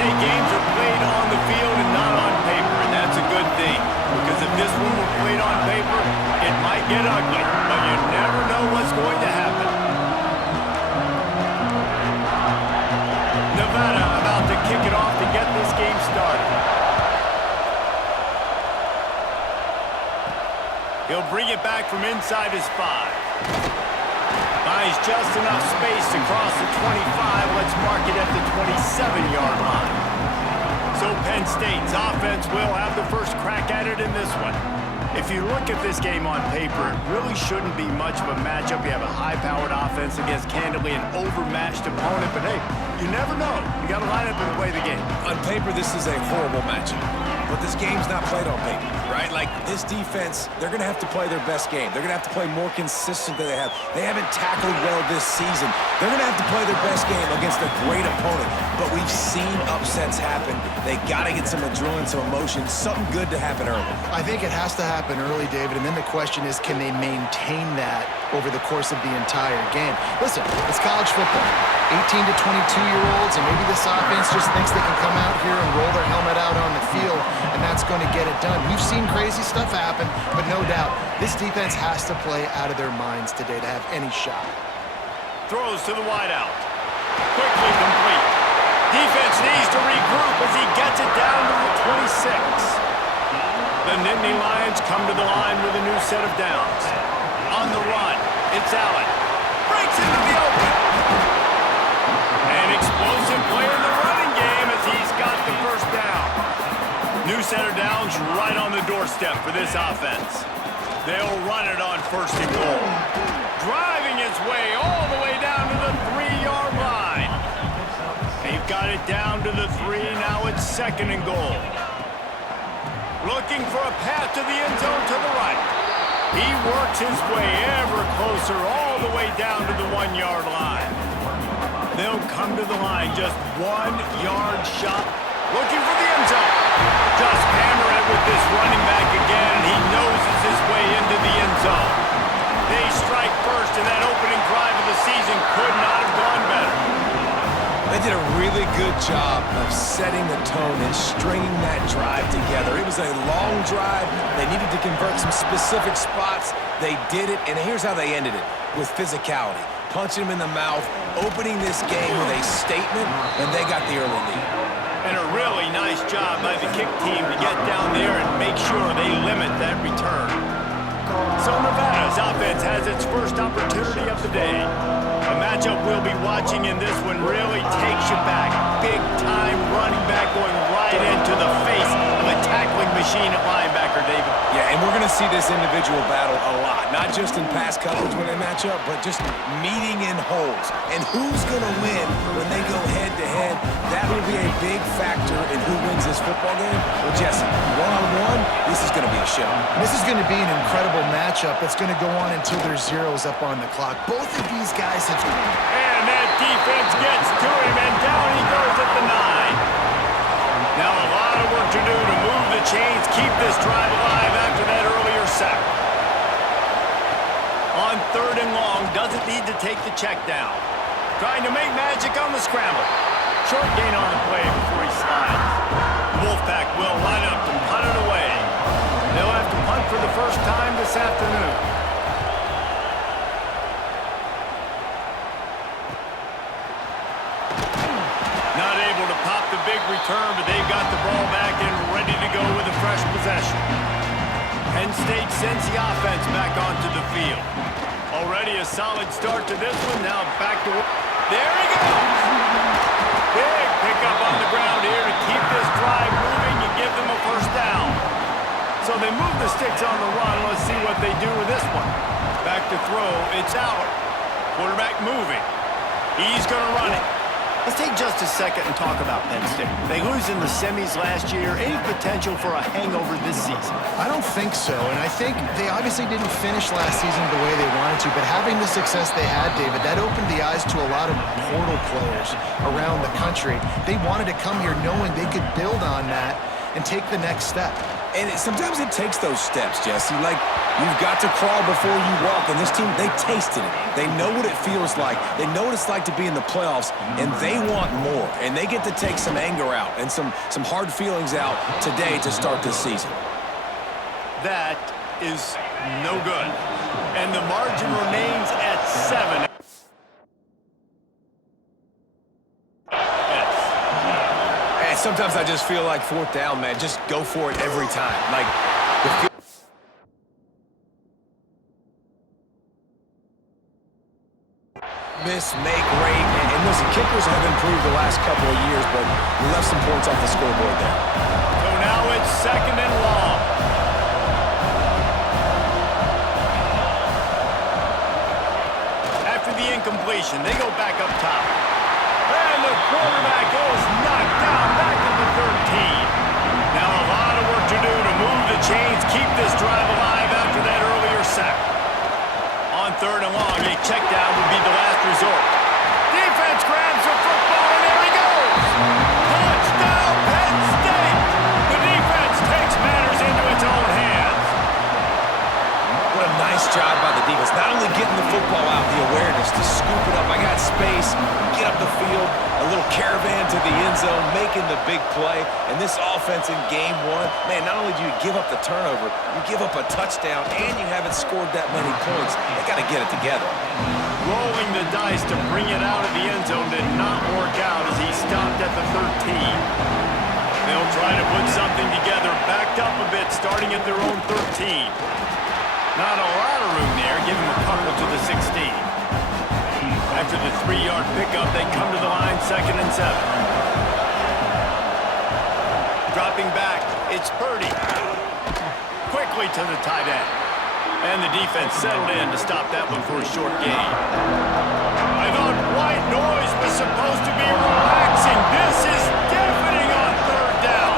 say games are played on the field and not on paper, and that's a good thing. Because if this one were played on paper, it might get ugly, but you never know what's going to happen. Nevada about to kick it off to get this game started. He'll bring it back from inside his 5. Finds just enough space to cross the 25. Let's mark it at the 27-yard line. So Penn State's offense will have the first crack at it in this one. If you look at this game on paper, it really shouldn't be much of a matchup. You have a high-powered offense against candidly an overmatched opponent. But hey, you never know. You got to line up and play the game. On paper, this is a horrible matchup. But this game's not played on paper, right? Like, this defense, they're going to have to play their best game. They're going to have to play more consistent than they have. They haven't tackled well this season. They're going to have to play their best game against a great opponent. But we've seen upsets happen. They got to get some adrenaline, some emotion, something good to happen early. I think it has to happen early, David, and then the question is, can they maintain that over the course of the entire game? Listen, it's college football. 18 to 22-year-olds, and maybe this offense just thinks they can come out here and roll their helmet out on the field, and that's going to get it done. We've seen crazy stuff happen, but no doubt, this defense has to play out of their minds today to have any shot. Throws to the wideout. Quickly complete. Defense needs to regroup as he gets it down to the 26. The Nittany Lions come to the line with a new set of downs. On the run, it's Allen. Breaks into the open. An explosive play in the running game as he's got the first down. New set of downs right on the doorstep for this offense. They'll run it on 1st and goal. Driving his way all the way down to the 3-yard line. They've got it down to the 3. Now it's 2nd and goal. Looking for a path to the end zone to the right. He works his way ever closer all the way down to the 1-yard line. They'll come to the line just 1-yard shot. Looking for the end zone. Just hammer it with this running back again. He noses his way into the end zone. They strike first, and that opening drive of the season could not have gone better. They did a really good job of setting the tone and stringing that drive together. It was a long drive. They needed to convert some specific spots. They did it, and here's how they ended it, with physicality. Punching him in the mouth, opening this game with a statement, and they got the early lead. And a really nice job by the kick team to get down there and make sure they limit that return. So Nevada's offense has its first opportunity of the day. A matchup we'll be watching in this one really takes you back. Big-time running back going right into the face of a tackling machine at linebacker, David. Yeah, and we're going to see this individual battle a lot. Not just in pass coverage when they match up, but just meeting in holes. And who's going to win when they go head-to-head? That will be a big factor in who wins this football game. Well, Jesse, one-on-one, this is going to be a show. This is going to be an incredible matchup. It's going to go on until there's zeros up on the clock. Both of these guys have... And that defense gets to him, and down he goes at the 9. Now a lot of work to do to move the chains, keep this drive alive after that earlier sack. On 3rd and long, doesn't need to take the check down. Trying to make magic on the scramble. Short gain on the play before he slides. Wolfpack will line up and punt it away. They'll have to punt for the first time this afternoon. Not able to pop the big return, but they've got the ball back and ready to go with a fresh possession. Penn State sends the offense back onto the field. Already a solid start to this one. Now back to... There he goes! Big pickup on the ground here to keep this drive moving and give them a first down. So they move the sticks on the run. Let's see what they do with this one. Back to throw. It's Allen. Quarterback moving. He's going to run it. Let's take just a second and talk about Penn State. They lose in the semis last year. Any potential for a hangover this season? I don't think so, and I think they obviously didn't finish last season the way they wanted to, but having the success they had, David, that opened the eyes to a lot of portal players around the country. They wanted to come here knowing they could build on that and take the next step. And sometimes it takes those steps, Jesse. Like, you've got to crawl before you walk. And this team, they tasted it. They know what it feels like. They know what it's like to be in the playoffs, and they want more. And they get to take some anger out and some hard feelings out today to start this season. That is no good. And the margin remains at 7. And sometimes I just feel like 4th down, man. Just go for it every time. Like, miss, make, rate, and listen, kickers have improved the last couple of years, but we left some points off the scoreboard there. So now it's 2nd and long. After the incompletion, they go back up top. And the quarterback goes knocked down back at the 13. Now a lot of work to do to move the chains, keep this drive alive after that earlier sack. On 3rd and long, a check down would be the last resort. Defense grabs the football, and there he goes! Touchdown, Penn State! The defense takes matters into its own hands. What a nice job by the defense. Not only getting the football out, the awareness to scoop it up. I got space, get up the field, a little caravan to the end zone, making the big play. And this offense in game 1, man, not only do you give up the turnover, you give up a touchdown, and you haven't scored that many points. They got to get it together. Rolling the dice to bring it out of the end zone did not work out as he stopped at the 13. They'll try to put something together, backed up a bit, starting at their own 13. Not a lot of room there, give him a couple to the 16. After the 3-yard pickup, they come to the line, 2nd and 7. Dropping back, it's Purdy. Quickly to the tight end. And the defense settled in to stop that one for a short gain. I thought white noise was supposed to be relaxing. This is deafening on 3rd down.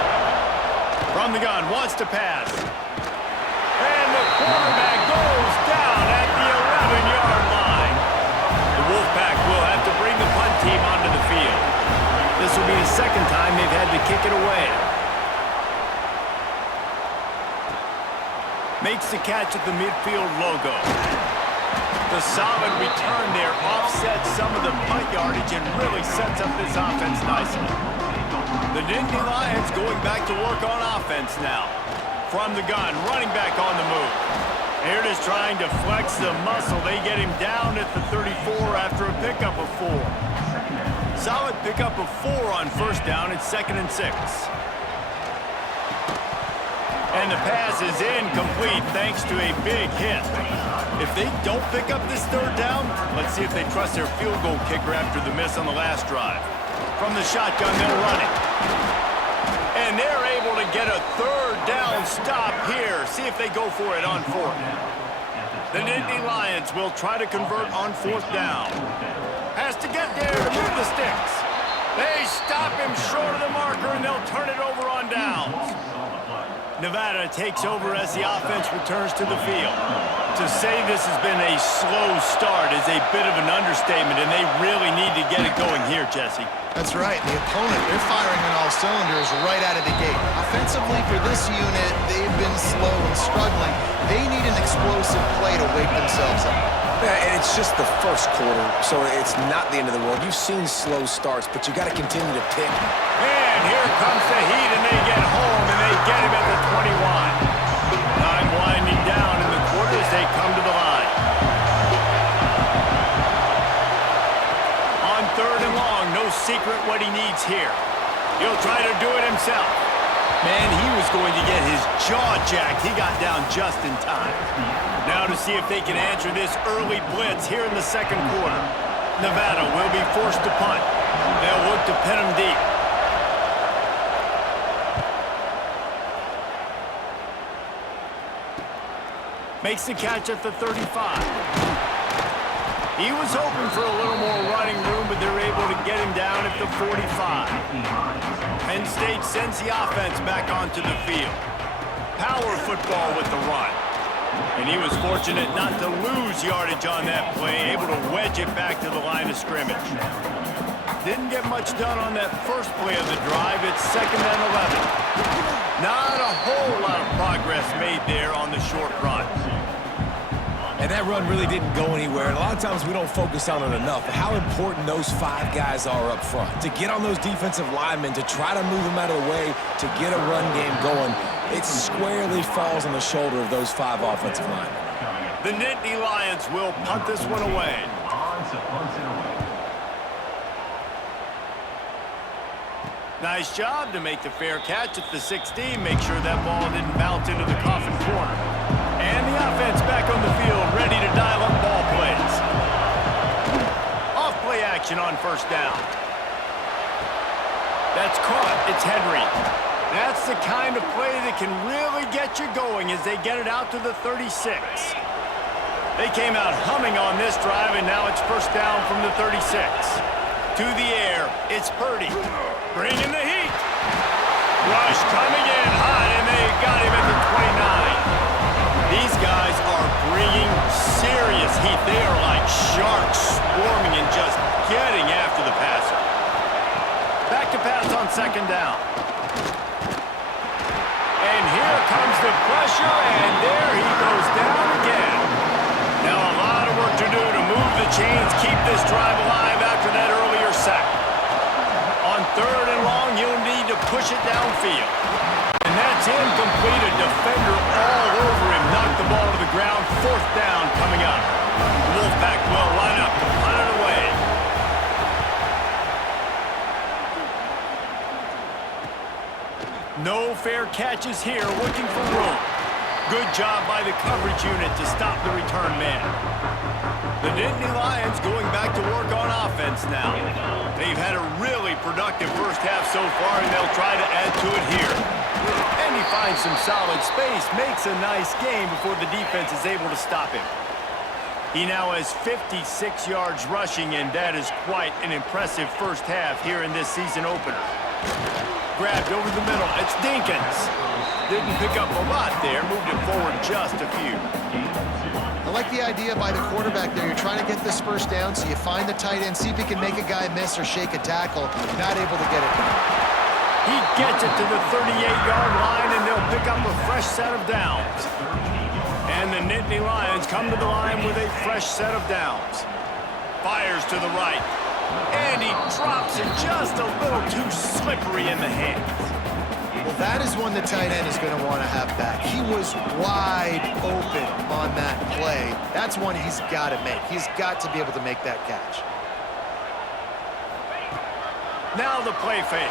From the gun, wants to pass. And the quarterback goes down at the 11-yard line. The Wolfpack will have to bring the punt team onto the field. This will be the 2nd time they've had to kick it away. Makes the catch at the midfield logo. The solid return there offsets some of the punt yardage and really sets up this offense nicely. The Nittany Lions going back to work on offense now. From the gun, running back on the move. They're just trying to flex the muscle. They get him down at the 34 after a pickup of 4. Solid pickup of 4 on 1st down. It's 2nd and 6. And the pass is incomplete thanks to a big hit. If they don't pick up this 3rd down, let's see if they trust their field goal kicker after the miss on the last drive. From the shotgun, they'll run it. And they're able to get a 3rd down stop here. See if they go for it on 4th. The Nittany Lions will try to convert on 4th down. Has to get there to move the sticks. They stop him short of the marker, and they'll turn it over on downs. Nevada takes over as the offense returns to the field. To say this has been a slow start is a bit of an understatement, and they really need to get it going here, Jesse. That's right. The opponent, they're firing on all cylinders right out of the gate. Offensively, for this unit, they've been slow and struggling. They need an explosive play to wake themselves up. Yeah, and it's just the 1st quarter, so it's not the end of the world. You've seen slow starts, but you got to continue to pick. And here comes the heat, and they get home, and they get him at the 21. Time winding down in the quarter as they come to the line. On 3rd and long, no secret what he needs here. He'll try to do it himself. Man, he was going to get his jaw jacked. He got down just in time. Now to see if they can answer this early blitz here in the 2nd quarter. Nevada will be forced to punt. They'll look to pin him deep. Makes the catch at the 35. He was hoping for a little more running room, but they're able to get him down at the 45. Penn State sends the offense back onto the field. Power football with the run. And he was fortunate not to lose yardage on that play, able to wedge it back to the line of scrimmage. Didn't get much done on that first play of the drive. It's 2nd and 11. Not a whole lot of progress made there on the short run. And that run really didn't go anywhere. And a lot of times we don't focus on it enough. How important those 5 guys are up front. To get on those defensive linemen, to try to move them out of the way, to get a run game going, it squarely falls on the shoulder of those 5 offensive linemen. The Nittany Lions will punt this one away. Nice job to make the fair catch at the 16. Make sure that ball didn't bounce into the coffin corner. And the offense back on the field, ready to dial up ball plays. Off play action on 1st down. That's caught. It's Henry. That's the kind of play that can really get you going as they get it out to the 36. They came out humming on this drive, and now it's 1st down from the 36. To the air, it's Purdy. Bringing the heat. Rush coming in hot, and they got him at the 29. These guys are bringing serious heat. They are like sharks swarming and just getting after the passer. Back to pass on 2nd down. And here comes the pressure, and there he goes down again. Now a lot of work to do to move the chains, keep this drive alive after that earlier sack. On 3rd and long, you'll need to push it downfield. And that's incomplete. A defender all over him. Knocked the ball to the ground. 4th down coming up. The Wolfpack will line up to punt it away. No fair catches here. Looking for room. Good job by the coverage unit to stop the return man. The Nittany Lions going back to work on offense now. They've had a really productive first half so far, and they'll try to add to it here. And he finds some solid space, makes a nice game before the defense is able to stop him. He now has 56 yards rushing, and that is quite an impressive first half here in this season opener. Grabbed over the middle. It's Dinkins. Didn't pick up a lot there. Moved it forward just a few. I like the idea by the quarterback there. You're trying to get this 1st down, so you find the tight end, see if he can make a guy miss or shake a tackle. Not able to get it done. He gets it to the 38-yard line, and they'll pick up a fresh set of downs. And the Nittany Lions come to the line with a fresh set of downs. Fires to the right. And he drops it just a little too slippery in the hands. Well, that is one the tight end is going to want to have back. He was wide open on that play. That's one he's got to make. He's got to be able to make that catch. Now the play fake.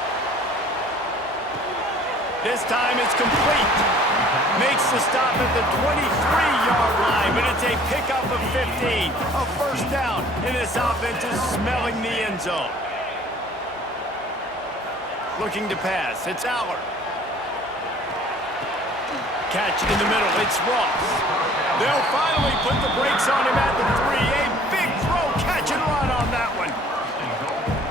This time it's complete. Makes the stop at the 23-yard line, but it's a pickup of 15. A 1st down, and this offense is smelling the end zone. Looking to pass. It's Allard. Catch in the middle. It's Ross. They'll finally put the brakes on him at the 3. A big throw, catch and run on that one.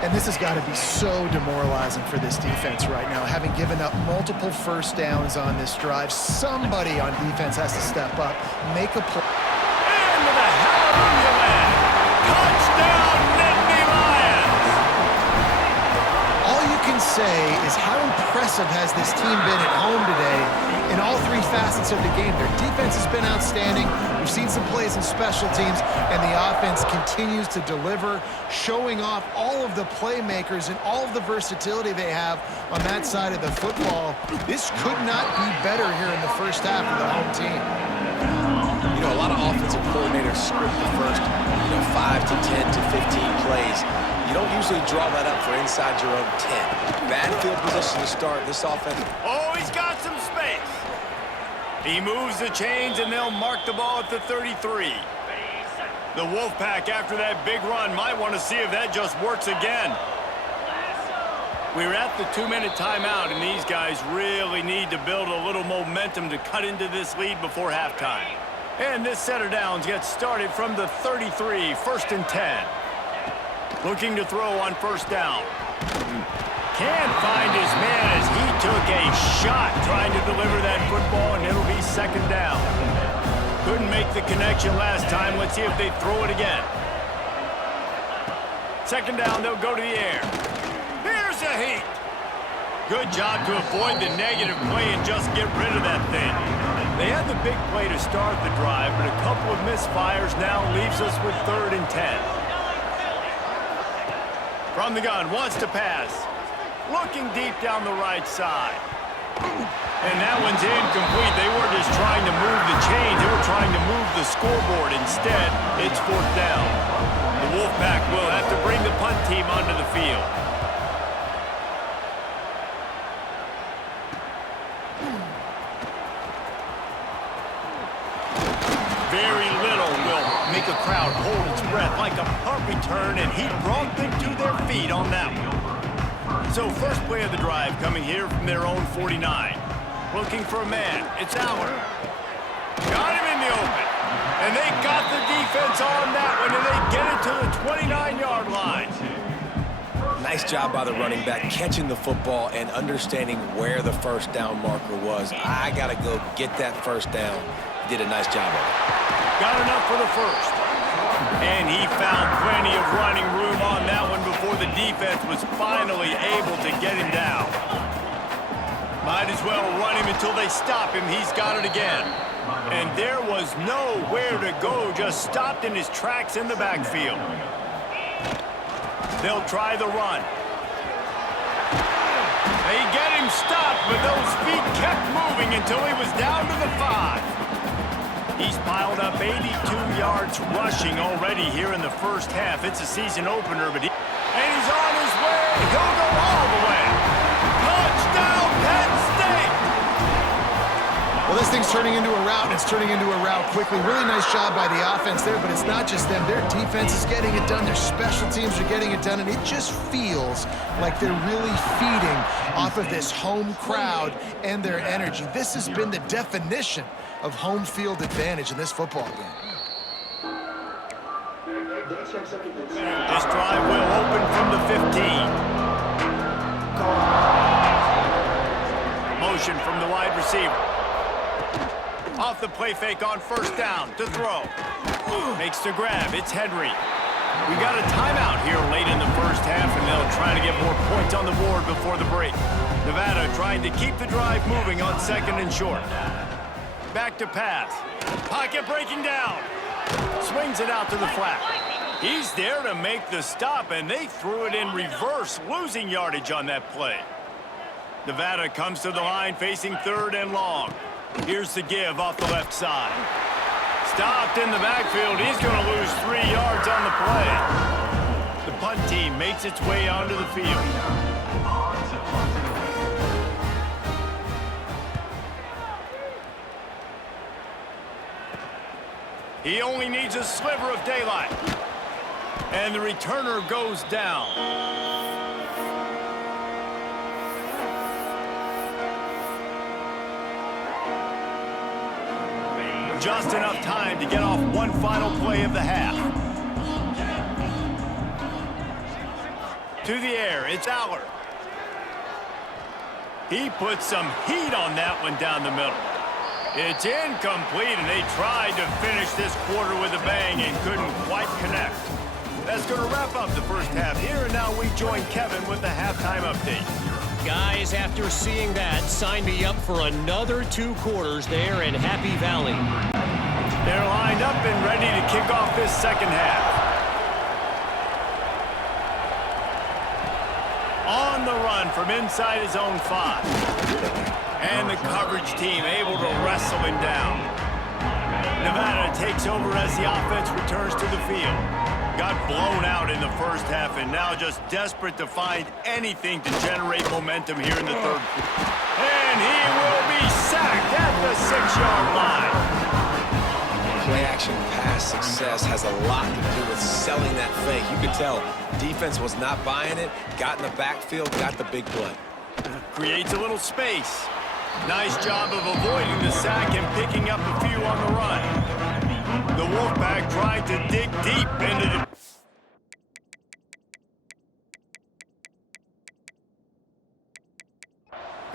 And this has got to be so demoralizing for this defense right now. Having given up multiple 1st downs on this drive, somebody on defense has to step up, make a play. Into the hallelujah land. Touchdown, Nittany Lions. All you can say is how impressive has this team been at home today in all 3 facets of the game. Their defense has been outstanding. We've seen some plays in special teams, and the offense continues to deliver, showing off all of the playmakers and all of the versatility they have on that side of the football. This could not be better here in the first half of the home team. You know, a lot of offensive coordinators script the first, 5 to 10 to 15 plays. You don't usually draw that up for inside your own 10. Bad field position to start this offense. Oh, he's got some space. He moves the chains, and they'll mark the ball at the 33. The Wolfpack, after that big run, might want to see if that just works again. We're at the 2-minute timeout, and these guys really need to build a little momentum to cut into this lead before halftime. And this set of downs gets started from the 33, 1st and 10. Looking to throw on 1st down. Can't find his man as he took a shot trying to deliver that football, and it'll be 2nd down. Couldn't make the connection last time. Let's see if they throw it again. Second down, they'll go to the air. Here's a heat. Good job to avoid the negative play and just get rid of that thing. They had the big play to start the drive, but a couple of misfires now leaves us with 3rd and 10. From the gun, wants to pass. Looking deep down the right side. And that one's incomplete. They were just trying to move the chains. They were trying to move the scoreboard. Instead, it's 4th down. The Wolfpack will have to bring the punt team onto the field. Very little will make a crowd hold its breath like a punt return, and he brought them to their feet on that one. So first play of the drive coming here from their own 49. Looking for a man. It's Aller. Got him in the open. And they got the defense on that one, and they get it to the 29-yard line. Nice job by the running back, catching the football and understanding where the first down marker was. I got to go get that first down. Did a nice job of it. Got enough for the first. And he found plenty of running room on that one before the defense was finally able to get him down. Might as well run him until they stop him. He's got it again. And there was nowhere to go, just stopped in his tracks in the backfield. They'll try the run. They get him stopped, but those feet kept moving until he was down to the 5. He's piled up 82 yards rushing already here in the first half. It's a season opener, but and he's on his way. He'll go all the way. Touchdown, Penn State! Well, this thing's turning into a rout, and it's turning into a rout quickly. Really nice job by the offense there, but it's not just them. Their defense is getting it done. Their special teams are getting it done, and it just feels like they're really feeding off of this home crowd and their energy. This has been the definition of home field advantage in this football game. This drive will open from the 15. Motion from the wide receiver. Off the play fake on first down to throw. Makes the grab. It's Henry. We got a timeout here late in the first half, and they'll try to get more points on the board before the break. Nevada trying to keep the drive moving on 2nd and short. Back to pass. Pocket breaking down. Swings it out to the flat. He's there to make the stop, and they threw it in reverse, losing yardage on that play. Nevada comes to the line facing 3rd and long. Here's the give off the left side. Stopped in the backfield. He's going to lose 3 yards on the play. The punt team makes its way onto the field. He only needs a sliver of daylight. And the returner goes down. Just enough time to get off one final play of the half. To the air, it's Aller. He puts some heat on that one down the middle. It's incomplete, and they tried to finish this quarter with a bang and couldn't quite connect. That's going to wrap up the first half here, and now we join Kevin with the halftime update. Guys, after seeing that, sign me up for another 2 quarters there in Happy Valley. They're lined up and ready to kick off this second half. On the run from inside his own 5. And the coverage team able to wrestle him down. Nevada takes over as the offense returns to the field. Got blown out in the first half and now just desperate to find anything to generate momentum here in the third. And he will be sacked at the 6-yard line. Play-action pass success has a lot to do with selling that fake. You could tell defense was not buying it, got in the backfield, got the big play. Creates a little space. Nice job of avoiding the sack and picking up a few on the run. The Wolfpack trying to dig deep into the...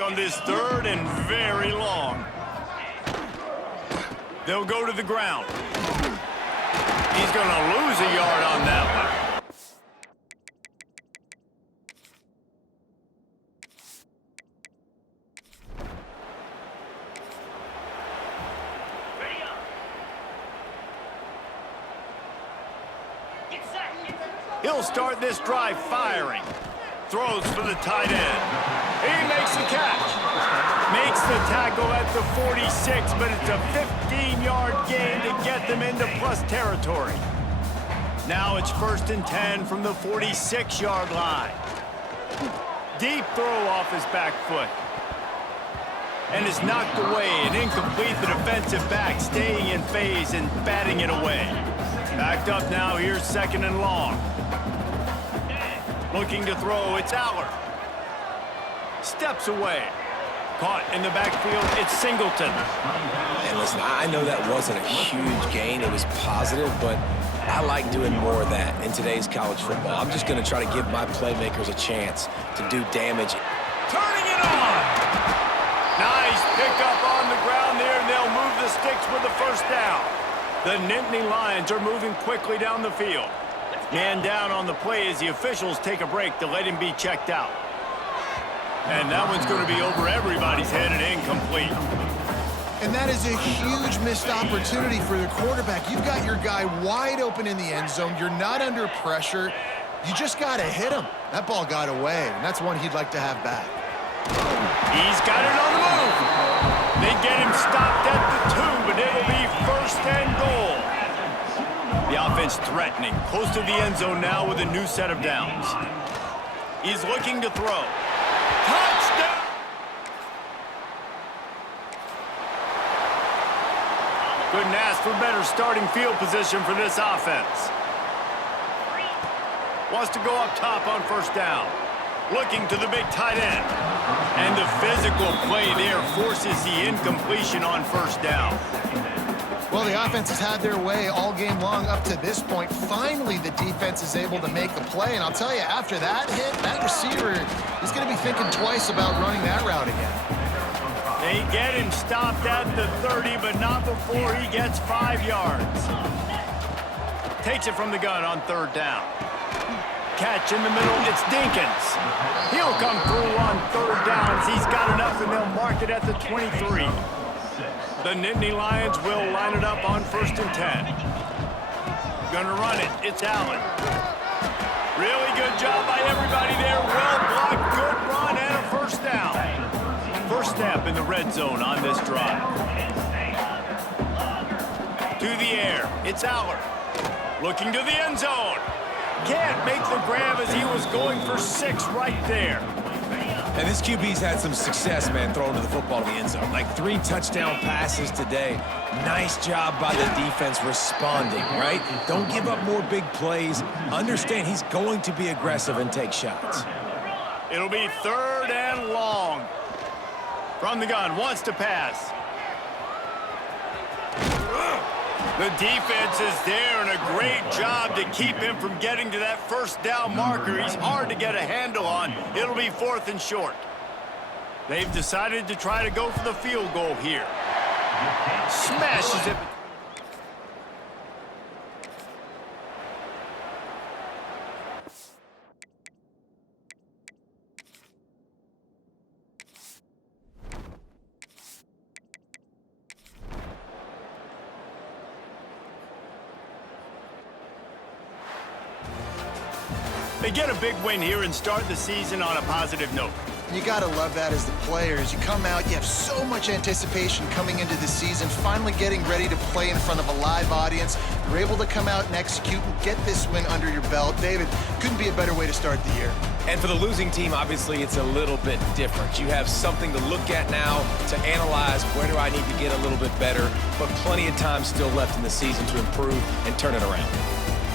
on this 3rd and very long. They'll go to the ground. He's going to lose a yard on that one. He'll start this drive firing. Throws for the tight end. He makes the catch. Makes the tackle at the 46, but it's a 15-yard gain to get them into plus territory. Now it's 1st and 10 from the 46-yard line. Deep throw off his back foot. And is knocked away and incomplete. The defensive back staying in phase and batting it away. Backed up now, here's 2nd and long. Looking to throw, it's Aller. Steps away. Caught in the backfield, it's Singleton. And listen, I know that wasn't a huge gain. It was positive, but I like doing more of that in today's college football. I'm just going to try to give my playmakers a chance to do damage. Turning it on! Nice pickup on the ground there, and they'll move the sticks with the 1st down. The Nittany Lions are moving quickly down the field. Man down on the play as the officials take a break to let him be checked out. And that one's going to be over everybody's head and incomplete. And that is a huge missed opportunity for the quarterback. You've got your guy wide open in the end zone. You're not under pressure. You just got to hit him. That ball got away, and that's one he'd like to have back. He's got it on the move. They get him stopped at the 2, but it'll be 1st and goal. The offense threatening, close to the end zone now with a new set of downs. He's looking to throw. Touchdown! Couldn't ask for better starting field position for this offense. Wants to go up top on 1st down. Looking to the big tight end. And the physical play there forces the incompletion on 1st down. Well, the offense has had their way all game long up to this point. Finally, the defense is able to make the play. And I'll tell you, after that hit, that receiver is going to be thinking twice about running that route again. They get him stopped at the 30, but not before he gets 5 yards. Takes it from the gun on 3rd down. Catch in the middle, it's Dinkins. He'll come through on 3rd downs. He's got enough, and they'll mark it at the 23. The Nittany Lions will line it up on 1st and 10. Gonna run it. It's Allen. Really good job by everybody there. Well blocked, good run, and a 1st down. 1st step in the red zone on this drive. To the air. It's Aller. Looking to the end zone. Can't make the grab as he was going for 6 right there. And this QB's had some success, man, throwing to the football in the end zone. Like 3 touchdown passes today. Nice job by the defense responding, right? Don't give up more big plays. Understand he's going to be aggressive and take shots. It'll be 3rd and long. From the gun, wants to pass. The defense is there, and a great job to keep him from getting to that 1st down marker. He's hard to get a handle on. It'll be 4th and short. They've decided to try to go for the field goal here. Smashes it. They get a big win here and start the season on a positive note. You got to love that as the players. You come out, you have so much anticipation coming into the season, finally getting ready to play in front of a live audience. You're able to come out and execute and get this win under your belt. David, couldn't be a better way to start the year. And for the losing team, obviously, it's a little bit different. You have something to look at now to analyze where do I need to get a little bit better, but plenty of time still left in the season to improve and turn it around.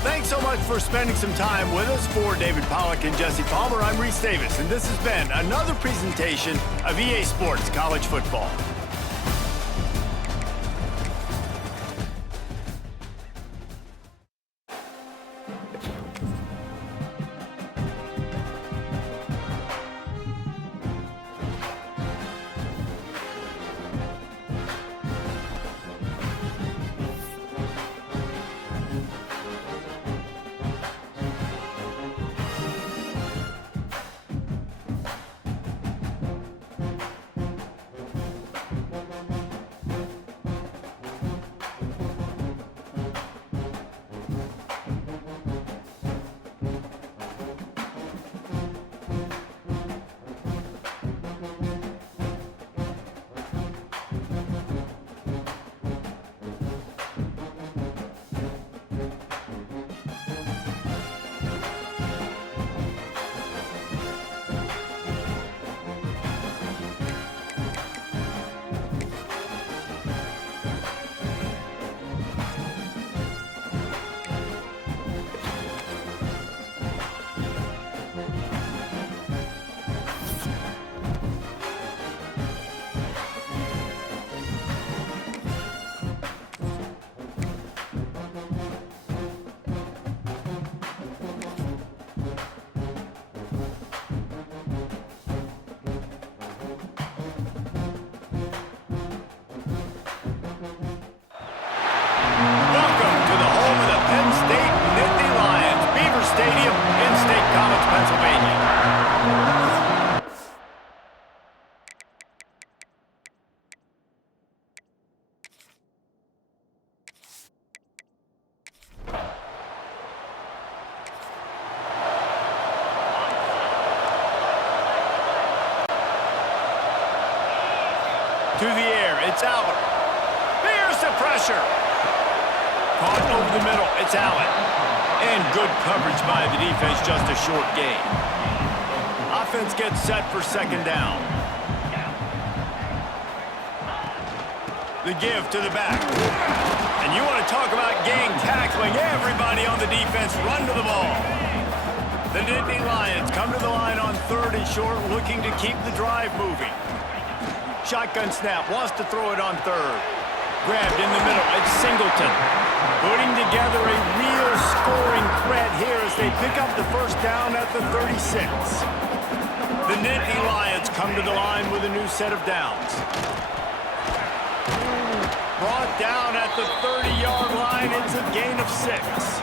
Thanks so much for spending some time with us. For David Pollack and Jesse Palmer, I'm Reese Davis, and this has been another presentation of EA Sports College Football. It's Allen. Here's the pressure. Caught over the middle. It's Allen. And good coverage by the defense, just a short gain. Offense gets set for second down. The give to the back. And you want to talk about gang tackling. Everybody on the defense run to the ball. The Nittany Lions come to the line on 3rd and short, looking to keep the drive moving. Shotgun snap, wants to throw it on 3rd. Grabbed in the middle, it's Singleton. Putting together a real scoring threat here as they pick up the first down at the 36. The Nittany Lions come to the line with a new set of downs. Brought down at the 30-yard line. It's a gain of 6.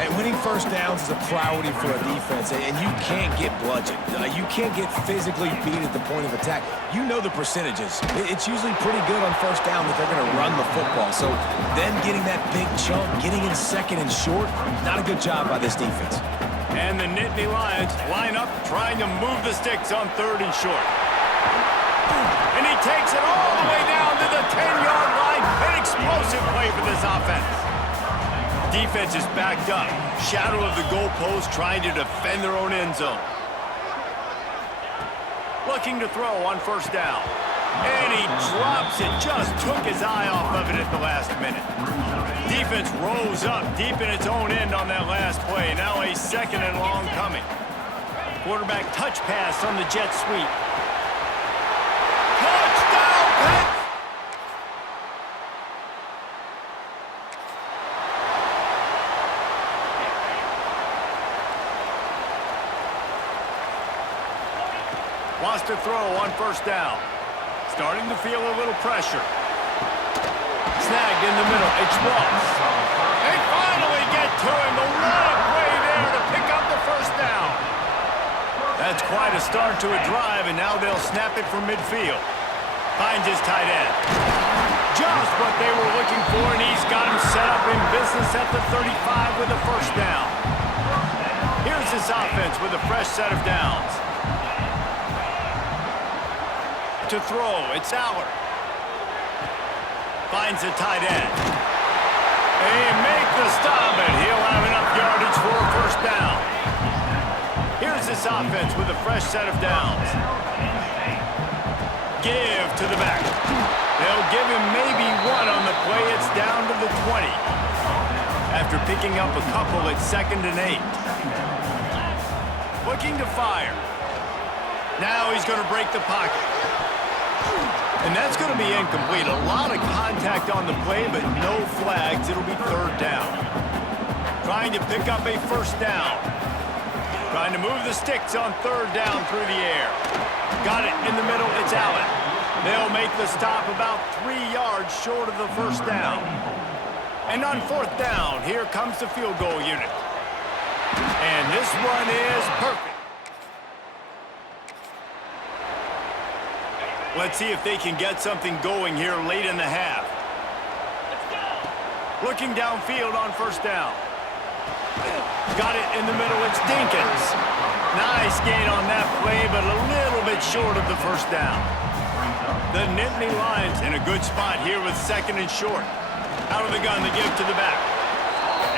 And winning first downs is a priority for a defense, and you can't get bludgeoned. You can't get physically beat at the point of attack. You know the percentages. It's usually pretty good on first down that they're going to run the football. So then getting that big chunk, getting in second and short, not a good job by this defense. And the Nittany Lions line up trying to move the sticks on 3rd and short. And he takes it all the way down to the 10-yard line. An explosive play for this offense. Defense is backed up. Shadow of the goalpost trying to defend their own end zone. Looking to throw on first down. And he drops it. Just took his eye off of it at the last minute. Defense rose up deep in its own end on that last play. Now a 2nd and long coming. Quarterback touch pass on the jet sweep. Touchdown, Pets! Wants to throw on first down. Starting to feel a little pressure. Snagged in the middle. It's Ross. They finally get to him. The one play there to pick up the first down. That's quite a start to a drive, and now they'll snap it from midfield. Finds his tight end. Just what they were looking for, and he's got him set up in business at the 35 with a first down. Here's this offense with a fresh set of downs. To throw, it's Allard. Finds a tight end. They make the stop, and he'll have enough yardage for a first down. Here's this offense with a fresh set of downs. Give to the back. They'll give him maybe one on the play. It's down to the 20. After picking up a couple at 2nd and 8. Looking to fire. Now he's going to break the pocket. And that's going to be incomplete. A lot of contact on the play, but no flags. It'll be 3rd down. Trying to pick up a first down. Trying to move the sticks on 3rd down through the air. Got it in the middle. It's Allen. They'll make the stop about 3 yards short of the first down. And on 4th down, here comes the field goal unit. And this one is perfect. Let's see if they can get something going here late in the half. Looking downfield on first down. Got it in the middle. It's Dinkins. Nice gain on that play, but a little bit short of the first down. The Nittany Lions in a good spot here with 2nd and short. Out of the gun, the give to the back.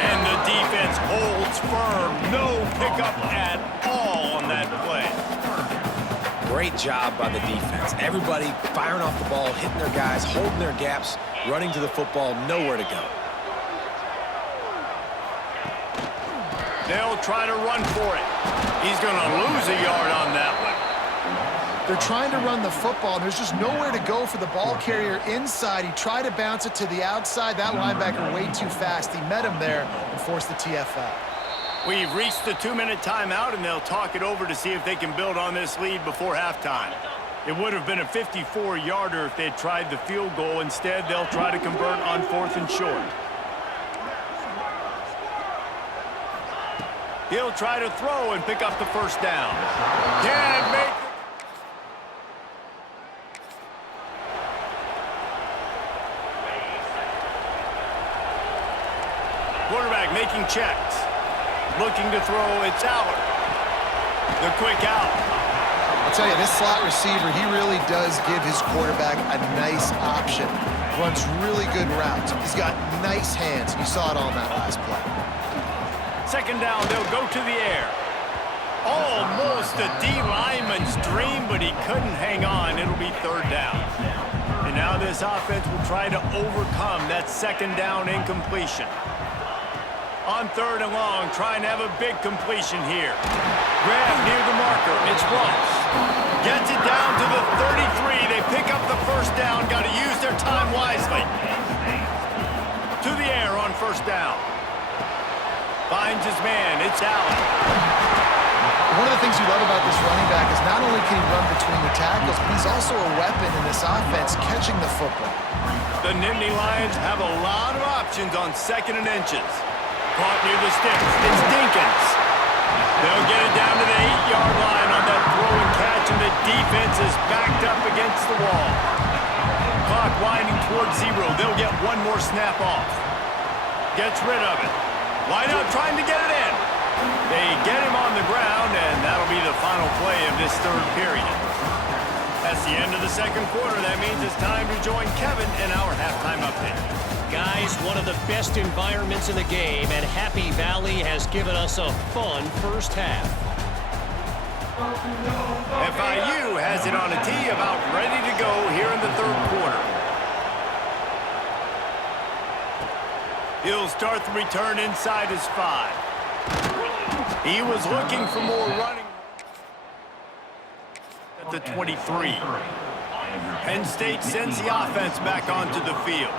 And the defense holds firm. No pickup at all on that play. Great job by the defense. Everybody firing off the ball, hitting their guys, holding their gaps, running to the football, nowhere to go. They'll try to run for it. He's going to lose a yard on that one. They're trying to run the football, and there's just nowhere to go for the ball carrier inside. He tried to bounce it to the outside. That linebacker way too fast. He met him there and forced the TFL. We've reached the 2-minute timeout, and they'll talk it over to see if they can build on this lead before halftime. It would have been a 54-yarder if they'd tried the field goal. Instead, they'll try to convert on 4th and short. He'll try to throw and pick up the first down. Can't make it. Quarterback making checks. Looking to throw, it's Allard. The quick out. I'll tell you, this slot receiver, he really does give his quarterback a nice option. Runs really good routes. He's got nice hands. You saw it all in that last play. Second down, they'll go to the air. Almost a D lineman's dream, but he couldn't hang on. It'll be third down. And now this offense will try to overcome that second down incompletion. On third and long, trying to have a big completion here. Grab near the marker. It's Ross. Gets it down to the 33. They pick up the first down. Got to use their time wisely. To the air on first down. Finds his man. It's Allen. One of the things you love about this running back is not only can he run between the tackles, but he's also a weapon in this offense catching the football. The Nittany Lions have a lot of options on second and inches. Caught near the sticks. It's Dinkins. They'll get it down to the 8-yard line on that throw and catch, and the defense is backed up against the wall. Clock winding towards 0. They'll get one more snap off. Gets rid of it. Wide out trying to get it in. They get him on the ground, and that'll be the final play of this third period. That's the end of the second quarter. That means it's time to join Kevin in our halftime update. Guys, one of the best environments in the game, and Happy Valley has given us a fun first half. FIU has it on a tee, about ready to go here in the third quarter. He'll start the return inside his 5. He was looking for more running at the 23. Penn State sends the offense back onto the field.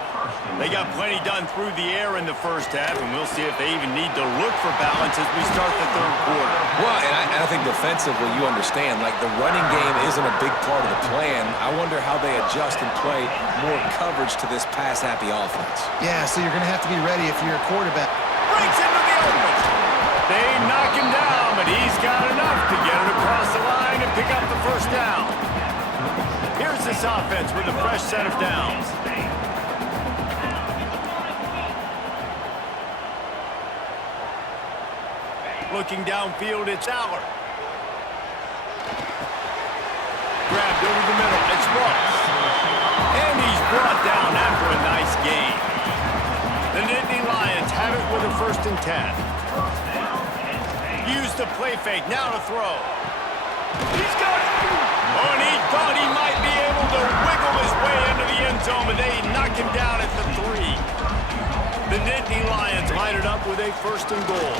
They got plenty done through the air in the first half, and we'll see if they even need to look for balance as we start the third quarter. Well, and I think defensively, you understand, like the running game isn't a big part of the plan. I wonder how they adjust and play more coverage to this pass-happy offense. Yeah, so you're going to have to be ready if you're a quarterback. Breaks into the open. They knock him down, but he's got enough to get it across the line and pick up the first down. Here's this offense with a fresh set of downs. Looking downfield, it's Aller. Grabbed over the middle, it's Ross. And he's brought down after a nice gain. The Nittany Lions have it with a 1st and 10. Use the play fake, now to throw. He's got it! Oh, and he thought he might be able to wiggle his way into the end zone, but they knock him down at the 3. The Nittany Lions line it up with a 1st and goal.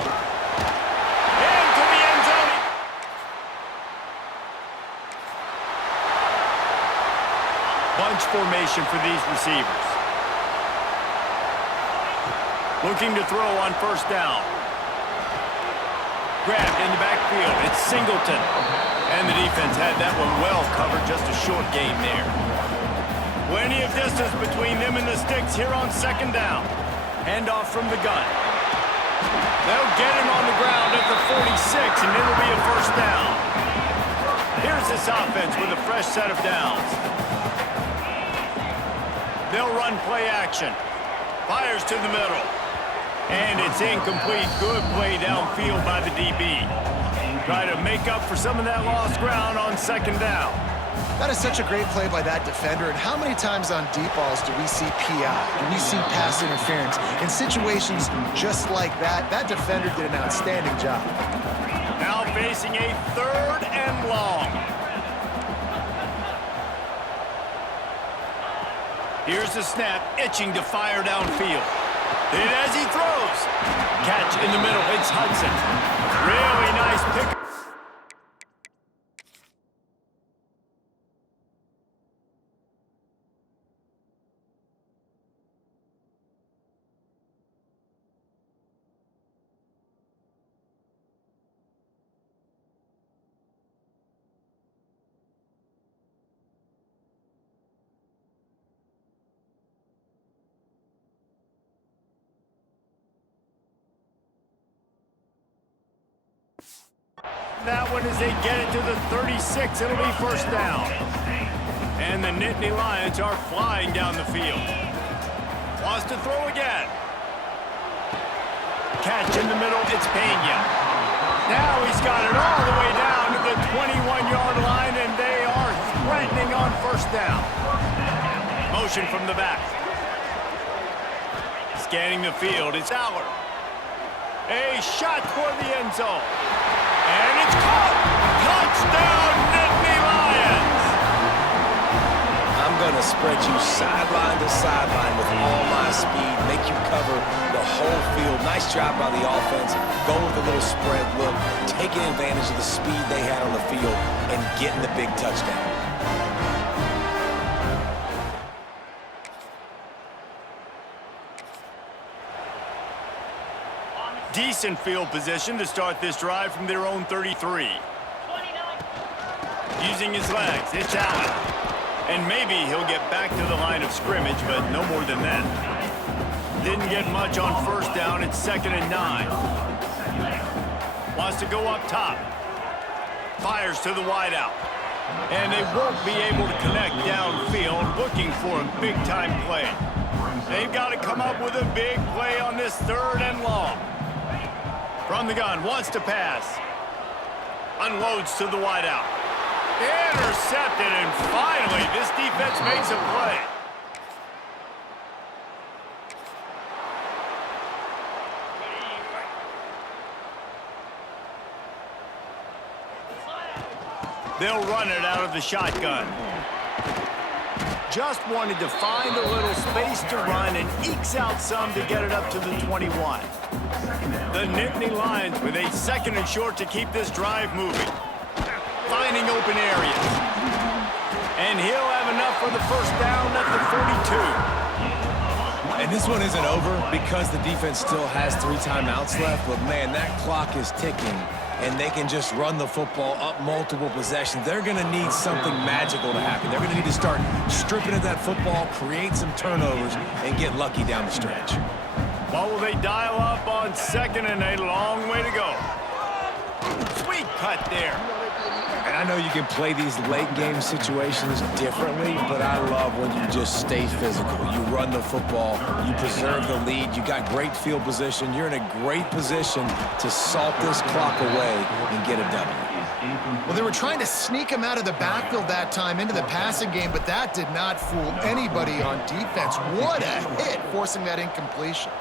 Into the end zone. Bunch formation for these receivers. Looking to throw on first down. Grabbed in the backfield. It's Singleton. And the defense had that one well covered. Just a short gain there. Plenty of distance between them and the sticks here on second down. Handoff from the gun. They'll get him on the ground at the 46, and it'll be a first down. Here's this offense with a fresh set of downs. They'll run play action. Fires to the middle. And it's incomplete. Good play downfield by the DB. Try to make up for some of that lost ground on second down. That is such a great play by that defender, and how many times on deep balls do we see PI? Do we see pass interference? In situations just like that, that defender did an outstanding job. Now facing a 3rd and long. Here's the snap, itching to fire downfield. And as he throws, catch in the middle, it's Hudson. Really nice pick. That one as they get it to the 36, it'll be first down. And the Nittany Lions are flying down the field. Wants to throw again. Catch in the middle, it's Pena. Now he's got it all the way down to the 21-yard line, and they are threatening on first down. Motion from the back. Scanning the field, it's Aller. A shot toward the end zone. And it's caught! Touchdown, Nittany Lions! I'm going to spread you sideline to sideline with all my speed, make you cover the whole field. Nice job by the offense. Go with a little spread look, taking advantage of the speed they had on the field, and getting the big touchdown. Decent field position to start this drive from their own 33. Using his legs, it's Allen. And maybe he'll get back to the line of scrimmage, but no more than that. Didn't get much on first down. It's 2nd and 9. Wants to go up top. Fires to the wideout. And they won't be able to connect downfield, looking for a big-time play. They've got to come up with a big play on this 3rd and long. From the gun, wants to pass. Unloads to the wideout. Intercepted, and finally, this defense makes a play. They'll run it out of the shotgun. Just wanted to find a little space to run and ekes out some to get it up to the 21. The Nittany Lions with a 2nd and short to keep this drive moving. Finding open areas. And he'll have enough for the first down at the 42. And this one isn't over because the defense still has 3 timeouts left, but man, that clock is ticking, and they can just run the football up multiple possessions. They're going to need something magical to happen. They're going to need to start stripping at that football, create some turnovers, and get lucky down the stretch. What will they dial up on 2nd and a long way to go? Sweet cut there. And I know you can play these late-game situations differently, but I love when you just stay physical. You run the football, you preserve the lead, you got great field position. You're in a great position to salt this clock away and get a W. Well, they were trying to sneak him out of the backfield that time into the passing game, but that did not fool anybody on defense. What a hit, forcing that incompletion.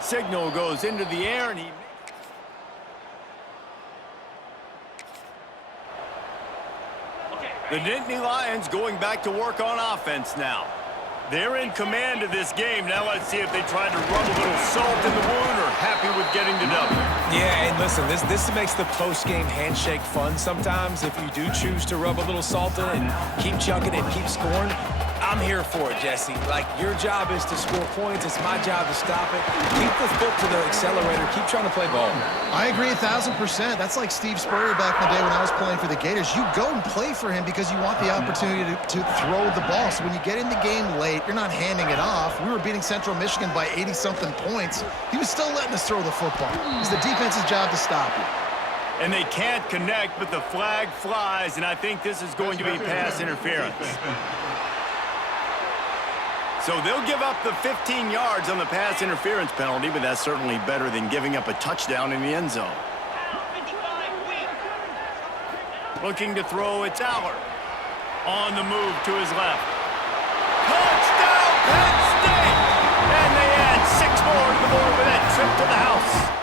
Signal goes into the air, and he... The Nittany Lions going back to work on offense now. They're in command of this game. Now let's see if they try to rub a little salt in the wound or happy with getting the W. Yeah, and listen, this makes the post-game handshake fun sometimes. If you do choose to rub a little salt in it and keep chugging and keep scoring, I'm here for it, Jesse. Like, your job is to score points. It's my job to stop it. Keep the foot to the accelerator. Keep trying to play ball. I agree 1,000%. That's like Steve Spurrier back in the day when I was playing for the Gators. You go and play for him because you want the opportunity to throw the ball. So when you get in the game late, you're not handing it off. We were beating Central Michigan by 80-something points. He was still letting us throw the football. It's the defense's job to stop you. And they can't connect, but the flag flies, and I think this is going to be pass interference. So they'll give up the 15 yards on the pass interference penalty, but that's certainly better than giving up a touchdown in the end zone. Looking to throw, it's Aller. On the move to his left. Touchdown, Penn State! And they add 6 more to the board with that trip to the house.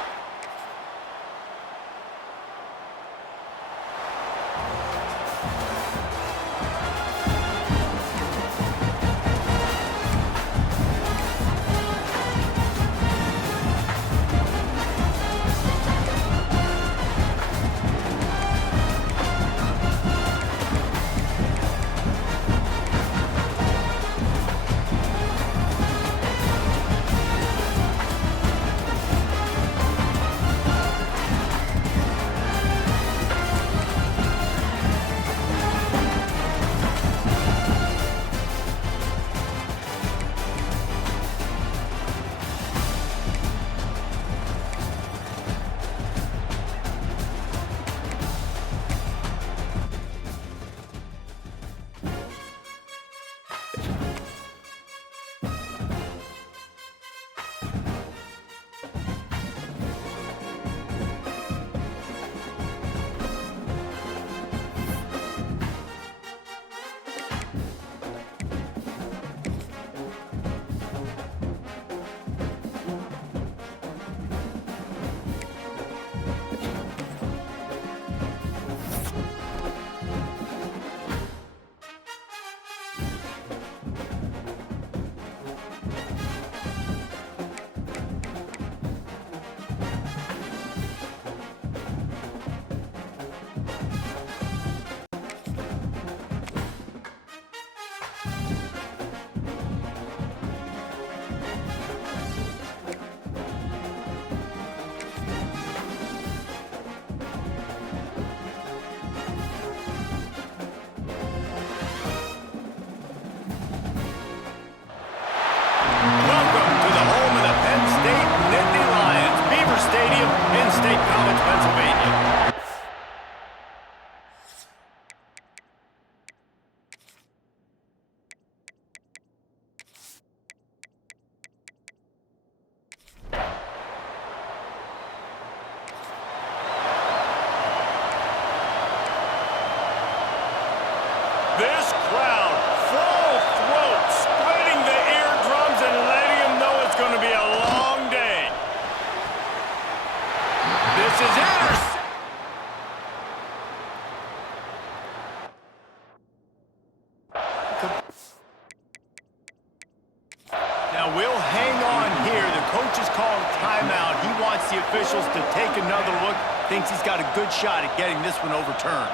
call a timeout. He wants the officials to take another look. Thinks he's got a good shot at getting this one overturned.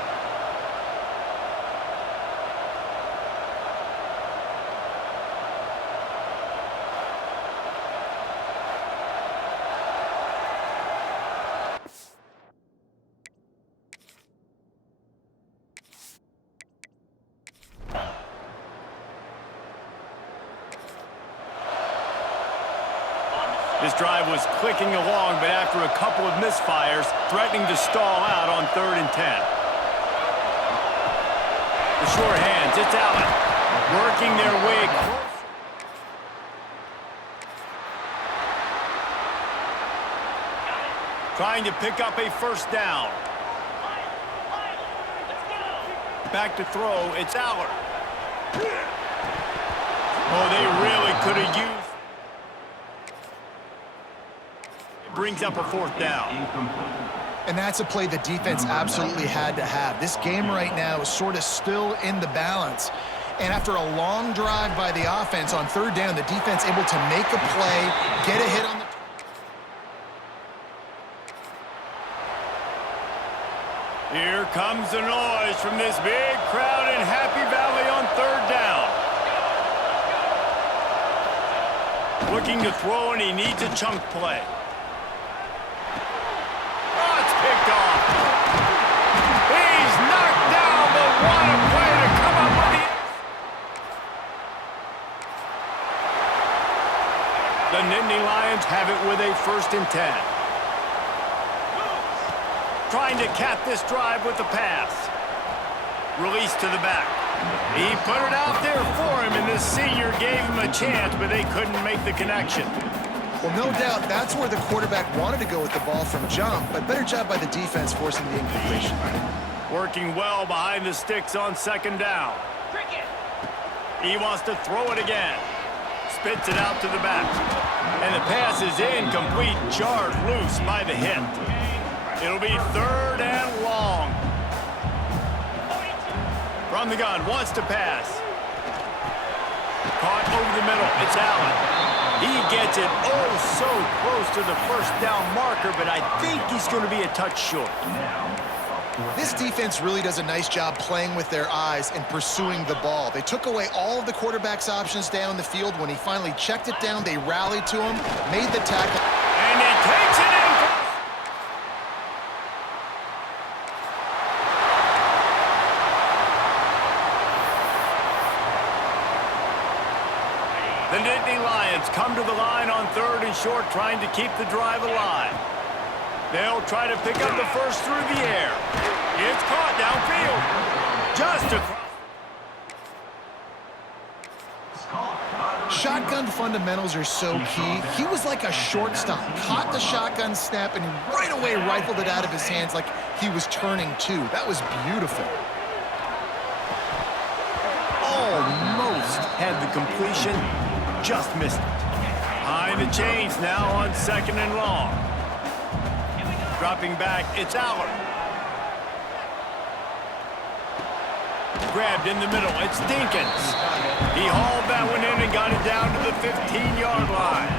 This drive was clicking along, but after a couple of misfires, threatening to stall out on 3rd and 10. The short hands, it's Allen, working their way close. Trying to pick up a first down. Back to throw, it's Allen. Oh, they really could have used. Brings up a 4th down. And that's a play the defense absolutely had to have. This game right now is sort of still in the balance. And after a long drive by the offense on 3rd down, the defense able to make a play, get a hit on the... Here comes the noise from this big crowd in Happy Valley on 3rd down. Looking to throw, and he needs a chunk play. Picked off. He's knocked down, but what a play to come up with the Nittany Lions have it with a 1st and 10. Trying to cap this drive with the pass. Release to the back. He put it out there for him, and the senior gave him a chance, but they couldn't make the connection. Well, no doubt that's where the quarterback wanted to go with the ball from jump, but better job by the defense forcing the incompletion. Working well behind the sticks on 2nd down. He wants to throw it again. Spits it out to the back. And the pass is incomplete, jarred loose by the hit. It'll be 3rd and long. From the gun, wants to pass. Caught over the middle, it's Allen. He gets it so close to the 1st down marker, but I think he's going to be a touch short. This defense really does a nice job playing with their eyes and pursuing the ball. They took away all of the quarterback's options down the field. When he finally checked it down, they rallied to him, made the tackle. And he takes it in. The Nittany Lions come to the line on 3rd and short, trying to keep the drive alive. They'll try to pick up the first through the air. It's caught downfield. Just across. Shotgun fundamentals are so key. He was like a shortstop. Caught the shotgun snap and right away rifled it out of his hands like he was turning two. That was beautiful. Almost had the completion. Just missed it. Behind the chains now on 2nd and long. Dropping back, it's Allen. Grabbed in the middle, it's Dinkins. He hauled that one in and got it down to the 15-yard line.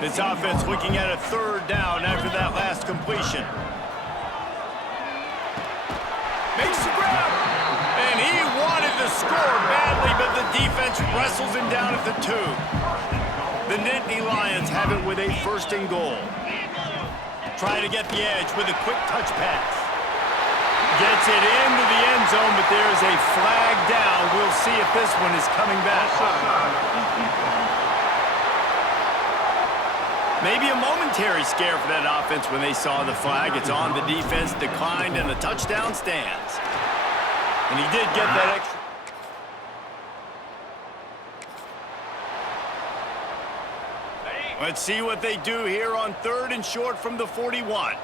This offense looking at a 3rd down after that last completion. Makes the grab. And he wanted to score badly, but the defense wrestles him down at the 2. The Nittany Lions have it with a 1st and goal. Try to get the edge with a quick touch pass. Gets it into the end zone, but there's a flag down. We'll see if this one is coming back. Maybe a momentary scare for that offense when they saw the flag. It's on, the defense declined, and the touchdown stands. And he did get that extra. Let's see what they do here on 3rd and short from the 41.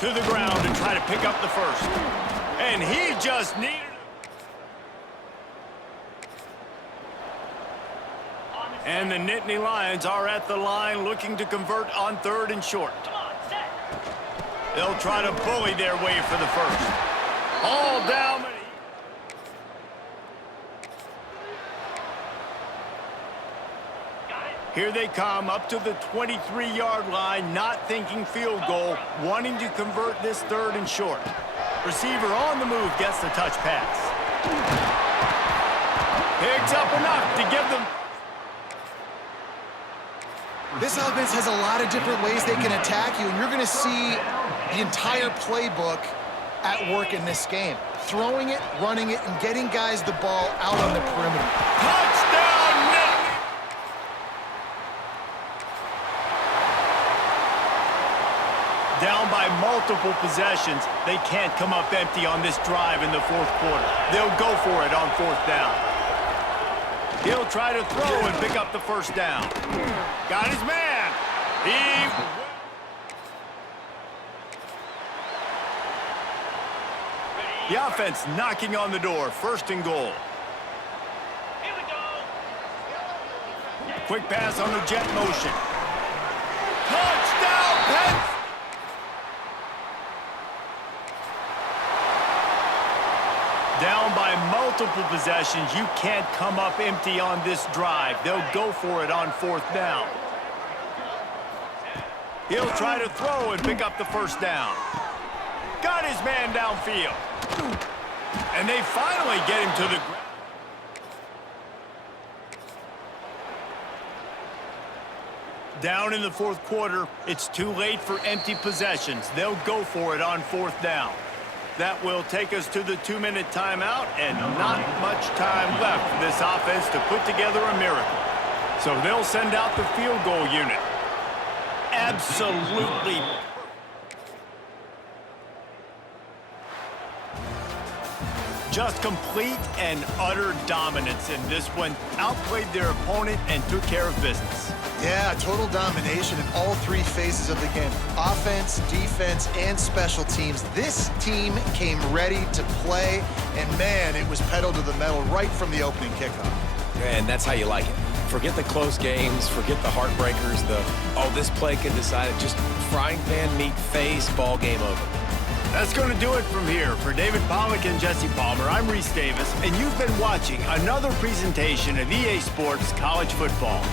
To the ground and try to pick up the first. And he just needed it. And the Nittany Lions are at the line looking to convert on 3rd and short. They'll try to bully their way for the first. All down. Here they come up to the 23-yard line, not thinking field goal, wanting to convert this 3rd and short. Receiver on the move gets the touch pass. Picks up enough to give them... This offense has a lot of different ways they can attack you, and you're going to see the entire playbook at work in this game. Throwing it, running it, and getting guys the ball out on the perimeter. Touchdown, Nittany! Down by multiple possessions, they can't come up empty on this drive in the 4th quarter. They'll go for it on 4th down. He'll try to throw and pick up the 1st down. Got his man. The offense knocking on the door. 1st and goal. Here we go. Quick pass on the jet motion. Touchdown, Penn! Down by multiple possessions, you can't come up empty on this drive. They'll go for it on 4th down. He'll try to throw and pick up the 1st down. Got his man downfield. And they finally get him to the ground. Down in the 4th quarter, it's too late for empty possessions. They'll go for it on 4th down. That will take us to the 2-minute timeout, and not much time left for this offense to put together a miracle. So they'll send out the field goal unit. Absolutely. Just complete and utter dominance in this one. Outplayed their opponent and took care of business. Yeah, total domination in all 3 phases of the game. Offense, defense, and special teams. This team came ready to play, and man, it was pedal to the metal right from the opening kickoff. And that's how you like it. Forget the close games, forget the heartbreakers, this play could decide it. Just frying pan meet face, ball game over. That's going to do it from here. For David Pollack and Jesse Palmer, I'm Reese Davis, and you've been watching another presentation of EA Sports College Football.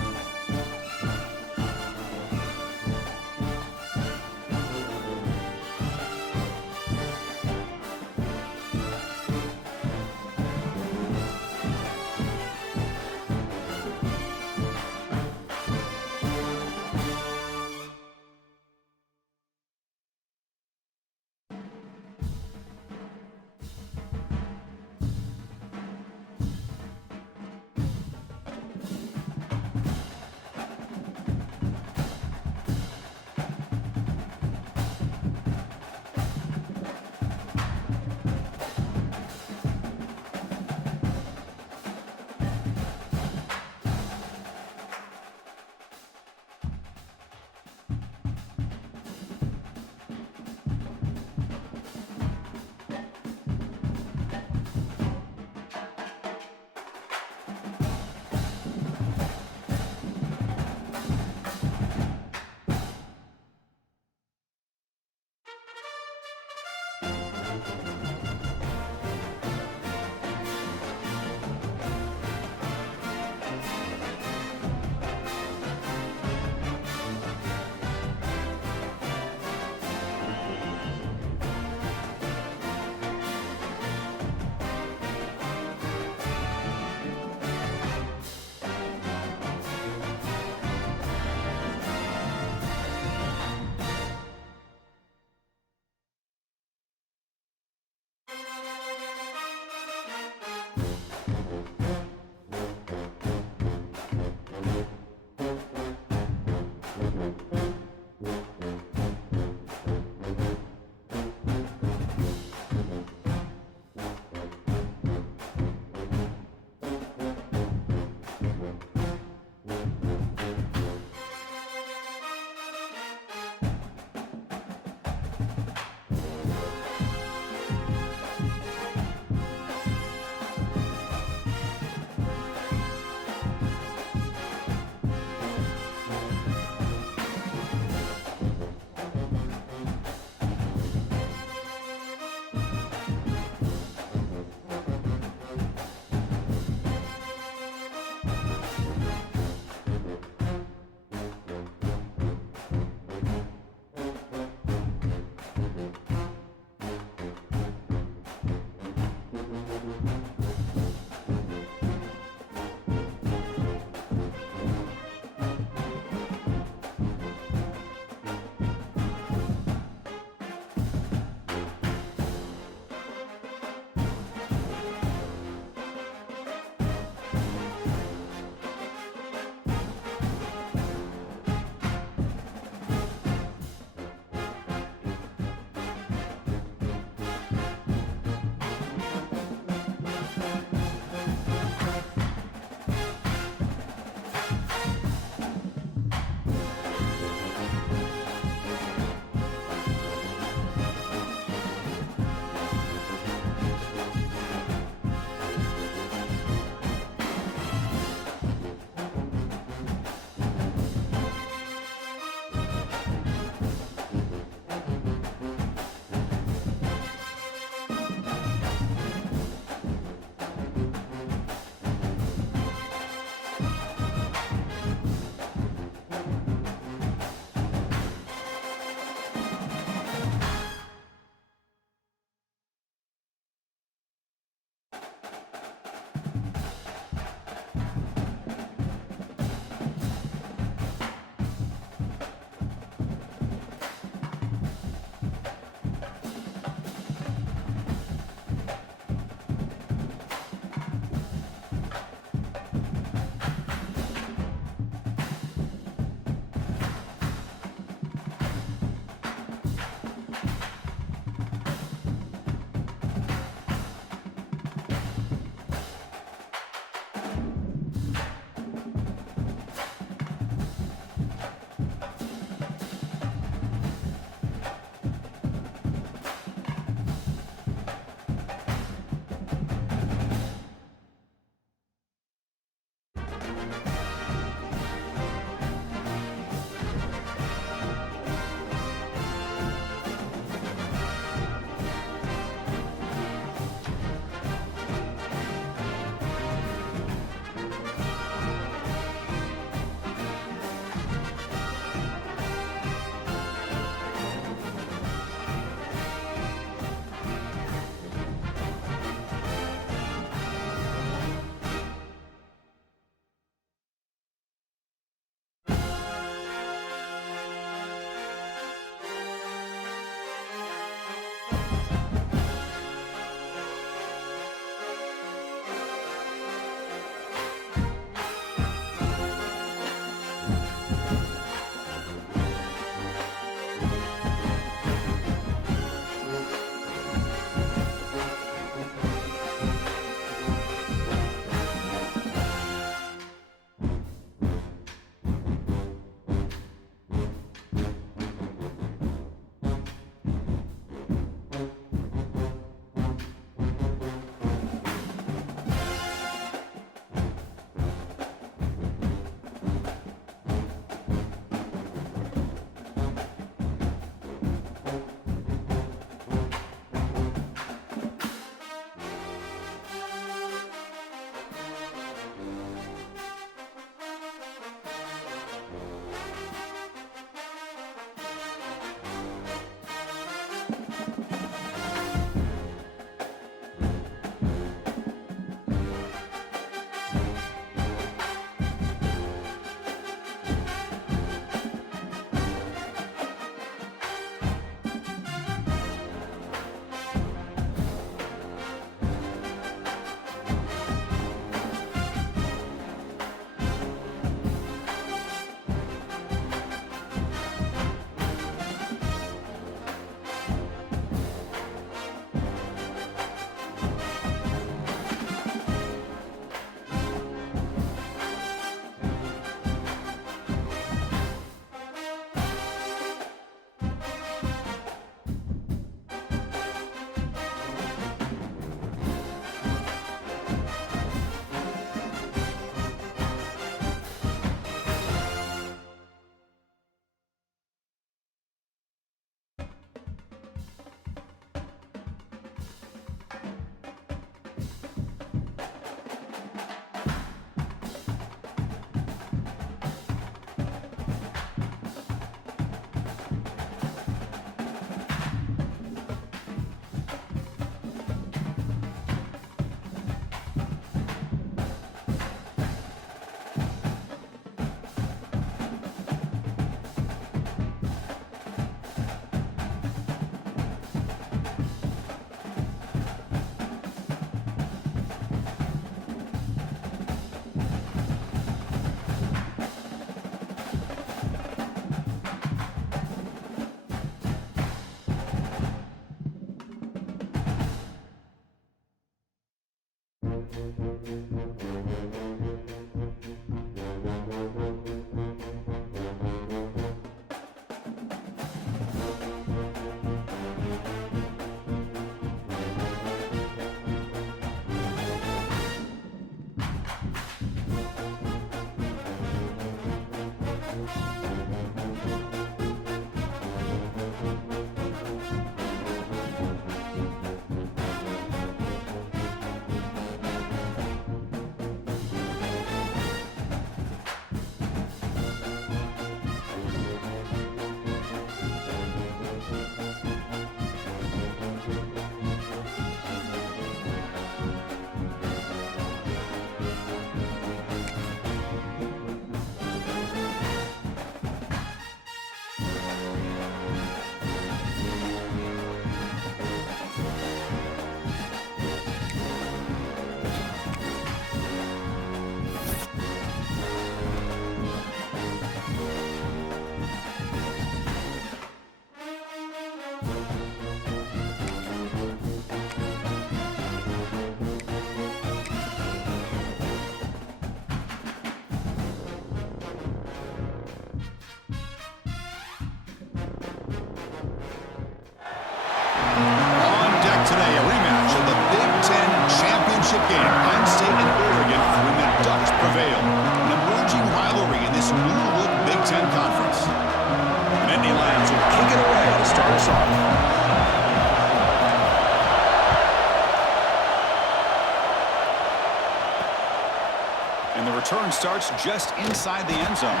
return starts just inside the end zone.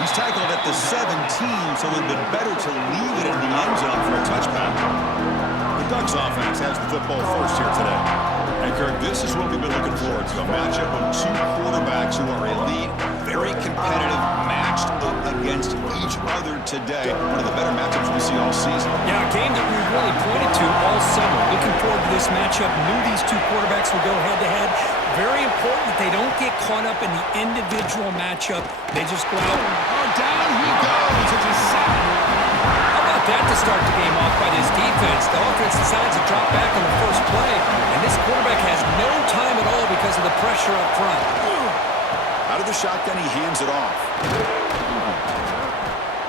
He's tackled at the 17, so it would have been better to leave it in the end zone for a touchback. The Ducks offense has the football first here today. And Kirk, this is what we've been looking forward to, a matchup of two quarterbacks who are elite, very competitive, matched up against each other today. One of the better matchups we see all season. Yeah, a game that we really pointed to all summer. Looking forward to this matchup. Knew these two quarterbacks would go head-to-head. Very important that they don't get caught up in the individual matchup. They just go out. Oh, down he goes. It's a sack. How about that to start the game off by this defense? The offense decides to drop back on the first play, and this quarterback has no time at all because of the pressure up front. Out of the shotgun, he hands it off.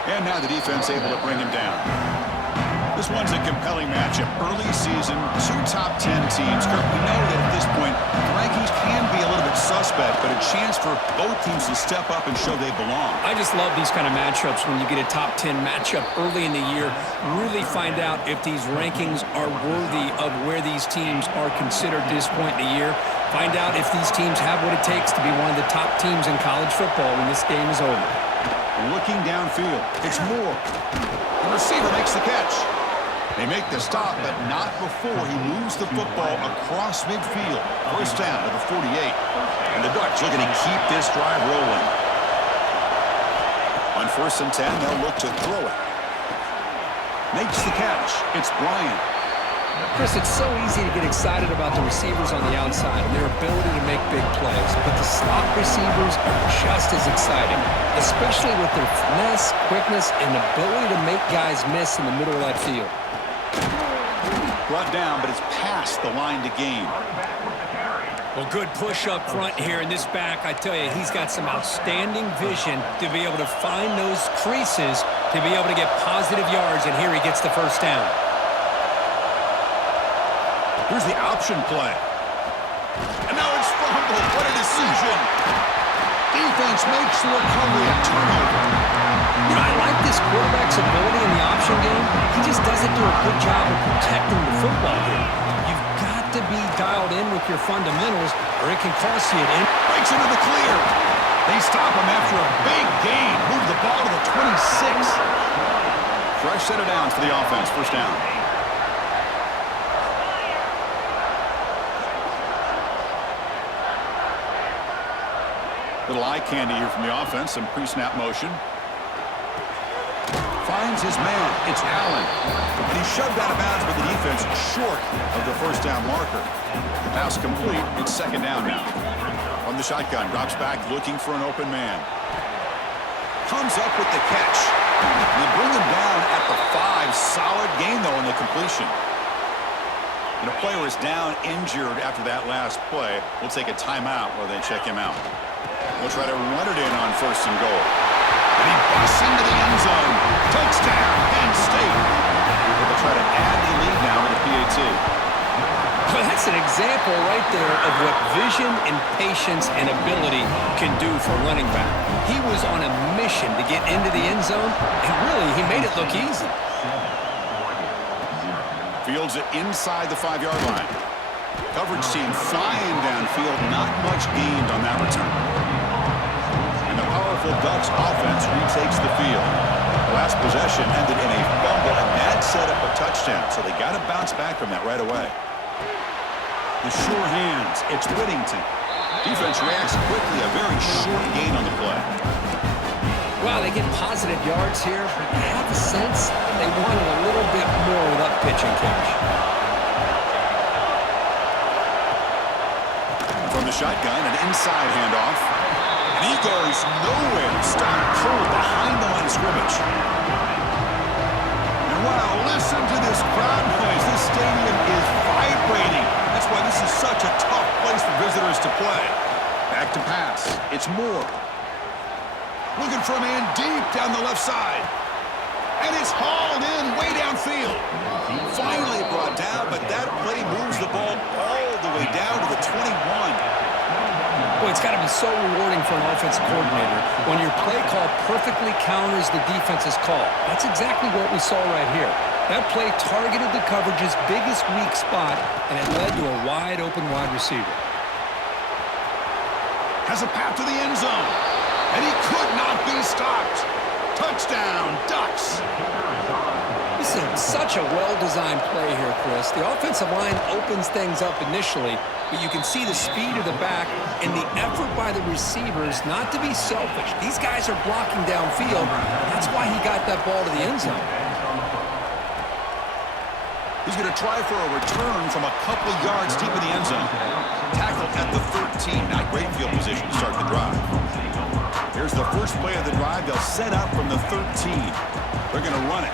And now the defense able to bring him down. This one's a compelling matchup. Early season, two top 10 teams. Kirk, we know that at this point, the rankings can be a little bit suspect, but a chance for both teams to step up and show they belong. I just love these kind of matchups when you get a top 10 matchup early in the year. Really find out if these rankings are worthy of where these teams are considered at this point in the year. Find out if these teams have what it takes to be one of the top teams in college football when this game is over. Looking downfield, it's Moore. The receiver makes the catch. They make the stop, but not before he moves the football across midfield. First down to the 48. And the Ducks looking to keep this drive rolling. On 1st and 10, they'll look to throw it. Makes the catch. It's Bryant. Chris, it's so easy to get excited about the receivers on the outside and their ability to make big plays, but the slot receivers are just as exciting, especially with their finesse, quickness, and ability to make guys miss in the middle of that field. Brought down, but it's past the line to gain. Well, good push up front here, and this back, I tell you, he's got some outstanding vision to be able to find those creases, to be able to get positive yards, and here he gets the first down. Here's the option play. And now it's fumbled. What a decision. Defense makes the recovery a turnover. You know, I like this quarterback's ability in the option game. He just doesn't do a good job of protecting the football here. You've got to be dialed in with your fundamentals, or it can cost you an Breaks into the clear. They stop him after a big gain. Move the ball to the 26. Fresh set of downs for the offense. First down. Little eye candy here from the offense. Some pre-snap motion. Finds his man. It's Allen. And he's shoved out of bounds with the defense short of the first down marker. The pass complete. It's second down now. From the shotgun. Drops back looking for an open man. Comes up with the catch. They bring him down at the 5. Solid gain, though, in the completion. And a player is down injured after that last play. We'll take a timeout while they check him out. We'll try to run it in on 1st and goal. And he busts into the end zone. Touchdown, Penn State. They'll try to add the lead now with a PAT. Well, that's an example right there of what vision and patience and ability can do for a running back. He was on a mission to get into the end zone, and really, he made it look easy. Fields it inside the 5-yard line. Coverage team flying downfield. Not much gained on that return. And the powerful Ducks offense retakes the field. The last possession ended in a fumble, and that set up a touchdown. So they got to bounce back from that right away. The sure hands. It's Whittington. Defense reacts quickly. A very short gain on the play. Well, they get positive yards here, but I have the sense they wanted a little bit more with that pitching catch. From the shotgun, an inside handoff. And he goes nowhere. Stop cold behind the line of scrimmage. And wow, listen to this crowd noise. This stadium is vibrating. That's why this is such a tough place for visitors to play. Back to pass. It's Moore. Looking for a man deep down the left side. And it's hauled in way downfield. Finally brought down, but that play moves the ball all the way down to the 21. Boy, it's got to be so rewarding for an offensive coordinator when your play call perfectly counters the defense's call. That's exactly what we saw right here. That play targeted the coverage's biggest weak spot, and it led to a wide-open wide receiver. Has a path to the end zone, and he could not be stopped. Touchdown, Ducks. This is such a well-designed play here, Chris. The offensive line opens things up initially, but you can see the speed of the back and the effort by the receivers not to be selfish. These guys are blocking downfield. That's why he got that ball to the end zone. He's going to try for a return from a couple yards deep in the end zone. Tackled at the 13. Not great field position to start the drive. Here's the first play of the drive. They'll set up from the 13. They're going to run it.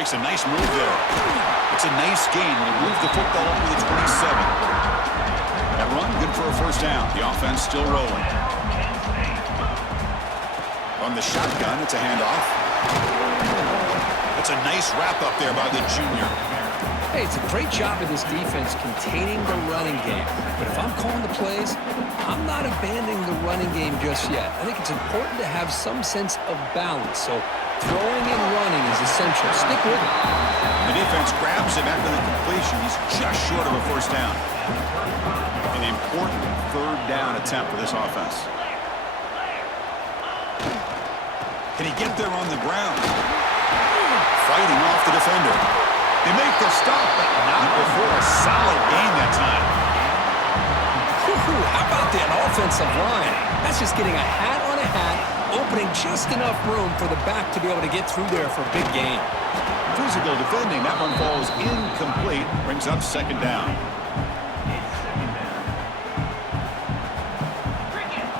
Makes a nice move there. It's a nice gain when he moves the football up to the 27. That run, good for a first down. The offense still rolling. On the shotgun, it's a handoff. It's a nice wrap up there by the junior. Hey, it's a great job of this defense containing the running game. But if I'm calling the plays, I'm not abandoning the running game just yet. I think it's important to have some sense of balance. So throwing and running is essential. Stick with it. The defense grabs him after the completion. He's just short of a first down. An important third down attempt for this offense. Can he get there on the ground? Fighting off the defender. They make the stop, but not before a solid gain that time. How about that offensive line? That's just getting a hat on a hat, opening just enough room for the back to be able to get through there for a big gain. Physical defending. That one falls incomplete. Brings up second down.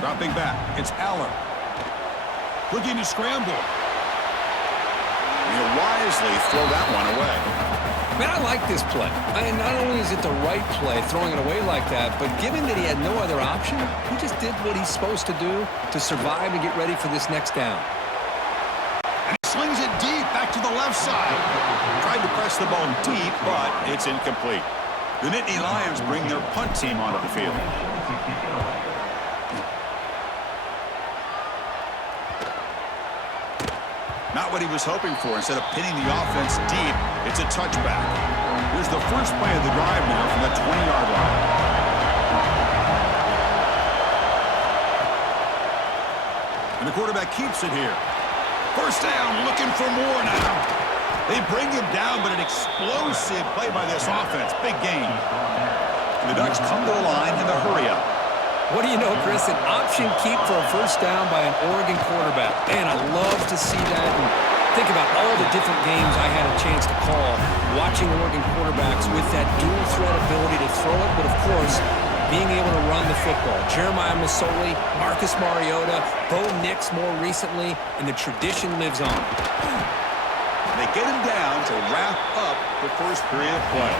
Dropping back. It's Allen. Looking to scramble. He'll wisely throw that one away. Man, I like this play. Not only is it the right play, throwing it away like that, but given that he had no other option, he just did what he's supposed to do to survive and get ready for this next down. And he slings it deep back to the left side. Tried to press the ball deep, but it's incomplete. The Nittany Lions bring their punt team onto the field. Not what he was hoping for. Instead of pinning the offense deep, it's a touchback. Here's the first play of the drive now from the 20-yard line. And the quarterback keeps it here. First down, looking for more now. They bring him down, but an explosive play by this offense. Big gain. And the Ducks come to the line in the hurry-up. What do you know, Chris? An option keep for a first down by an Oregon quarterback. Man, I love to see that. And think about all the different games I had a chance to call watching Oregon quarterbacks with that dual threat ability to throw it, but of course, being able to run the football. Jeremiah Masoli, Marcus Mariota, Bo Nix more recently, and the tradition lives on. They get him down to wrap up the first period of play.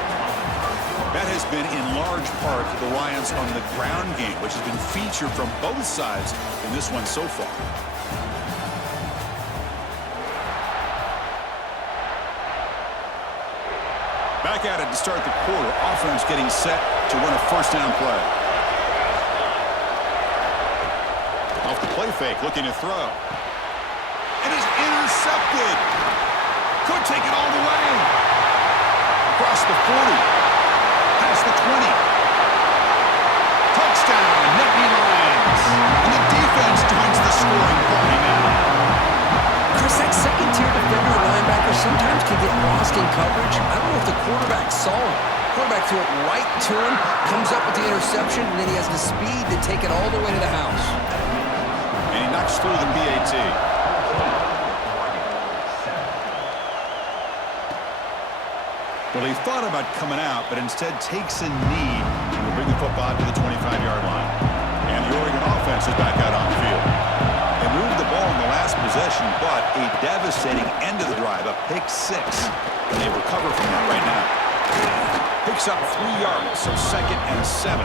That has been in large part the Lions on the ground game, which has been featured from both sides in this one so far. Back at it to start the quarter. Offense getting set to run a first down play. Off the play fake, looking to throw. It is intercepted. Could take it all the way. Across the 40. Past the 20. Touchdown, Nittany Lions. And the defense joins the scoring party now. Chris, that second-tier defender linebacker sometimes can get lost in coverage. I don't know if the quarterback saw him. Quarterback threw it right to him, comes up with the interception, and then he has the speed to take it all the way to the house. And he knocks through the BAT. Well, he thought about coming out, but instead takes a knee and will bring the football to the 25-yard line. And the Oregon offense is back out on the field. They moved the ball in the last possession, but a devastating end of the drive, a pick six. And they recover from that right now. Picks up 3 yards, so 2nd and 7.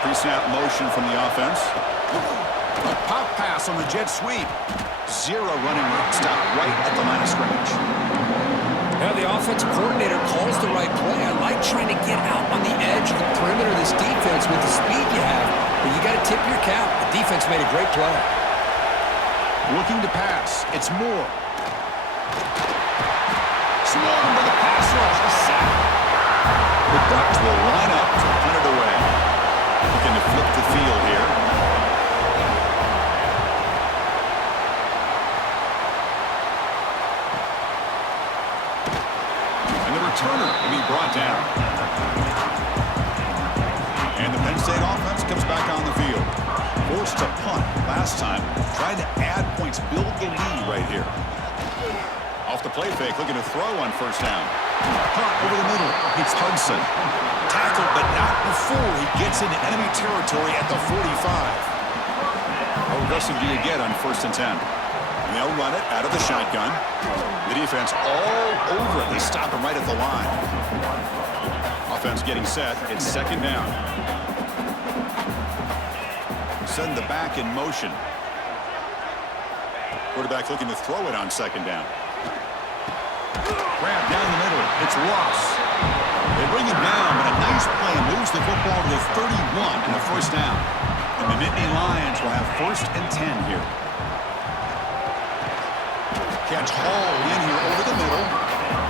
Pre-snap motion from the offense. A pop pass on the jet sweep. 0 running route stop right at the line of scrimmage. Now the offensive coordinator calls the right play. I like trying to get out on the edge of the perimeter of this defense with the speed you have, but you got to tip your cap. The defense made a great play. Looking to pass. It's Moore. Swarmed by the pass rush. A sack. The Ducks will line up to punt it away. Looking to flip the field here. And the returner will be brought down. And the Penn State offense comes back on the field. Forced to punt last time. Trying to add points, build the lead right here. Off the play fake, looking to throw on first down. Punt over the middle. It's Hudson. Tackled, but not before he gets into enemy territory at the 45. How aggressive do you get on 1st and 10? And they'll run it out of the shotgun. The defense all over it. They stop him right at the line. Offense getting set. It's 2nd down. Send the back in motion. Quarterback looking to throw it on 2nd down. Grab down the middle. It's Ross. They bring him down, but a nice play moves the football to the 31 and the first down. And the Nittany Lions will have 1st and 10 here. Catch hauled in here over the middle.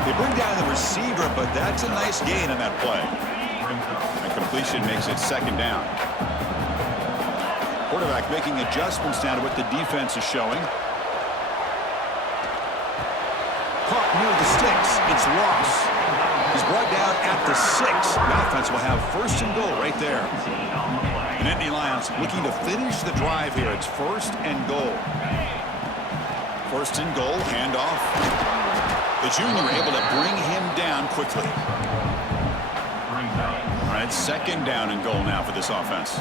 They bring down the receiver, but that's a nice gain on that play. And completion makes it second down. Quarterback making adjustments now to what the defense is showing. Caught near the sticks. It's Ross. He's brought down at the 6. The offense will have first and goal right there. And Nittany Lions looking to finish the drive here. It's first and goal. First and goal, handoff. The junior able to bring him down quickly. All right, second down and goal now for this offense.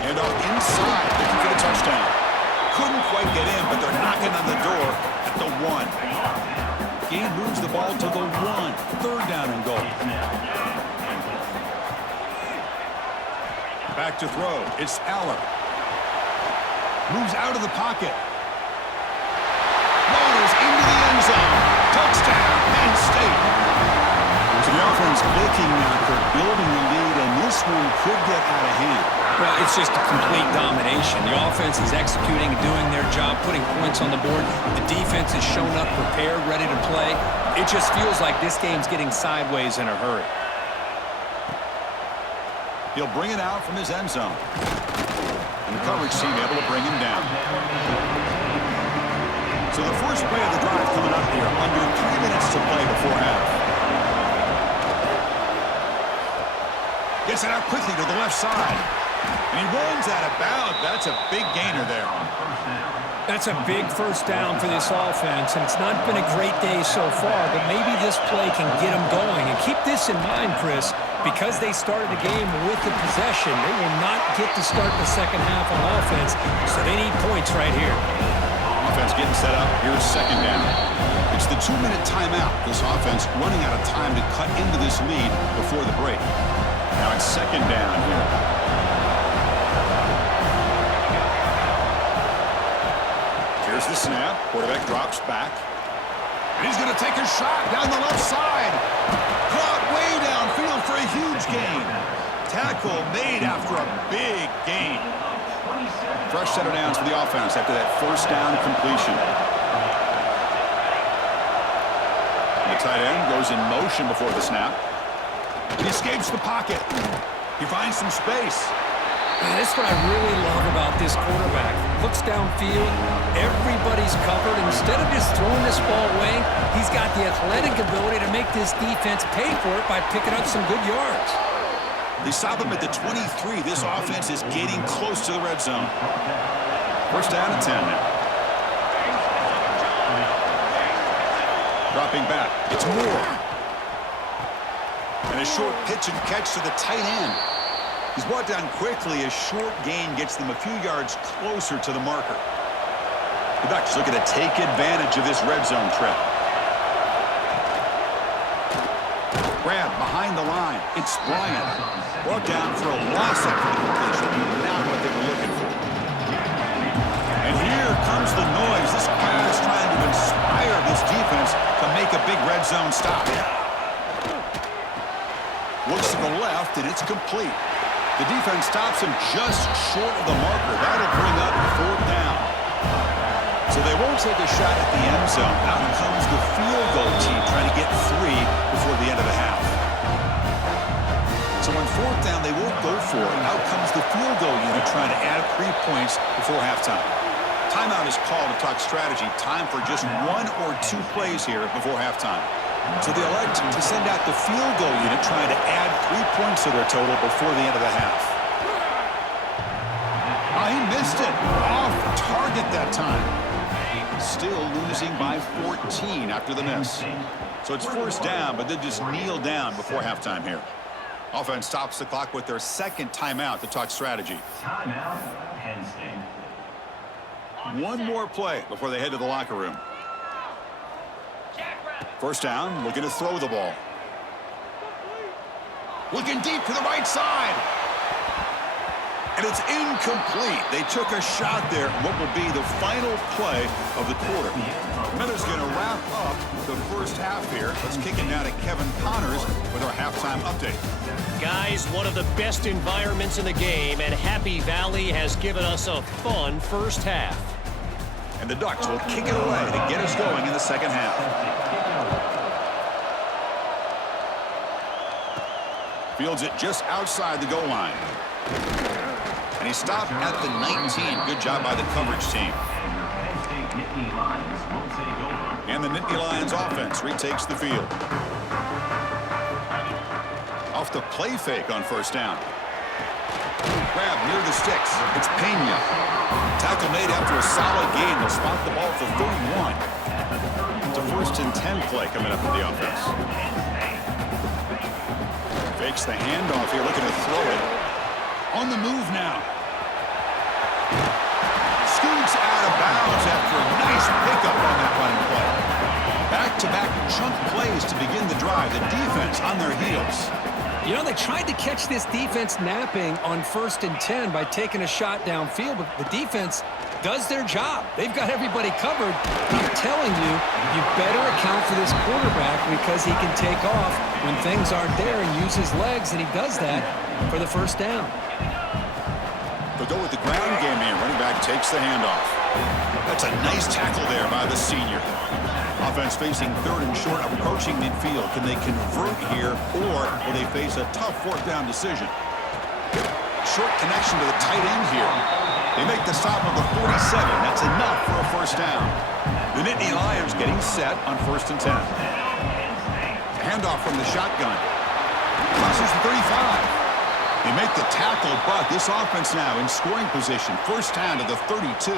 Handoff inside, looking for the touchdown. Couldn't quite get in, but they're knocking on the door at the 1. Gain moves the ball to the 1. Third down and goal. Back to throw. It's Aller. Moves out of the pocket. Rolls into the end zone. Touchdown, Penn State. So the offense looking now for building the lead, and this one could get out of hand. Well, it's just a complete domination. The offense is executing, doing their job, putting points on the board. The defense has shown up, prepared, ready to play. It just feels like this game's getting sideways in a hurry. He'll bring it out from his end zone. And the coverage team able to bring him down. So the first play of the drive coming up here. Under 3 minutes to play before half. Gets it out quickly to the left side. And he runs out of bounds. That's a big gainer there. That's a big first down for this offense, and it's not been a great day so far, but maybe this play can get them going. And keep this in mind, Chris, because they started the game with the possession, they will not get to start the second half on offense, so they need points right here. Offense getting set up. Here's second down. It's the 2-minute timeout. This offense running out of time to cut into this lead before the break. Now it's second down here. Here's the snap. Quarterback drops back. And he's going to take a shot down the left side. Caught way downfield for a huge gain. Tackle made after a big gain. Fresh set of downs for the offense after that first down completion. The tight end goes in motion before the snap. He escapes the pocket. He finds some space. That's what I really love about this quarterback. Looks downfield, everybody's covered. Instead of just throwing this ball away, he's got the athletic ability to make this defense pay for it by picking up some good yards. They stop him at the 23. This offense is getting close to the red zone. First down and 10 now. Dropping back. It's Moore. And a short pitch and catch to the tight end. He's brought down quickly. A short gain gets them a few yards closer to the marker. The Ducks looking to take advantage of this red zone trip. Grab behind the line. It's Bryant. Brought down for a loss after the completion. Not what they were looking for. And here comes the noise. This crowd is trying to inspire this defense to make a big red zone stop. Looks to the left, and it's complete. The defense stops him just short of the marker. That'll bring up fourth down. So they won't take a shot at the end zone. Out comes the field goal team trying to get 3 before the end of the half. So on fourth down, they won't go for it. Out comes the field goal unit trying to add 3 points before halftime. Timeout is called to talk strategy. Time for just 1 or 2 plays here before halftime. So they elect to send out the field goal unit trying to add 3 points to their total before the end of the half. Oh, he missed it. Off target that time. Still losing by 14 after the miss. So it's first down, but they just kneel down before halftime here. Offense stops the clock with their second timeout to talk strategy. Timeout, Penn State. 1 more play before they head to the locker room. First down, looking to throw the ball. Looking deep to the right side. And it's incomplete. They took a shot there. What will be the final play of the quarter. Miller's going to wrap up the first half here. Let's kick it down to Kevin Connors with our halftime update. Guys, one of the best environments in the game, and Happy Valley has given us a fun first half. And the Ducks will kick it away to get us going in the second half. Fields it just outside the goal line. And he stopped at the 19. Good job by the coverage team. And the Nittany Lions offense retakes the field. Off the play fake on first down. Grab near the sticks. It's Pena. Tackle made after a solid gain. They'll spot the ball for 31. It's a 1st and 10 play coming up for the offense. Fakes the handoff here, looking to throw it. On the move now. Scoots out of bounds after a nice pickup on that running play. Back-to-back chunk plays to begin the drive. The defense on their heels. You know, they tried to catch this defense napping on 1st and 10 by taking a shot downfield, but the defense does their job. They've got everybody covered. I'm telling you, you better account for this quarterback because he can take off when things aren't there and use his legs, and he does that for the first down. They'll go with the ground game here. Running back takes the handoff. That's a nice tackle there by the senior. Offense facing 3rd and short, approaching midfield. Can they convert here, or will they face a tough 4th down decision? Short connection to the tight end here. They make the stop on the 47. That's enough for a 1st down. The Nittany Lions getting set on 1st and 10. Handoff from the shotgun. Crosses the 35. They make the tackle, but this offense now in scoring position. 1st down to the 32.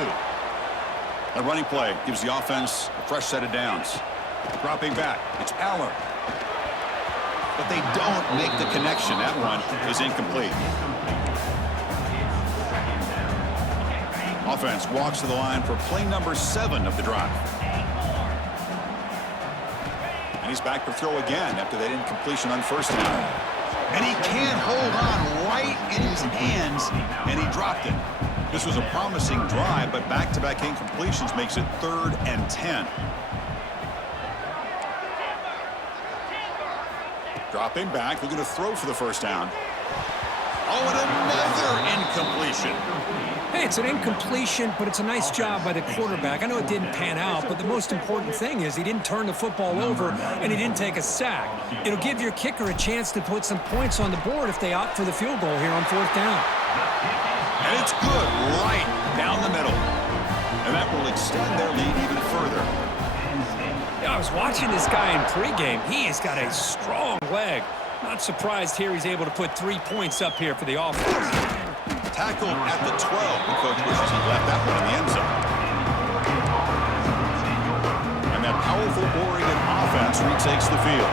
A running play gives the offense a fresh set of downs. Dropping back, it's Aller. But they don't make the connection. That one is incomplete. Offense walks to the line for play number 7 of the drive. And he's back to throw again after that incompletion on 1st down. And he can't hold on right in his hands, and he dropped it. This was a promising drive, but back-to-back incompletions makes it 3rd and 10. Dropping back, looking to throw for the 1st down. Oh, and another incompletion. Hey, it's an incompletion, but it's a nice job by the quarterback. I know it didn't pan out, but the most important thing is he didn't turn the football over and he didn't take a sack. It'll give your kicker a chance to put some points on the board if they opt for the field goal here on 4th down. And it's good right down the middle. And that will extend their lead even further. Yeah, I was watching this guy in pregame. He has got a strong leg. Not surprised here he's able to put 3 points up here for the offense. Tackled at the 12. The coach wishes he left that one in the end zone. And that powerful Oregon offense retakes the field.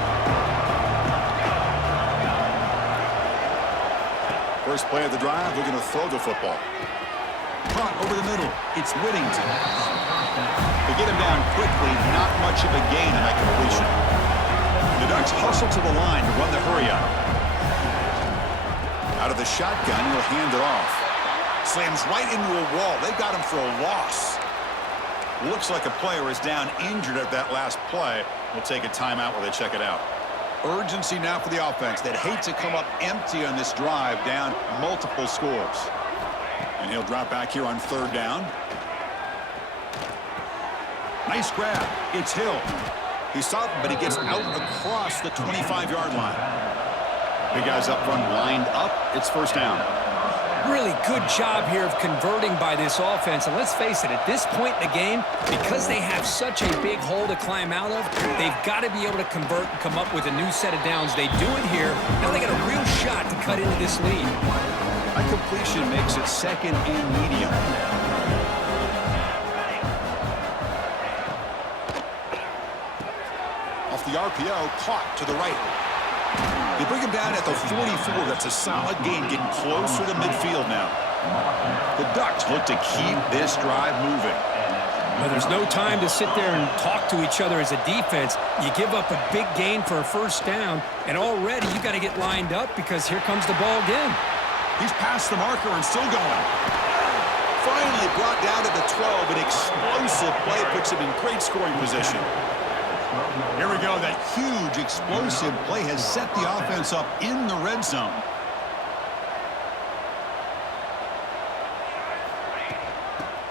First play of the drive, looking to throw the football. Caught over the middle. It's Whittington. They get him down quickly. Not much of a gain on that completion. The Ducks hustle to the line to run the hurry up. Out of the shotgun, he'll hand it off. Slams right into a wall. They got him for a loss. Looks like a player is down injured at that last play. We'll take a timeout while they check it out. Urgency now for the offense that hate to come up empty on this drive, down multiple scores. And he'll drop back here on 3rd down. Nice grab. It's Hill. He stopped, but he gets out across the 25-yard line. Big guys up front lined up. It's 1st down. Really good job here of converting by this offense. And let's face it, at this point in the game, because they have such a big hole to climb out of, they've got to be able to convert and come up with a new set of downs. They do it here. Now they got a real shot to cut into this lead. A completion makes it 2nd and medium. Off the RPO, caught to the right. They bring him down at the 44. That's a solid gain, getting closer to midfield now. The Ducks look to keep this drive moving. Well, there's no time to sit there and talk to each other as a defense. You give up a big gain for a 1st down, and already you got to get lined up because here comes the ball again. He's past the marker and still going. Finally brought down to the 12. An explosive play puts him in great scoring position. Here we go. That huge explosive play has set the offense up in the red zone.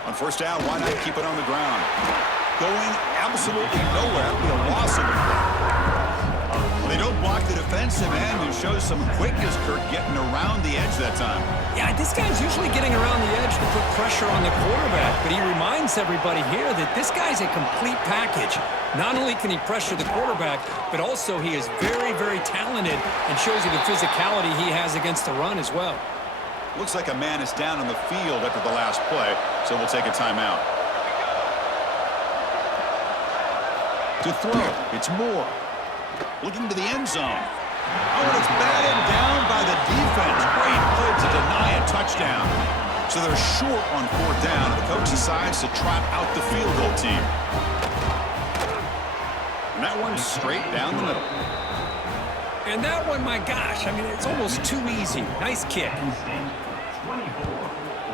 On 1st down, why not keep it on the ground? Going absolutely nowhere. It'll be a loss of the play. They don't block the defensive end and shows some quickness, Kirk, getting around the edge that time. Yeah, this guy's usually getting around the edge to put pressure on the quarterback, but he reminds everybody here that this guy's a complete package. Not only can he pressure the quarterback, but also he is very, very talented and shows you the physicality he has against the run as well. Looks like a man is down on the field after the last play, so we'll take a timeout. To throw, it's Moore. Looking to the end zone. Oh, and it's batted down by the defense. Great play to deny a touchdown. So they're short on 4th down, and the coach decides to trot out the field goal team. And that one's straight down the middle. And that one, my gosh, I mean, it's almost too easy. Nice kick. Penn State 24,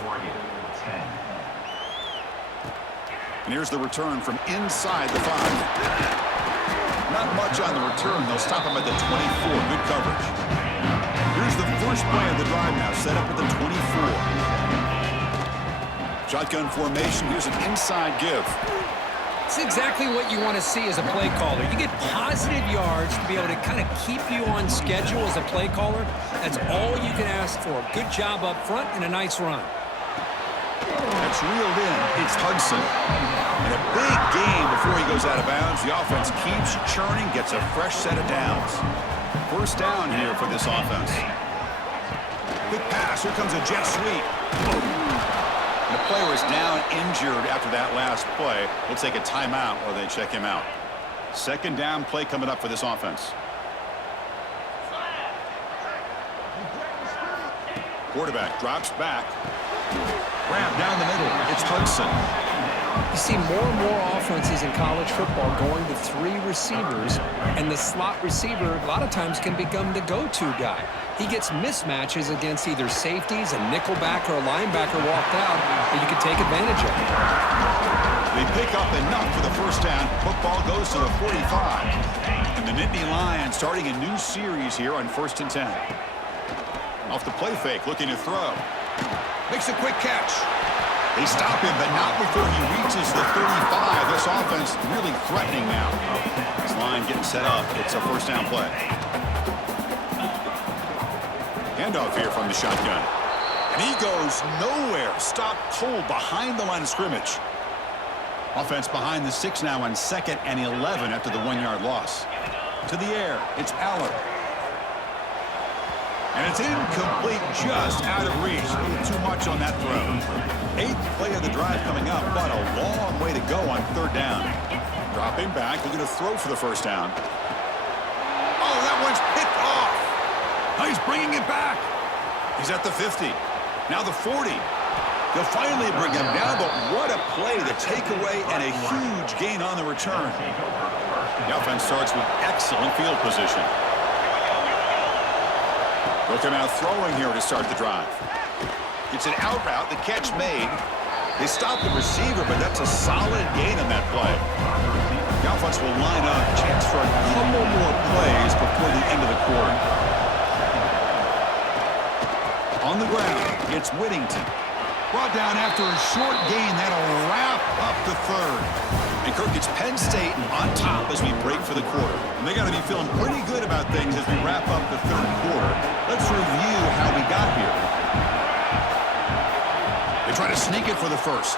Oregon 10. And here's the return from inside the 5. Not much on the return. They'll stop him at the 24. Good coverage. Here's the first play of the drive now, set up at the 24. Shotgun formation. Here's an inside give. It's exactly what you want to see as a play caller. You get positive yards to be able to kind of keep you on schedule as a play caller. That's all you can ask for. Good job up front and a nice run. That's reeled in. It's Hudson. And a big game before he goes out of bounds. The offense keeps churning, gets a fresh set of downs. First down here for this offense. Good pass. Here comes a jet sweep. The player is down injured after that last play. We'll take a timeout while they check him out. Second down play coming up for this offense. Quarterback drops back. Grab down the middle. It's Hudson. You see more and more offenses in college football going to 3 receivers, and the slot receiver a lot of times can become the go-to guy. He gets mismatches against either safeties, a nickelback, or a linebacker walked out that you can take advantage of. They pick up enough for the first down. Football goes to the 45. And the Nittany Lions starting a new series here on 1st and 10. Off the play fake, looking to throw. Makes a quick catch. They stop him, but not before he reaches the 35. This offense really threatening now. This line getting set up. It's a first down play. Handoff here from the shotgun. And he goes nowhere. Stop cold behind the line of scrimmage. Offense behind the 6 now on 2nd and 11 after the 1-yard loss. To the air. It's Aller. And it's incomplete, just out of reach. A little too much on that throw. 8th play of the drive coming up, but a long way to go on 3rd down. Dropping back, looking to throw for the first down. Oh, that one's picked off. Oh, he's bringing it back. He's at the 50. Now the 40. They'll finally bring him down, but what a play. The takeaway and a huge gain on the return. The offense starts with excellent field position. Looking out throwing here to start the drive. It's an out route. The catch made. They stop the receiver, but that's a solid gain on that play. The offense will line up. Chance for a couple more plays before the end of the quarter. On the ground, it's Whittington. Brought down after a short gain. That'll wrap up the 3rd. And Kirk, it's Penn State on top as we break for the quarter. And they got to be feeling pretty good about things as we wrap up the 3rd quarter. Let's review how we got here. They try to sneak it for the first.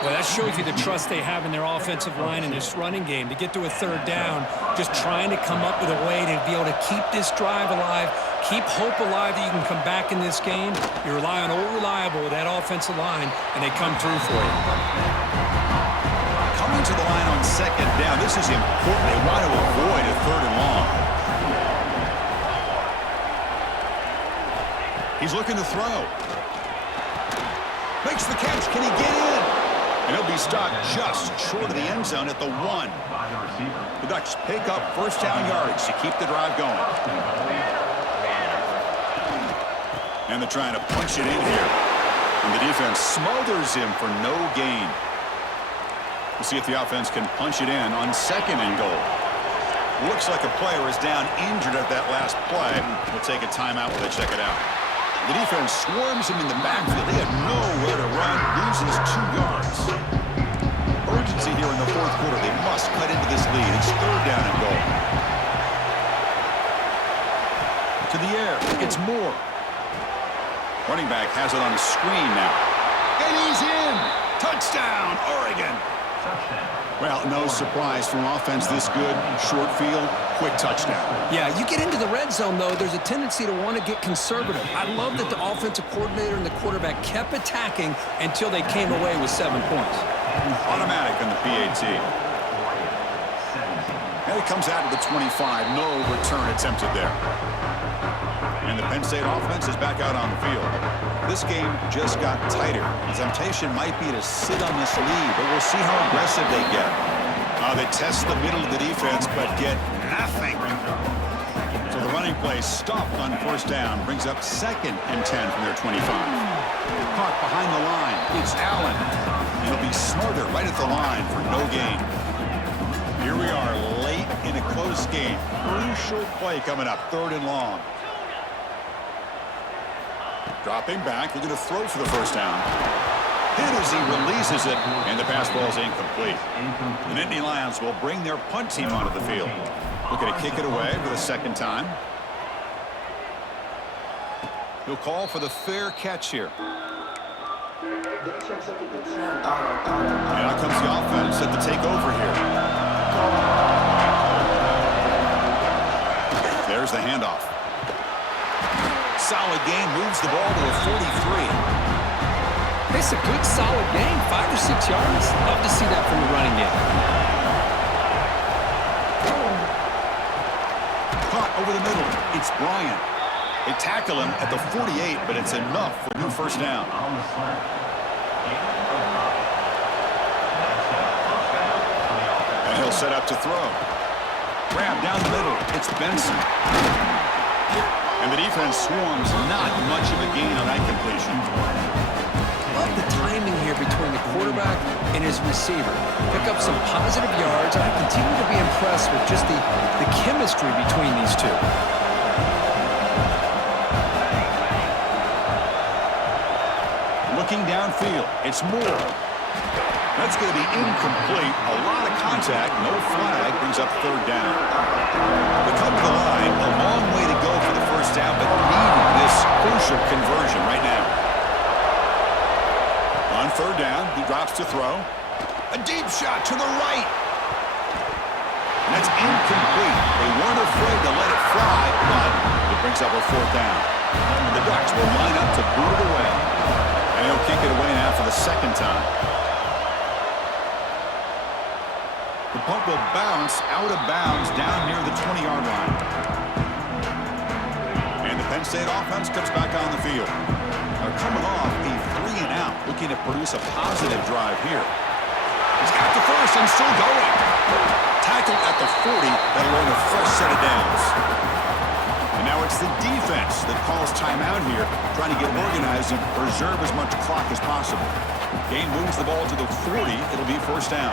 Well, that shows you the trust they have in their offensive line in this running game. To get to a 3rd down, just trying to come up with a way to be able to keep this drive alive, keep hope alive that you can come back in this game. You rely on Old Reliable with that offensive line, and they come through for you. Coming to the line on 2nd down. This is important. They want to avoid a 3rd and long. He's looking to throw. Makes the catch. Can he get in? And he'll be stopped just short of the end zone at the 1. The Ducks pick up first down yardage to keep the drive going. And they're trying to punch it in here. And the defense smothers him for no gain. We'll see if the offense can punch it in on 2nd and goal. Looks like a player is down injured at that last play. We'll take a timeout while they check it out. The defense swarms him in the backfield. They have nowhere to run. Loses 2 yards. Urgency here in the 4th quarter. They must cut into this lead. It's 3rd down and goal. To the air. It's Moore. Running back has it on the screen now. And he's in. Touchdown, Oregon. Well, no surprise from offense this good. Short field, quick touchdown. Yeah, you get into the red zone, though, there's a tendency to want to get conservative. I love that the offensive coordinator and the quarterback kept attacking until they came away with 7 points. Automatic on the PAT. And it comes out to the 25. No return attempted there. And the Penn State offense is back out on the field. This game just got tighter. The temptation might be to sit on this lead, but we'll see how aggressive they get. They test the middle of the defense, but get nothing. So the running play stopped on first down, brings up 2nd and 10 from their 25. Caught behind the line. It's Allen. He'll be smarter right at the line for no gain. Here we are late in a close game. Crucial play coming up, 3rd and long. Dropping back, they're going to throw for the first down. Hit as he releases it, and the pass ball is incomplete. The Nittany Lions will bring their punt team onto the field. Looking to kick it away for the 2nd time. He'll call for the fair catch here. And out comes the offense set to take over here. There's the handoff. Solid gain, moves the ball to the 43. It's a good, solid game, 5 or 6 yards. Love to see that from the running game. Caught over the middle. It's Bryant. They tackle him at the 48, but it's enough for a new first down. And he'll set up to throw. Grab down the middle. It's Benson. And the defense swarms, not much of a gain on that completion. Love the timing here between the quarterback and his receiver. Pick up some positive yards, and I continue to be impressed with just the chemistry between these two. Looking downfield, it's Moore. That's going to be incomplete. A lot of contact, no flag, brings up 3rd down. They come to the line, a long way to go for the first down, but needing this crucial conversion right now. On 3rd down, he drops to throw. A deep shot to the right. And that's incomplete. They weren't afraid to let it fly, but it brings up a 4th down. And the Ducks will line up to boot it away. And he'll kick it away now for the 2nd time. The punt will bounce out of bounds down near the 20-yard line. And the Penn State offense comes back on the field. They're coming off a 3-and-out, looking to produce a positive drive here. He's got the first and still going. Tackle at the 40, that'll earn a fresh set of downs. And now it's the defense that calls timeout here, trying to get organized and preserve as much clock as possible. Game moves the ball to the 40, it'll be first down.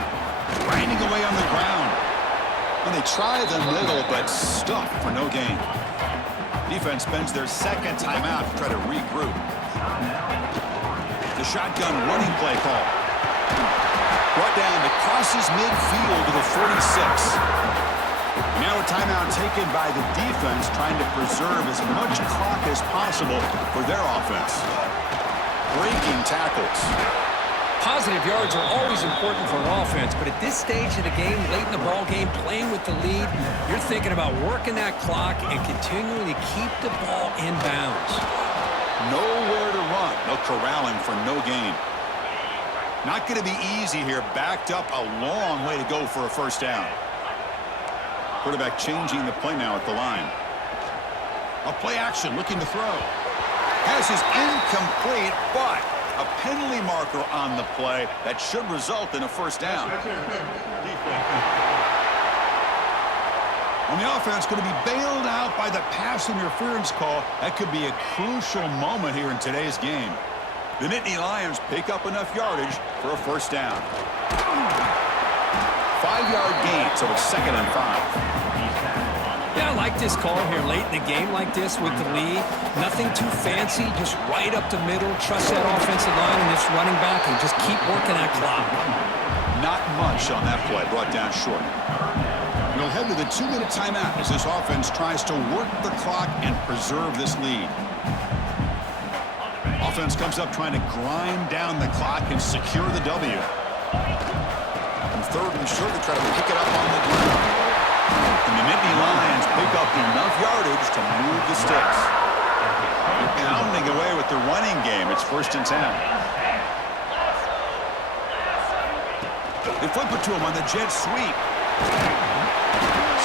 Grinding away on the ground. And they try the middle, but stuck for no gain. Defense spends their 2nd timeout to try to regroup. The shotgun running play call. Brought down that crosses midfield to the 46. Now a timeout taken by the defense, trying to preserve as much clock as possible for their offense. Breaking tackles. Positive yards are always important for an offense, but at this stage of the game, late in the ball game, playing with the lead, you're thinking about working that clock and continuing to keep the ball in bounds. Nowhere to run. No corralling for no gain. Not going to be easy here. Backed up a long way to go for a first down. Quarterback changing the play now at the line. A play action, looking to throw. Pass is incomplete, but a penalty marker on the play that should result in a first down. On the offense, going to be bailed out by the pass interference call. That could be a crucial moment here in today's game. The Nittany Lions pick up enough yardage for a first down. 5-yard gain, so it's 2nd and 5. Yeah, I like this call here late in the game like this with the lead. Nothing too fancy, just right up the middle. Trust that offensive line and this running back and just keep working that clock. Not much on that play, brought down short. We'll head to the 2-minute timeout as this offense tries to work the clock and preserve this lead. Offense comes up trying to grind down the clock and secure the W. And third and short, they try to pick it up on the ground. And the Nittany Lions pick up enough yardage to move the sticks. They're pounding away with the running game. It's 1st and 10. They flip it to him on the jet sweep.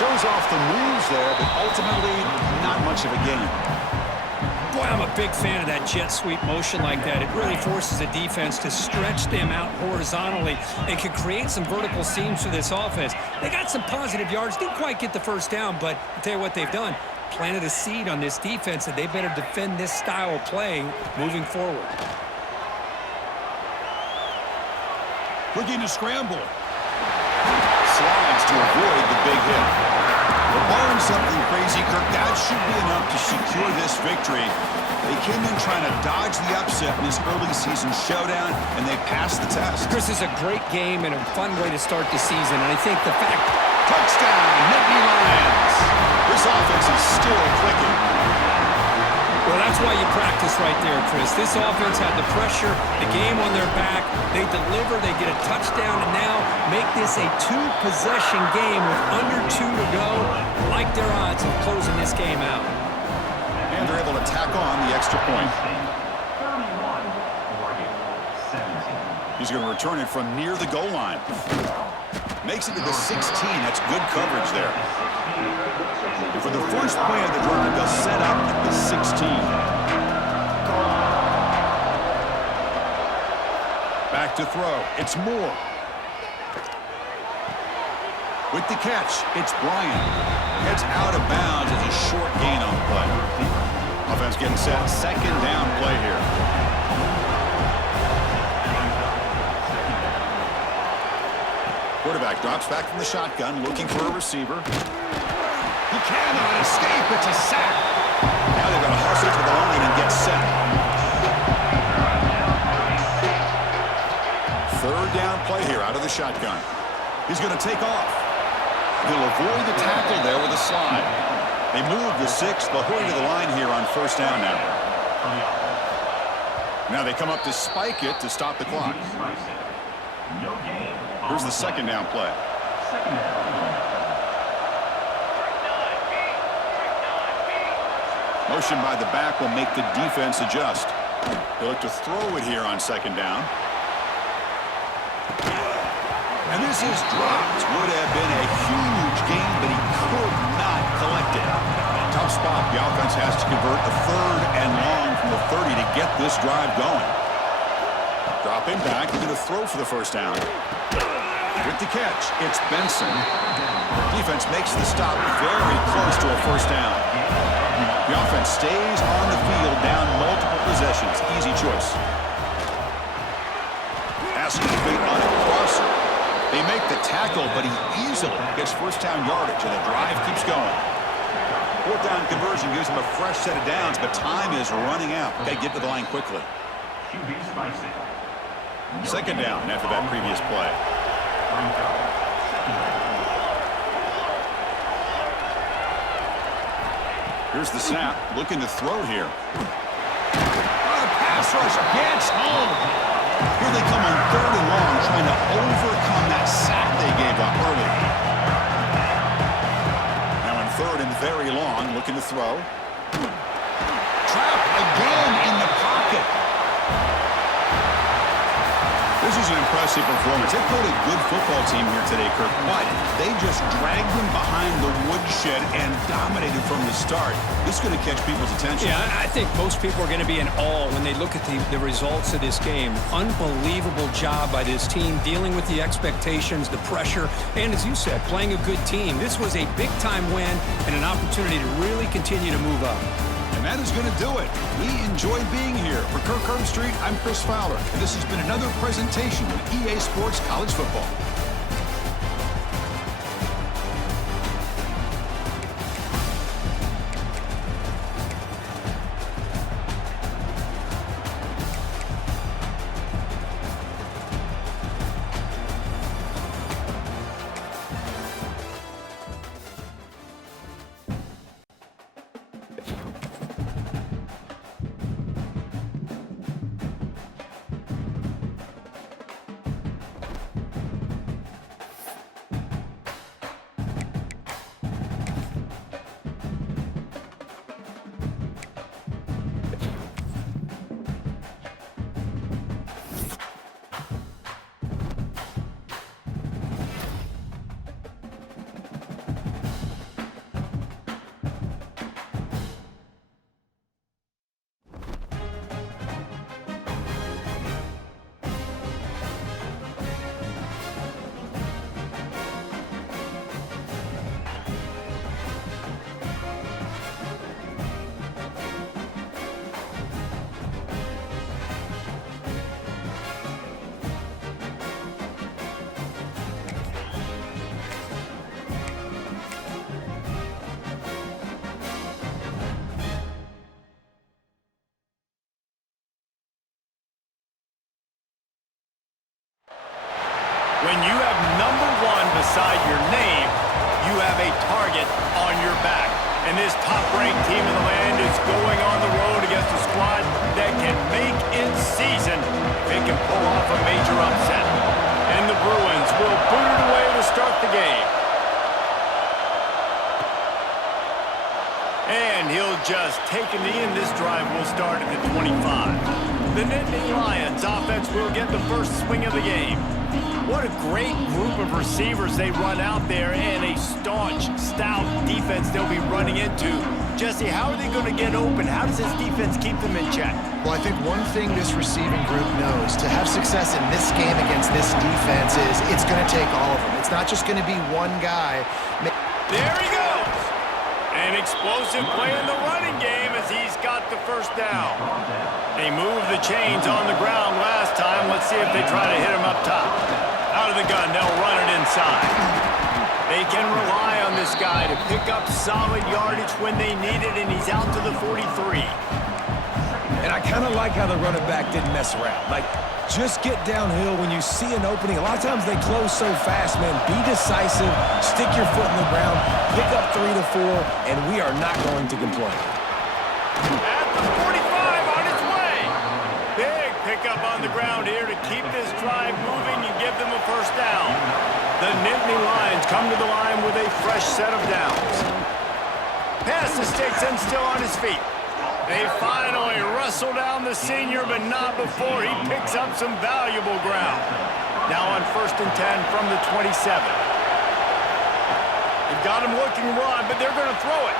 Shows off the moves there, but ultimately not much of a gain. Boy, I'm a big fan of that jet sweep motion like that. It really forces a defense to stretch them out horizontally and can create some vertical seams for this offense. They got some positive yards. Didn't quite get the first down, but I'll tell you what they've done. Planted a seed on this defense, and they better defend this style of play moving forward. Looking to scramble. Slides to avoid the big hit. But barring something crazy, Kirk, that should be enough to secure this victory. They came in trying to dodge the upset in this early season showdown, and they passed the test. Chris, is a great game and a fun way to start the season, and I think the fact... Touchdown, Nittany Lions. This offense is still clicking. Well, that's why you practice right there, Chris. This offense had the pressure, the game on their back. They deliver, they get a touchdown, and now make this a 2-possession game with under 2 to go. Like their odds of closing this game out. And they're able to tack on the extra point. 31, Oregon, 17. He's going to return it from near the goal line. Makes it to the 16. That's good coverage there. And for the first play of the drive, they'll set up at the 16. Back to throw. It's Moore. With the catch, it's Bryant. Heads out of bounds as a short gain on the play. Offense getting set. 2nd down play here. Quarterback drops back from the shotgun, looking for a receiver. He cannot escape. It's a sack. Now they've got to hustle to the line and get set. 3rd down play here out of the shotgun. He's going to take off. He'll avoid the tackle there with a slide. They move the 6th. They'll hurry to the line here on 1st down now. Now they come up to spike it to stop the clock. No gain. Here's the 2nd down play. Motion by the back will make the defense adjust. They look to throw it here on 2nd down. And this is dropped. Would have been a huge gain, but he could not collect it. Tough spot. The offense has to convert a 3rd and long from the 30 to get this drive going. Dropping back, they're going to throw for the 1st down. With the catch, it's Benson. Defense makes the stop very close to a 1st down. The offense stays on the field down multiple possessions. Easy choice. Asking feet on a crosser. They make the tackle, but he easily gets 1st down yardage, and the drive keeps going. 4th down conversion gives him a fresh set of downs, but time is running out. Got to get to the line quickly. QB spicy. 2nd down after that previous play. Here's the snap. Looking to throw here. Pass rush gets home. Here they come on 3rd and long, trying to overcome that sack they gave up early. Now in 3rd and very long, looking to throw. Trapped again in the pocket. This is an impressive performance. They played a good football team here today, Kirk, but they just dragged them behind the woodshed and dominated from the start. This is going to catch people's attention. Yeah, I think most people are going to be in awe when they look at the results of this game. Unbelievable job by this team, dealing with the expectations, the pressure, and as you said, playing a good team. This was a big-time win and an opportunity to really continue to move up. And that is going to do it. We enjoyed being here. For Kirk Herbstreit, I'm Chris Fowler, and this has been another presentation of EA Sports College Football. When you have number 1 beside your name, you have a target on your back. And this top-ranked team in the land is going on the road against a squad that can make its season if it can pull off a major upset. And the Bruins will boot it away to start the game. And he'll just take a knee, and this drive will start at the 25. The Nittany Lions offense will get the first swing of the game. What a great group of receivers they run out there, and a staunch, stout defense they'll be running into. Jesse, how are they going to get open? How does this defense keep them in check? Well, I think one thing this receiving group knows, to have success in this game against this defense is it's going to take all of them. It's not just going to be one guy. There he goes! An explosive play in the running game as he's got the first down. They moved the chains on the ground last time. Let's see if they try to hit him up top. Out of the gun, they'll run it inside. They can rely on this guy to pick up solid yardage when they need it, and he's out to the 43. And I kind of like how the running back didn't mess around. Like, just get downhill when you see an opening. A lot of times they close so fast, man. Be decisive, stick your foot in the ground, pick up 3 to 4, and we are not going to complain. At the 45 on its way. Big pickup on the ground here to keep this drive moving and give them a first down. The Nittany Lions come to the line with a fresh set of downs. Pass to sticks and still on his feet. They finally wrestle down the senior, but not before he picks up some valuable ground. Now on 1st and 10 from the 27. They've got him looking run, but they're going to throw it.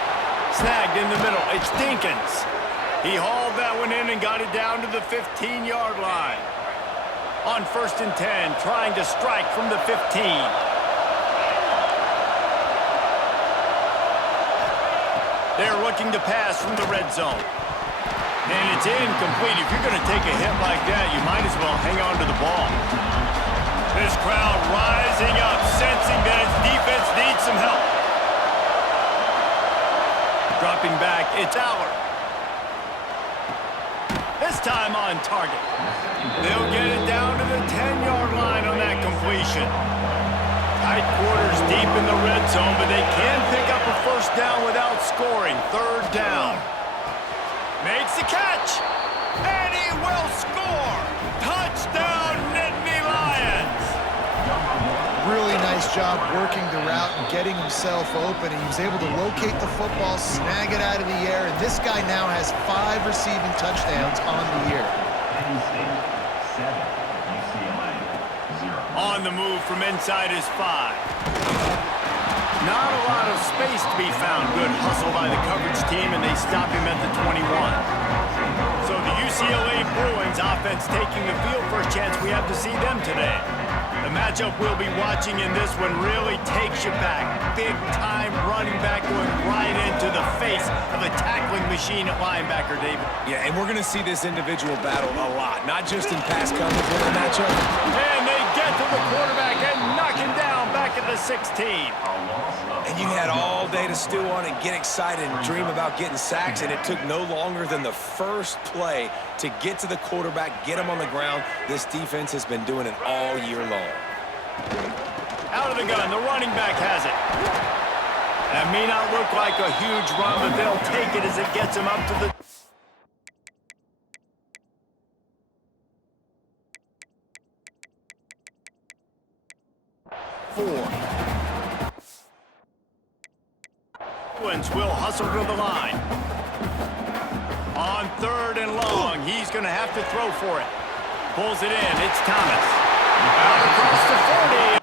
Snagged in the middle. It's Dinkins. He hauled that one in and got it down to the 15-yard line. On 1st and 10, trying to strike from the 15. They're looking to pass from the red zone. And it's incomplete. If you're going to take a hit like that, you might as well hang on to the ball. This crowd rising up, sensing that its defense needs some help. Dropping back, it's Aller. This time on target. They'll get it down to the 10-yard line on that completion. Tight quarters deep in the red zone, but they can pick up a first down without scoring. 3rd down. Makes the catch, and he will score. Touchdown, Nittany Lions. Really nice job working the route and getting himself open. And he was able to locate the football, snag it out of the air, and this guy now has 5 receiving touchdowns on the year. Penn State 7, UCLA 0. On the move from inside his 5. Not a lot of space to be found. Good hustle by the coverage team, and they stop him at the 21. So the UCLA Bruins offense taking the field. First chance we have to see them today. The matchup we'll be watching in this one really takes you back. Big-time running back going right into the face of a tackling machine at linebacker, David. Yeah, and we're going to see this individual battle a lot, not just in pass coverage with the matchup. And they get to the quarterback and knock him down back at the 16. And you had all day to stew on and get excited and dream about getting sacks, and it took no longer than the first play to get to the quarterback, get him on the ground. This defense has been doing it all year long. Out of the gun, the running back has it. That may not look like a huge run, but they'll take it as it gets him up to the... Bruins will hustle to the line. On 3rd and long, he's going to have to throw for it. Pulls it in, it's Thomas. Out across the 40.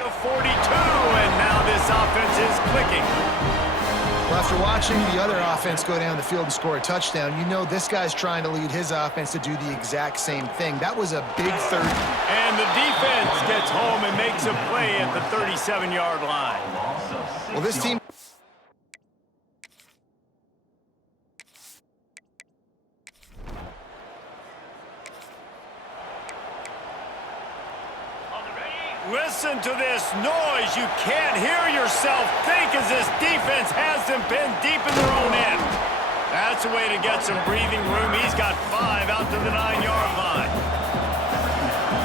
The 42, and now this offense is clicking. Well, after watching the other offense go down the field and score a touchdown, you know this guy's trying to lead his offense to do the exact same thing. That was a big 3rd. And the defense gets home and makes a play at the 37-yard line. Well, this team... Listen to this noise. You can't hear yourself think as this defense has them pinned deep in their own end. That's a way to get some breathing room. He's got 5 out to the 9-yard line.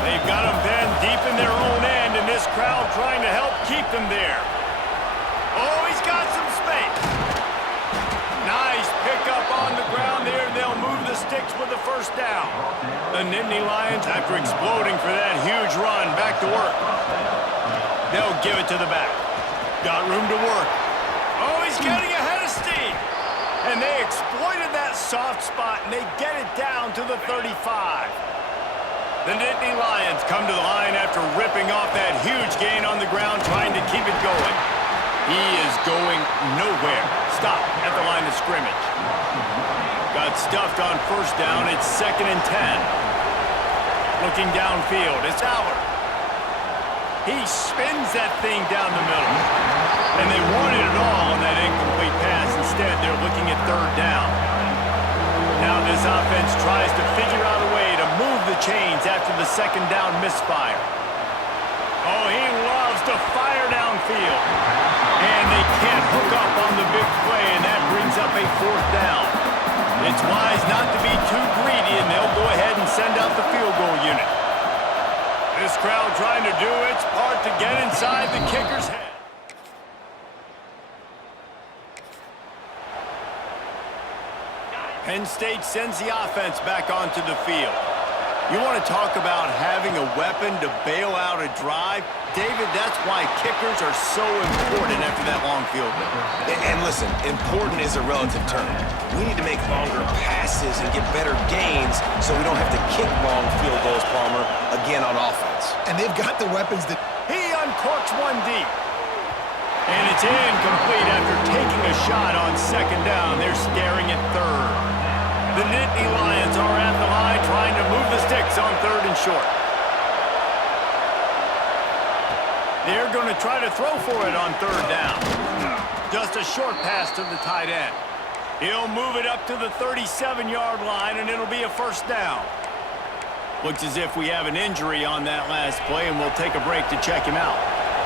They've got them then deep in their own end, and this crowd trying to help keep them there. Oh, he's got some space. Nice pickup on the ground there. They'll move the sticks with the first down. The Nittany Lions, after exploding for that huge run, back to work. They'll give it to the back. Got room to work. Oh, he's getting ahead of steam. And they exploited that soft spot, and they get it down to the 35. The Nittany Lions come to the line after ripping off that huge gain on the ground, trying to keep it going. He is going nowhere. Stop at the line of scrimmage. Got stuffed on first down. It's 2nd and 10. Looking downfield, it's Allard. He spins that thing down the middle. And they wanted it all on that incomplete pass. Instead, they're looking at 3rd down. Now this offense tries to figure out a way to move the chains after the 2nd down misfire. Oh, he loves to fire downfield. And they can't hook up on the big play, and that brings up a 4th down. It's wise not to be too greedy, and they'll go ahead and send out the field goal unit. This crowd trying to do its part to get inside the kicker's head. Penn State sends the offense back onto the field. You want to talk about having a weapon to bail out a drive? David, that's why kickers are so important after that long field goal. And listen, important is a relative term. We need to make longer passes and get better gains so we don't have to kick long field goals, Palmer, again on offense. And they've got the weapons that... He uncorks one deep. And it's incomplete after taking a shot on 2nd down. They're staring at 3rd. The Nittany Lions are at the line trying to move the sticks on 3rd and short. They're going to try to throw for it on 3rd down. Just a short pass to the tight end. He'll move it up to the 37-yard line, and it'll be a 1st down. Looks as if we have an injury on that last play, and we'll take a break to check him out.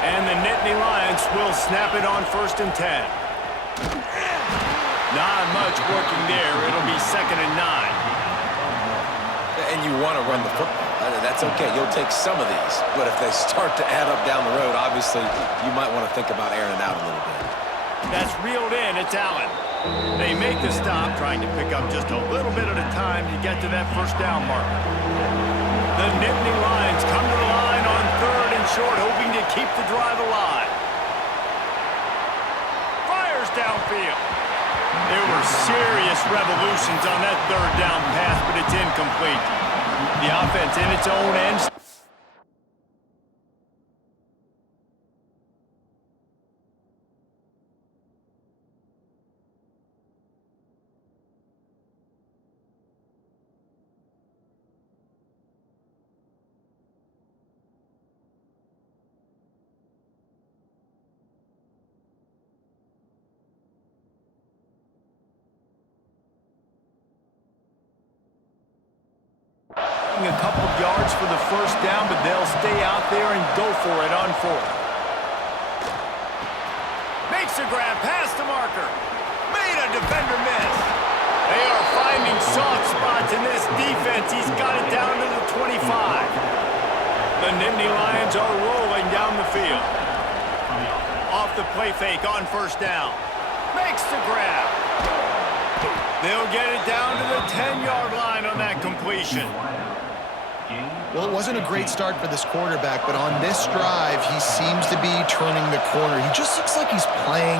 And the Nittany Lions will snap it on 1st and 10. Not much working there. It'll be 2nd and 9. And you want to run the football. That's okay. You'll take some of these. But if they start to add up down the road, obviously, you might want to think about airing it out a little bit. That's reeled in. It's Allen. They make the stop, trying to pick up just a little bit at a time to get to that 1st down marker. The Nittany Lions come to the line on 3rd and short, hoping to keep the drive alive. Fires downfield. There were serious revolutions on that 3rd down pass, but it's incomplete. The offense in its own end. A couple of yards for the 1st down, but they'll stay out there and go for it on 4th. Makes a grab past the marker. Made a defender miss. They are finding soft spots in this defense. He's got it down to the 25. The Nittany Lions are rolling down the field. Off the play fake on 1st down. Makes the grab. They'll get it down to the 10-yard line on that completion. Well, it wasn't a great start for this quarterback, but on this drive, he seems to be turning the corner. He just looks like he's playing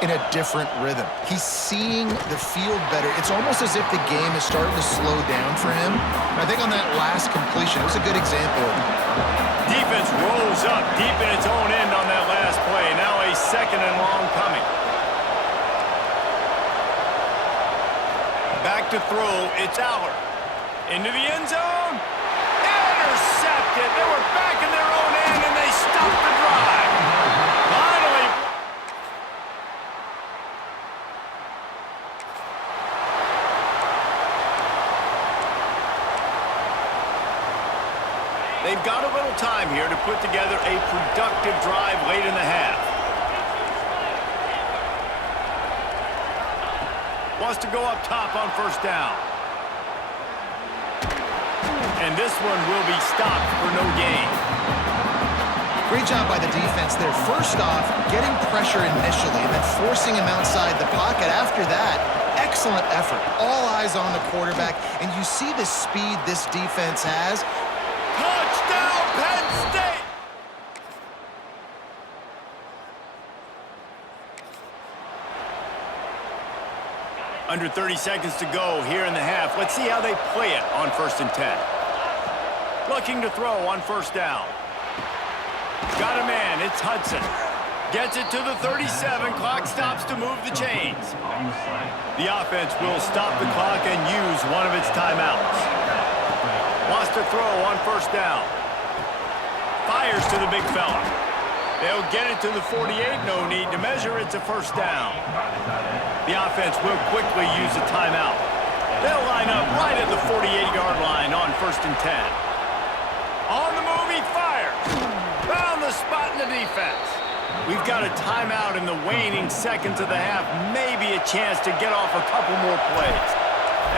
in a different rhythm. He's seeing the field better. It's almost as if the game is starting to slow down for him. And I think on that last completion, it was a good example. Defense rolls up deep in its own end on that last play. Now a 2nd and long coming. Back to throw, it's Allard. Into the end zone. Intercepted. They were back in their own end, and they stopped the drive. Finally. They've got a little time here to put together a productive drive late in the half. Wants to go up top on first down. And this one will be stopped for no gain. Great job by the defense there. First off, getting pressure initially and then forcing him outside the pocket. After that, excellent effort. All eyes on the quarterback, and you see the speed this defense has. Touchdown, Penn State! Under 30 seconds to go here in the half. Let's see how they play it on 1st and 10. Looking to throw on first down. Got a man, it's Hudson. Gets it to the 37, clock stops to move the chains. The offense will stop the clock and use one of its timeouts. Wants to throw on first down. Fires to the big fella. They'll get it to the 48, no need to measure, it's a first down. The offense will quickly use a timeout. They'll line up right at the 48-yard line on 1st and 10. On the move, he fires. Found the spot in the defense. We've got a timeout in the waning seconds of the half. Maybe a chance to get off a couple more plays.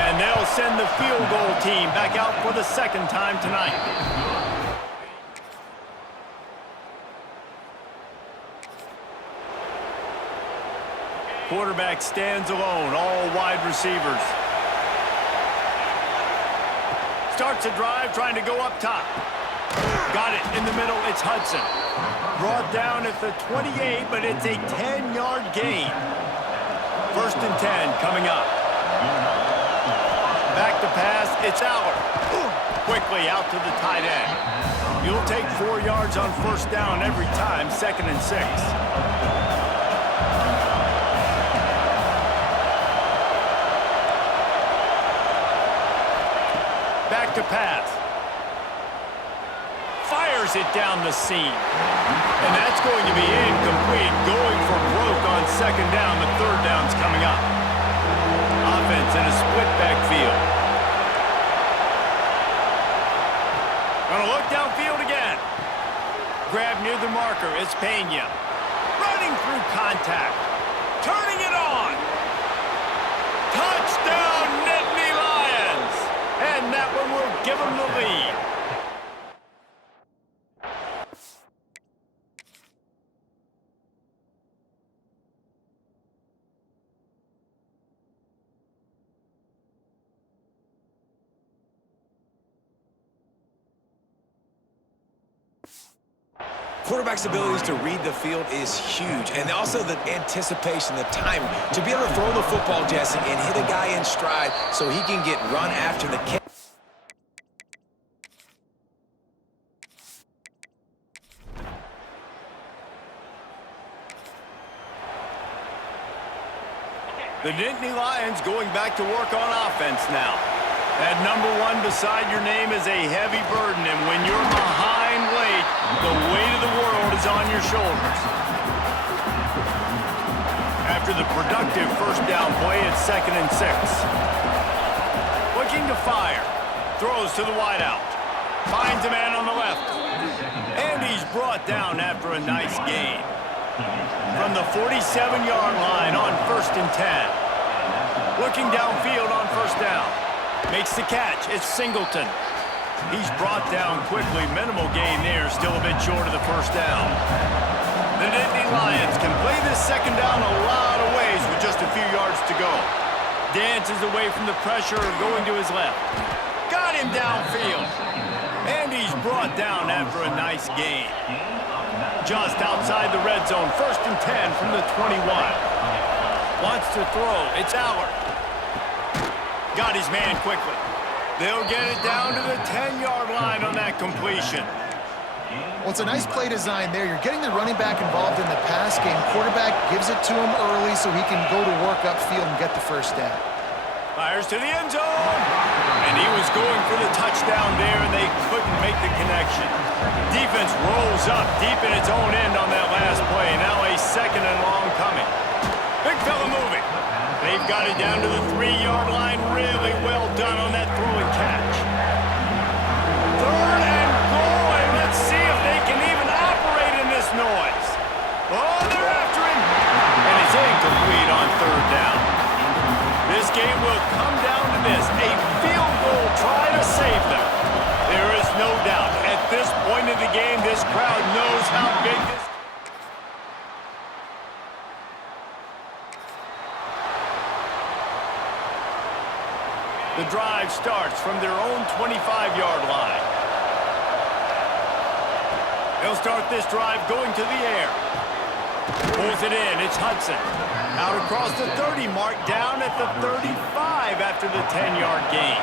And they'll send the field goal team back out for the second time tonight. Quarterback stands alone, all wide receivers. Starts a drive, trying to go up top. Got it in the middle, it's Hudson. Brought down at the 28, but it's a 10-yard gain. 1st and 10 coming up. Back to pass, it's Allard. Quickly out to the tight end. You'll take 4 yards on first down every time, 2nd and 6. Back to pass. Fires it down the seam. And that's going to be incomplete. Going for broke on 2nd down. The 3rd down's coming up. Offense in a split backfield. Gonna look downfield again. Grab near the marker. It's Pena. Running through contact. Turning it on. Touchdown, Nittany Lions. And that one will give them the lead. Quarterback's abilities to read the field is huge, and also the anticipation, the timing. To be able to throw the football, Jesse, and hit a guy in stride so he can get run after the catch. The Nittany Lions going back to work on offense now. That number 1 beside your name is a heavy burden, and when you're behind late, the weight of the world is on your shoulders. After the productive first down play, it's 2nd and 6. Looking to fire. Throws to the wideout. Finds a man on the left. And he's brought down after a nice gain. From the 47-yard line on 1st and 10. Looking downfield on first down. Makes the catch. It's Singleton. He's brought down quickly. Minimal gain there. Still a bit short of the first down. The Nittany Lions can play this 2nd down a lot of ways with just a few yards to go. Dances away from the pressure, going to his left. Got him downfield. And he's brought down after a nice gain. Just outside the red zone. 1st and 10 from the 21. Wants to throw. It's Allard. Got his man quickly. They'll get it down to the 10-yard line on that completion. Well, it's a nice play design there. You're getting the running back involved in the pass game. Quarterback gives it to him early so he can go to work upfield and get the first down. Fires to the end zone. And he was going for the touchdown there, and they couldn't make the connection. Defense rolls up deep in its own end on that last play. Now a 2nd and long coming. Big fella moving. They've got it down to the 3-yard line. Really well done on that throw and catch. 3rd and goal, and let's see if they can even operate in this noise. Oh, they're after him. And it's incomplete on 3rd down. this. A field goal try to save them. There is no doubt, at this point in the game, this crowd knows how big this... The drive starts from their own 25-yard line. They'll start this drive going to the air. Pulls it in. It's Hudson. Out across the 30 mark, down at the 35 after the 10-yard gain.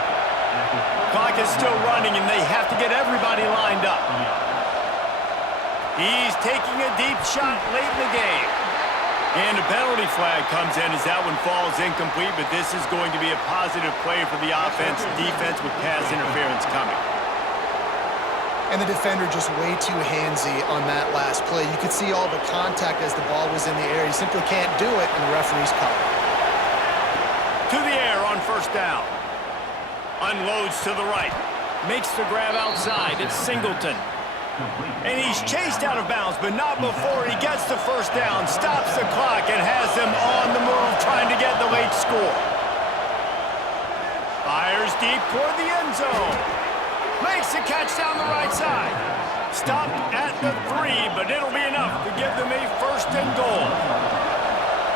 Clock is still running, and they have to get everybody lined up. He's taking a deep shot late in the game. And a penalty flag comes in as that one falls incomplete, but this is going to be a positive play for the offense. Defense with pass interference coming. And the defender just way too handsy on that last play. You could see all the contact as the ball was in the air. He simply can't do it, and the referee's caught. To the air on first down. Unloads to the right. Makes the grab outside. It's Singleton. And he's chased out of bounds, but not before he gets the first down, stops the clock, and has them on the move trying to get the late score. Fires deep toward the end zone. Makes the catch down the right side. Stopped at the 3, but it'll be enough to give them a first and goal.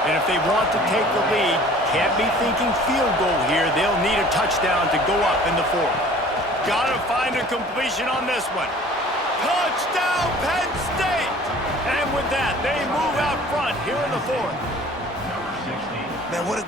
And if they want to take the lead, can't be thinking field goal here. They'll need a touchdown to go up in the 4th. Gotta find a completion on this one. Touchdown, Penn State! And with that, they move out front here in the 4th. Man, what a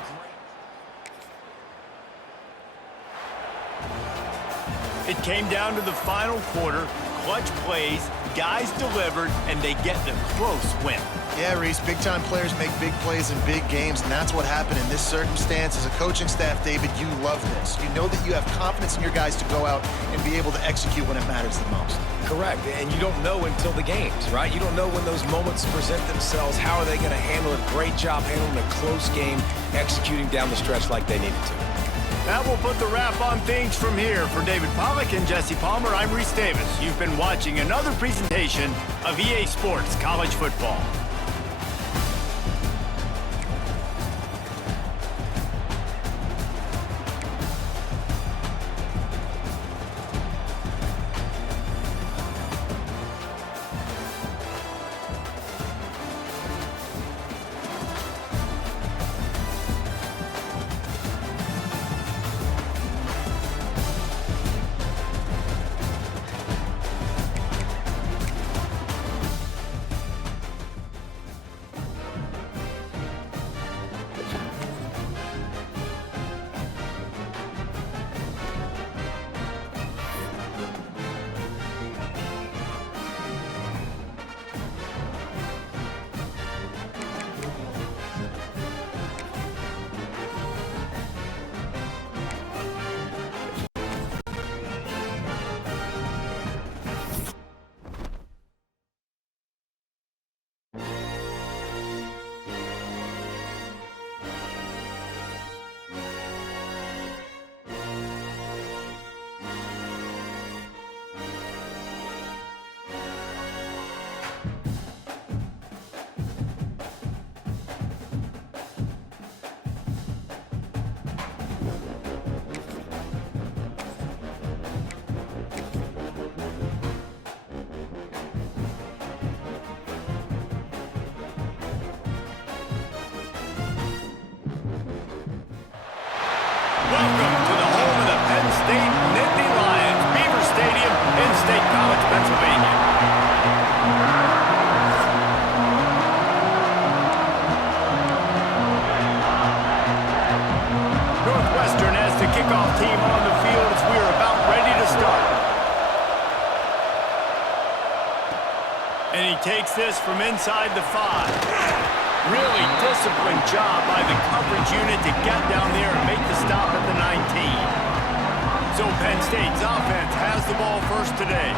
It came down to the final quarter. Clutch plays, guys delivered, and they get the close win. Yeah, Reese, big-time players make big plays in big games, and that's what happened in this circumstance. As a coaching staff, David, you love this. You know that you have confidence in your guys to go out and be able to execute when it matters the most. Correct, and you don't know until the games, right? You don't know when those moments present themselves. How are they going to handle it? Great job handling a close game, executing down the stretch like they needed to. That will put the wrap on things from here. For David Pollack and Jesse Palmer, I'm Reese Davis. You've been watching another presentation of EA Sports College Football. Welcome to the home of the Penn State Nittany Lions, Beaver Stadium in State College, Pennsylvania. Northwestern has the kickoff team on the field as we are about ready to start. And he takes this from inside the 5. Really disciplined job by the coverage unit to get down there and make the stop at the 19. So Penn State's offense has the ball first today.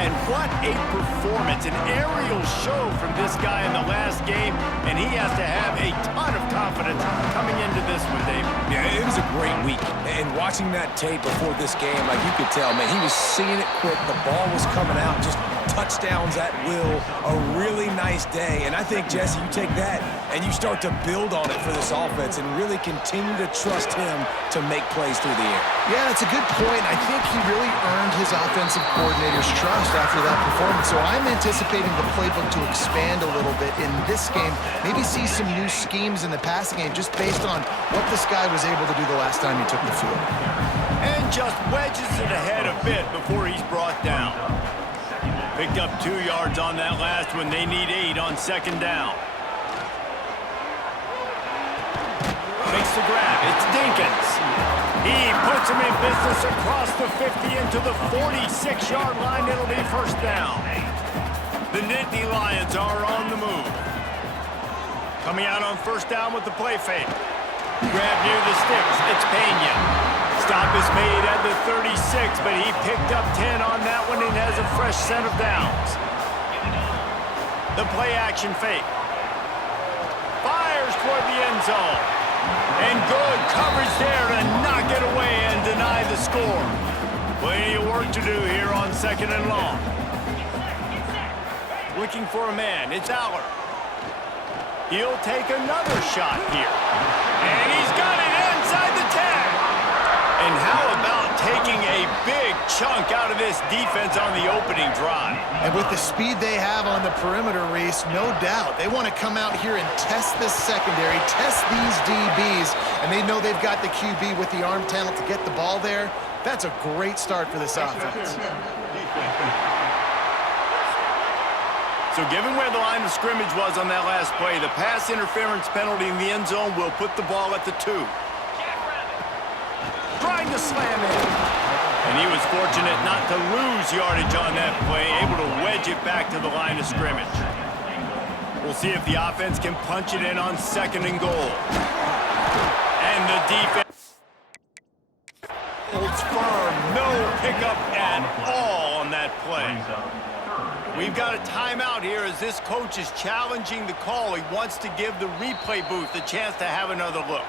And what a performance, an aerial show from this guy in the last game, and he has to have a ton of confidence coming into this one, Dave. Yeah, it was a great week. And watching that tape before this game, like you could tell, man, he was seeing it quick. The ball was coming out just touchdowns at will, a really nice day. And I think, Jesse, you take that and you start to build on it for this offense and really continue to trust him to make plays through the air. Yeah, that's a good point. I think he really earned his offensive coordinator's trust after that performance. So I'm anticipating the playbook to expand a little bit in this game. Maybe see some new schemes in the passing game just based on what this guy was able to do the last time he took the field. And just wedges it ahead a bit before he's brought down. Picked up 2 yards on that last one. They need 8 on second down. Makes the grab. It's Dinkins. He puts him in business across the 50 into the 46-yard line. It'll be first down. The Nittany Lions are on the move. Coming out on first down with the play fake. Grab near the sticks. It's Pena. Stop is made at the 36, but he picked up 10 on that one and has a fresh set of downs. The play action fake. Fires toward the end zone. And good coverage there to knock it away and deny the score. Plenty of work to do here on second and long. Looking for a man. It's Aller. He'll take another shot here. And he's got it inside the 10. And how about taking a big chunk out of this defense on the opening drive? And with the speed they have on the perimeter, Reese, no doubt, they want to come out here and test this secondary, test these DBs, and they know they've got the QB with the arm talent to get the ball there. That's a great start for this offense. So given where the line of scrimmage was on that last play, the pass interference penalty in the end zone will put the ball at the 2. Trying to slam it. And he was fortunate not to lose yardage on that play, able to wedge it back to the line of scrimmage. We'll see if the offense can punch it in on second and goal. And the defense holds firm. No pickup at all on that play. We've got a timeout here as this coach is challenging the call. He wants to give the replay booth a chance to have another look.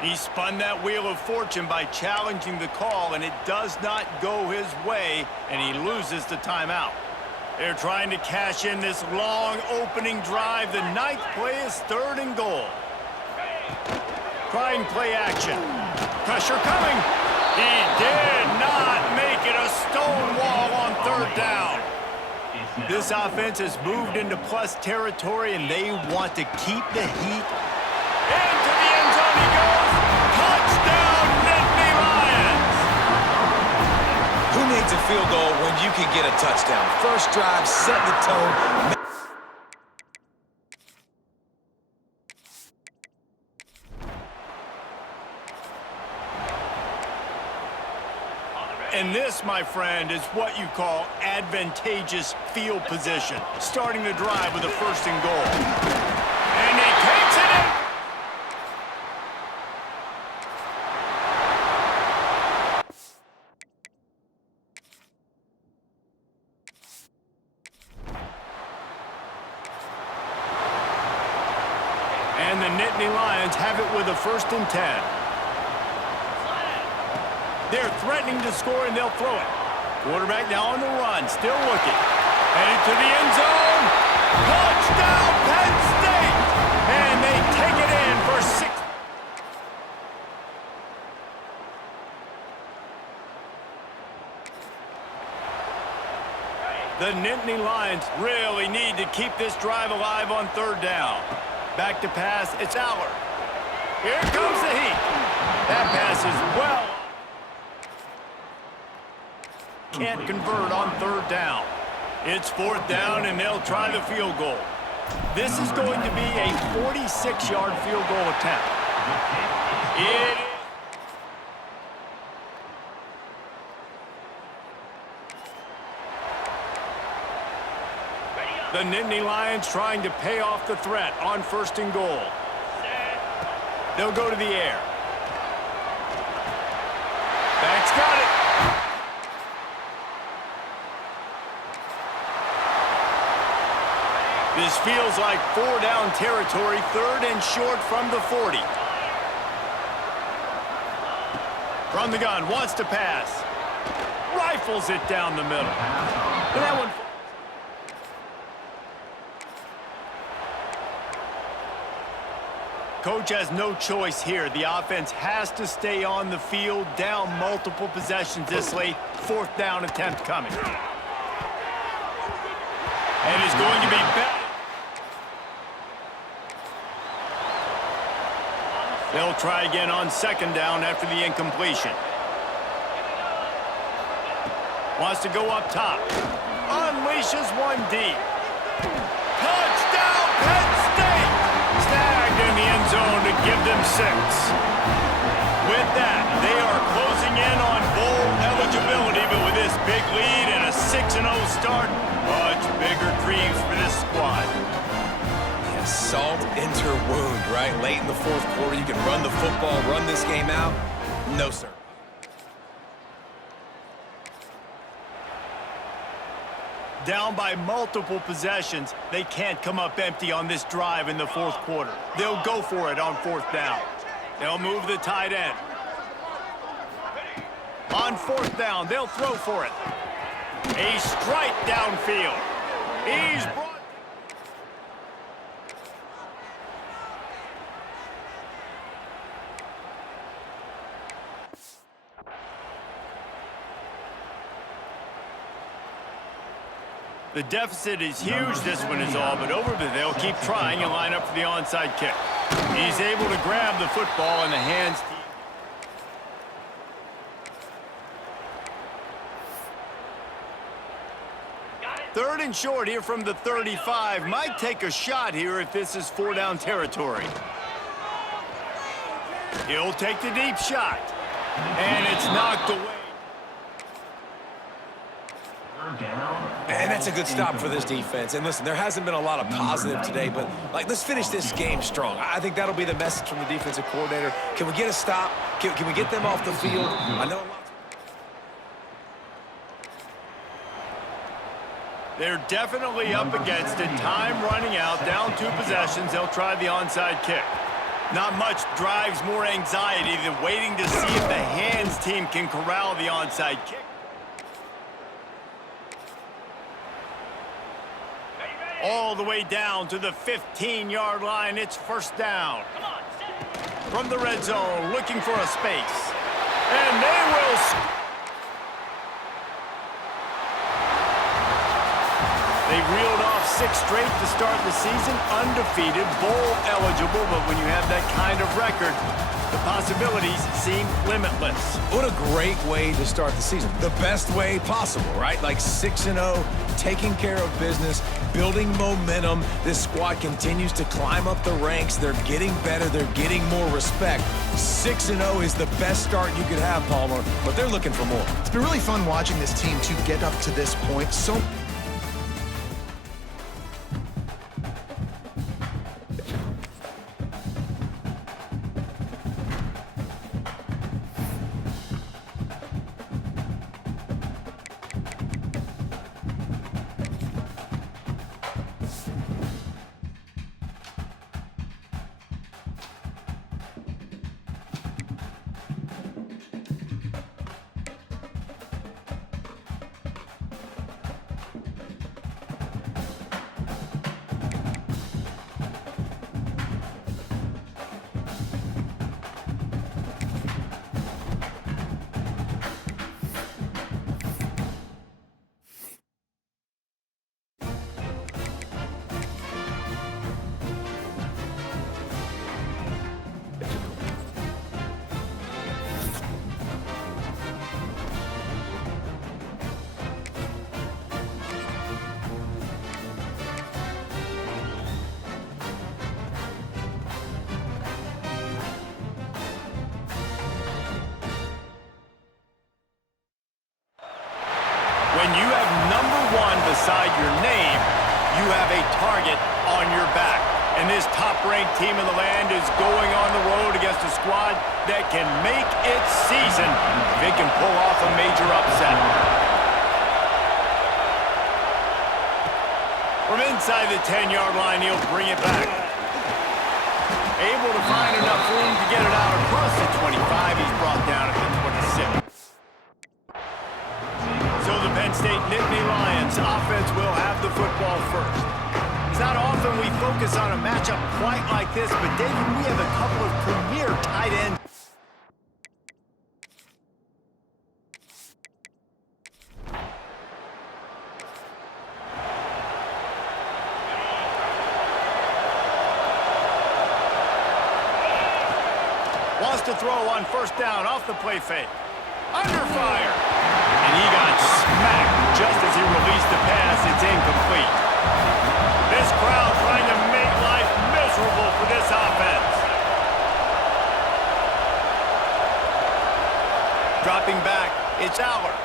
He spun that wheel of fortune by challenging the call, and it does not go his way, and he loses the timeout. They're trying to cash in this long opening drive. The 9th play is third and goal. Trying play action. Pressure coming. He did not make it a stone wall on third down. This offense has moved into plus territory, and they want to keep the heat. Into the end zone he goes. Touchdown, Nittany Lions! Who needs a field goal when you can get a touchdown? First drive, set the tone. And this, my friend, is what you call advantageous field position. Starting the drive with a first and goal. And he takes it in. And the Nittany Lions have it with a first and 10. They're threatening to score, and they'll throw it. Quarterback now on the run, still looking. Headed to the end zone. Touchdown, Penn State! And they take it in for 6. The Nittany Lions really need to keep this drive alive on third down. Back to pass, it's Aller. Here comes the heat. That pass is well. Can't convert on third down. It's fourth down, and they'll try the field goal. This is going to be a 46-yard field goal attempt. The Nittany Lions trying to pay off the threat on first and goal. They'll go to the air. Back's got it. This feels like 4-down territory, third and short from the 40. From the gun, wants to pass. Rifles it down the middle. And that one... Coach has no choice here. The offense has to stay on the field, down multiple possessions this late. 4th down attempt coming. And it's going to be back. They'll try again on 2nd down after the incompletion. Wants to go up top. Unleashes one deep. Touchdown, Penn State! Snagged in the end zone to give them 6. With that, they are closing in on bowl eligibility, but with this big lead and a 6-0 start, much bigger dreams for this squad. Yeah, salt into wound, right? Late in the 4th quarter, you can run the football, run this game out. No, sir. Down by multiple possessions, they can't come up empty on this drive in the 4th quarter. They'll go for it on 4th down. They'll move the tight end. On 4th down, they'll throw for it. A strike downfield. He's brought... The deficit is huge. This one is all but over, but they'll keep trying and line up for the onside kick. He's able to grab the football in the hands. 3rd and short here from the 35. Might take a shot here if this is 4-down territory. He'll take the deep shot. And it's knocked away. And that's a good stop for this defense. And listen, there hasn't been a lot of positive today, but let's finish this game strong. I think that'll be the message from the defensive coordinator. Can we get a stop? Can we get them off the field? I know. They're definitely up against it. Time running out, down 2 possessions. They'll try the onside kick. Not much drives more anxiety than waiting to see if the hands team can corral the onside kick. All the way down to the 15-yard line. It's 1st down. From the red zone, looking for a space. And they will score. They reeled off 6 straight to start the season, undefeated, bowl eligible, but when you have that kind of record, the possibilities seem limitless. What a great way to start the season. The best way possible, right? Like 6-0, taking care of business, building momentum. This squad continues to climb up the ranks. They're getting better. They're getting more respect. 6-0 is the best start you could have, Palmer, but they're looking for more. It's been really fun watching this team to get up to this point. When you have #1 beside your name, you have a target on your back. And this top-ranked team in the land is going on the road against a squad that can make its season if it can pull off a major upset. From inside the 10-yard line, he'll bring it back. Able to find enough room to get it out across the 25. He's brought down at the 26. So the Penn State Nittany Lions Vikings offense will have the football first. It's not often we focus on a matchup quite like this, but David, we have a couple of premier tight ends. Wants to throw on first down off the play fake. Under fire. And he got smacked just as he released the pass. It's incomplete. This crowd trying to make life miserable for this offense. Dropping back, it's Aller.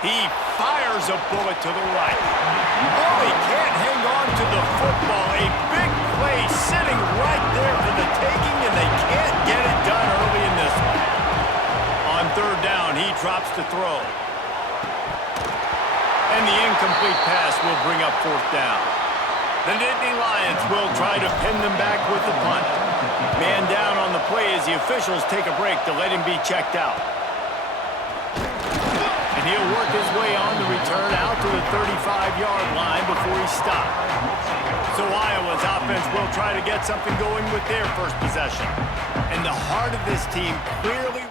He fires a bullet to the right. Oh, he can't hang on to the football. A big play sitting right there for the taking, and they can't get it done early in this one. On third down, he drops to throw. And the incomplete pass will bring up fourth down. The Nittany Lions will try to pin them back with the punt. Man down on the play as the officials take a break to let him be checked out. And he'll work his way on the return out to the 35-yard line before he stopped. So Iowa's offense will try to get something going with their first possession. And the heart of this team clearly...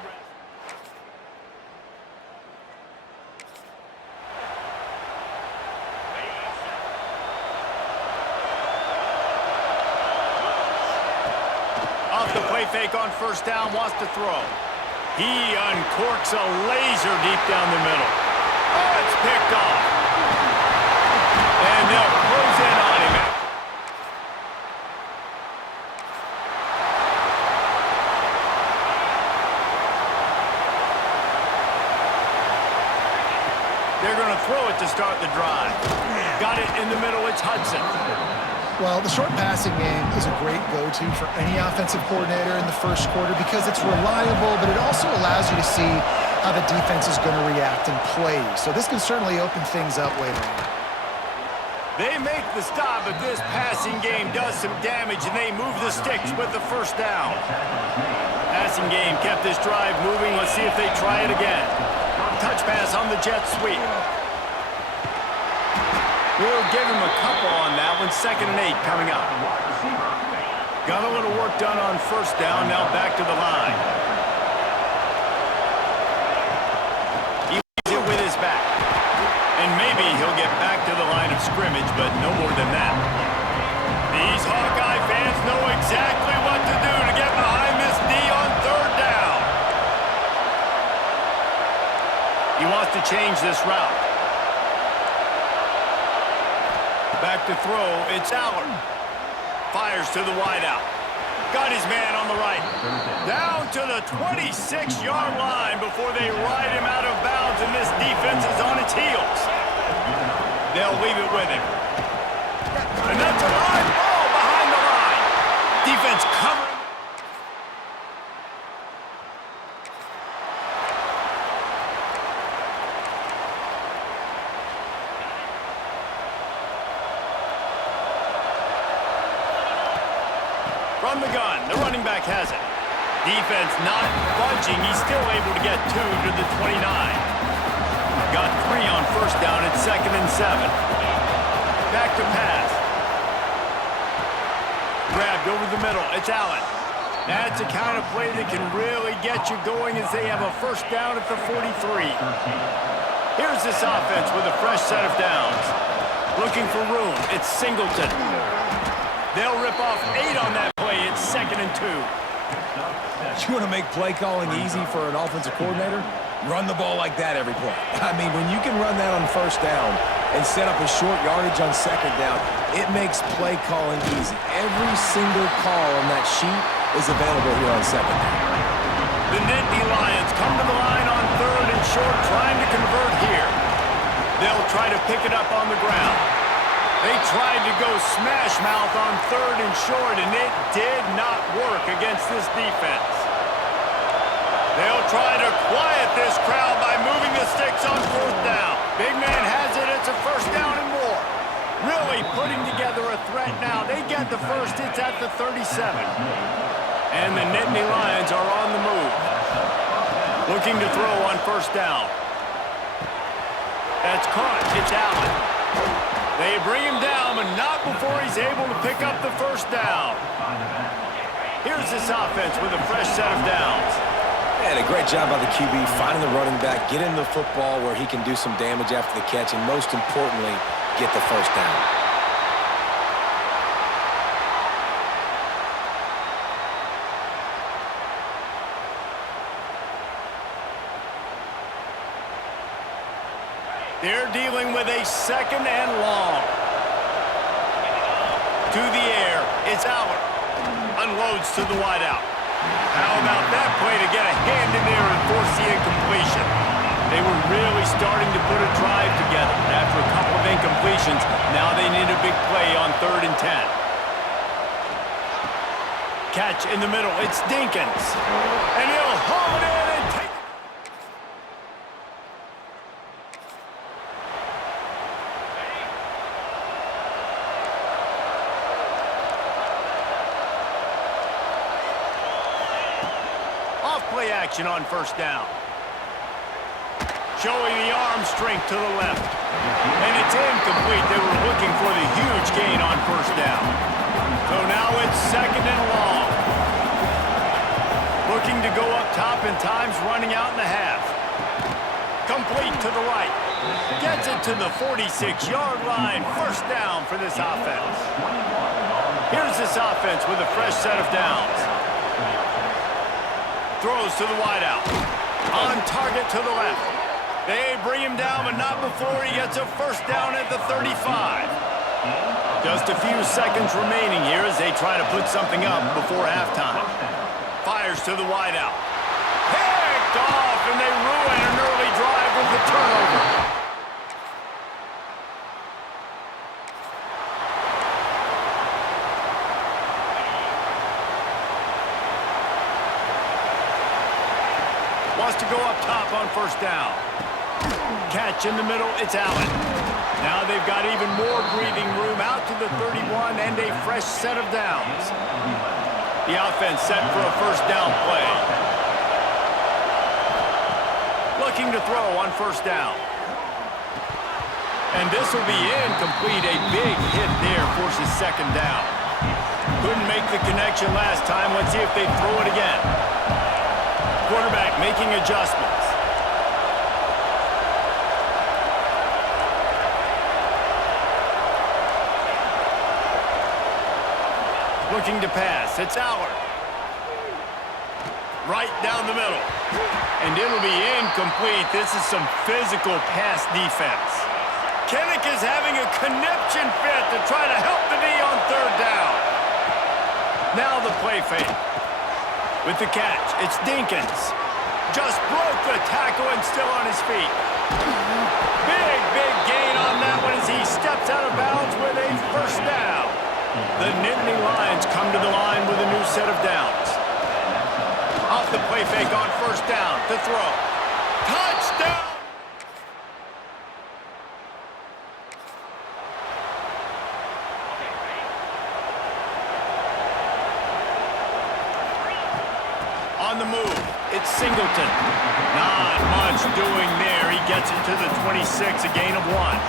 Off the play fake on first down, wants to throw. He uncorks a laser deep down the middle. Oh, it's picked off. And they'll close in on him. They're going to throw it to start the drive. Got it in the middle, it's Hudson. Well, the short passing game is a great go-to for any offensive coordinator in the first quarter because it's reliable, but it also allows you to see how the defense is going to react and play. So this can certainly open things up later on. They make the stop, but this passing game does some damage, and they move the sticks with the first down. Passing game kept this drive moving. Let's see if they try it again. Touch pass on the jet sweep. We'll give him a couple on that one. 2nd and 8 coming up. Got a little work done on first down. Now back to the line. He leaves it with his back. And maybe he'll get back to the line of scrimmage, but no more than that. These Hawkeye fans know exactly what to do to get behind this D on third down. He wants to change this route. Back to throw, it's Aller. Fires to the wideout. Got his man on the right. Down to the 26-yard line before they ride him out of bounds, and this defense is on its heels. They'll leave it with him. And that's a live ball behind the line. Defense covering. From the gun, the running back has it. Defense not budging. He's still able to get 2 to the 29. Got 3 on first down at 2nd and 7. Back to pass. Grabbed over the middle. It's Allen. That's the kind of play that can really get you going as they have a first down at the 43. Here's this offense with a fresh set of downs. Looking for room. It's Singleton. They'll rip off 8 on that play. It's 2nd and 2. You want to make play calling easy for an offensive coordinator? Run the ball like that every play. I mean, when you can run that on first down and set up a short yardage on second down, it makes play calling easy. Every single call on that sheet is available here on second down. The Nittany Lions come to the line on 3rd and short, trying to convert here. They'll try to pick it up on the ground. They tried to go smash mouth on 3rd and short, and it did not work against this defense. They'll try to quiet this crowd by moving the sticks on 4th down. Big man has it. It's a first down and more. Really putting together a threat now. They get the first. It's at the 37. And the Nittany Lions are on the move. Looking to throw on first down. That's caught. It's Allen. They bring him down, but not before he's able to pick up the first down. Here's this offense with a fresh set of downs. And a great job by the QB finding the running back, getting the football where he can do some damage after the catch, and most importantly, get the first down. They're dealing with a second and long. To the air, it's Allen. Unloads to the wideout. How about that play to get a hand in there and force the incompletion? They were really starting to put a drive together. After a couple of incompletions, now they need a big play on 3rd and 10. Catch in the middle, it's Dinkins. And he'll haul it in and take it. Play action on first down. Showing the arm strength to the left. And it's incomplete. They were looking for the huge gain on first down. So now it's second and long. Looking to go up top, and time's running out in the half. Complete to the right. Gets it to the 46-yard line. First down for this offense. Here's this offense with a fresh set of downs. Throws to the wideout. On target to the left. They bring him down, but not before he gets a first down at the 35. Just a few seconds remaining here as they try to put something up before halftime. Fires to the wideout. Picked off, and they ruin an early drive with the turnover. Wants to go up top on first down. Catch in the middle, it's Allen. Now they've got even more breathing room out to the 31 and a fresh set of downs. The offense set for a first down play. Looking to throw on first down. And this will be incomplete. A big hit there forces second down. Couldn't make the connection last time. Let's see if they throw it again. Quarterback making adjustments. Looking to pass. It's Allen. Right down the middle. And it'll be incomplete. This is some physical pass defense. Kinnick is having a conniption fit to try to help the knee on third down. Now the play fake. With the catch, it's Dinkins. Just broke the tackle and still on his feet. Big gain on that one as he steps out of bounds with a first down. The Nittany Lions come to the line with a new set of downs. Off the play fake on first down to throw. Touchdown! On the move, it's Singleton. Not much doing there. He gets it to the 26, a gain of 1.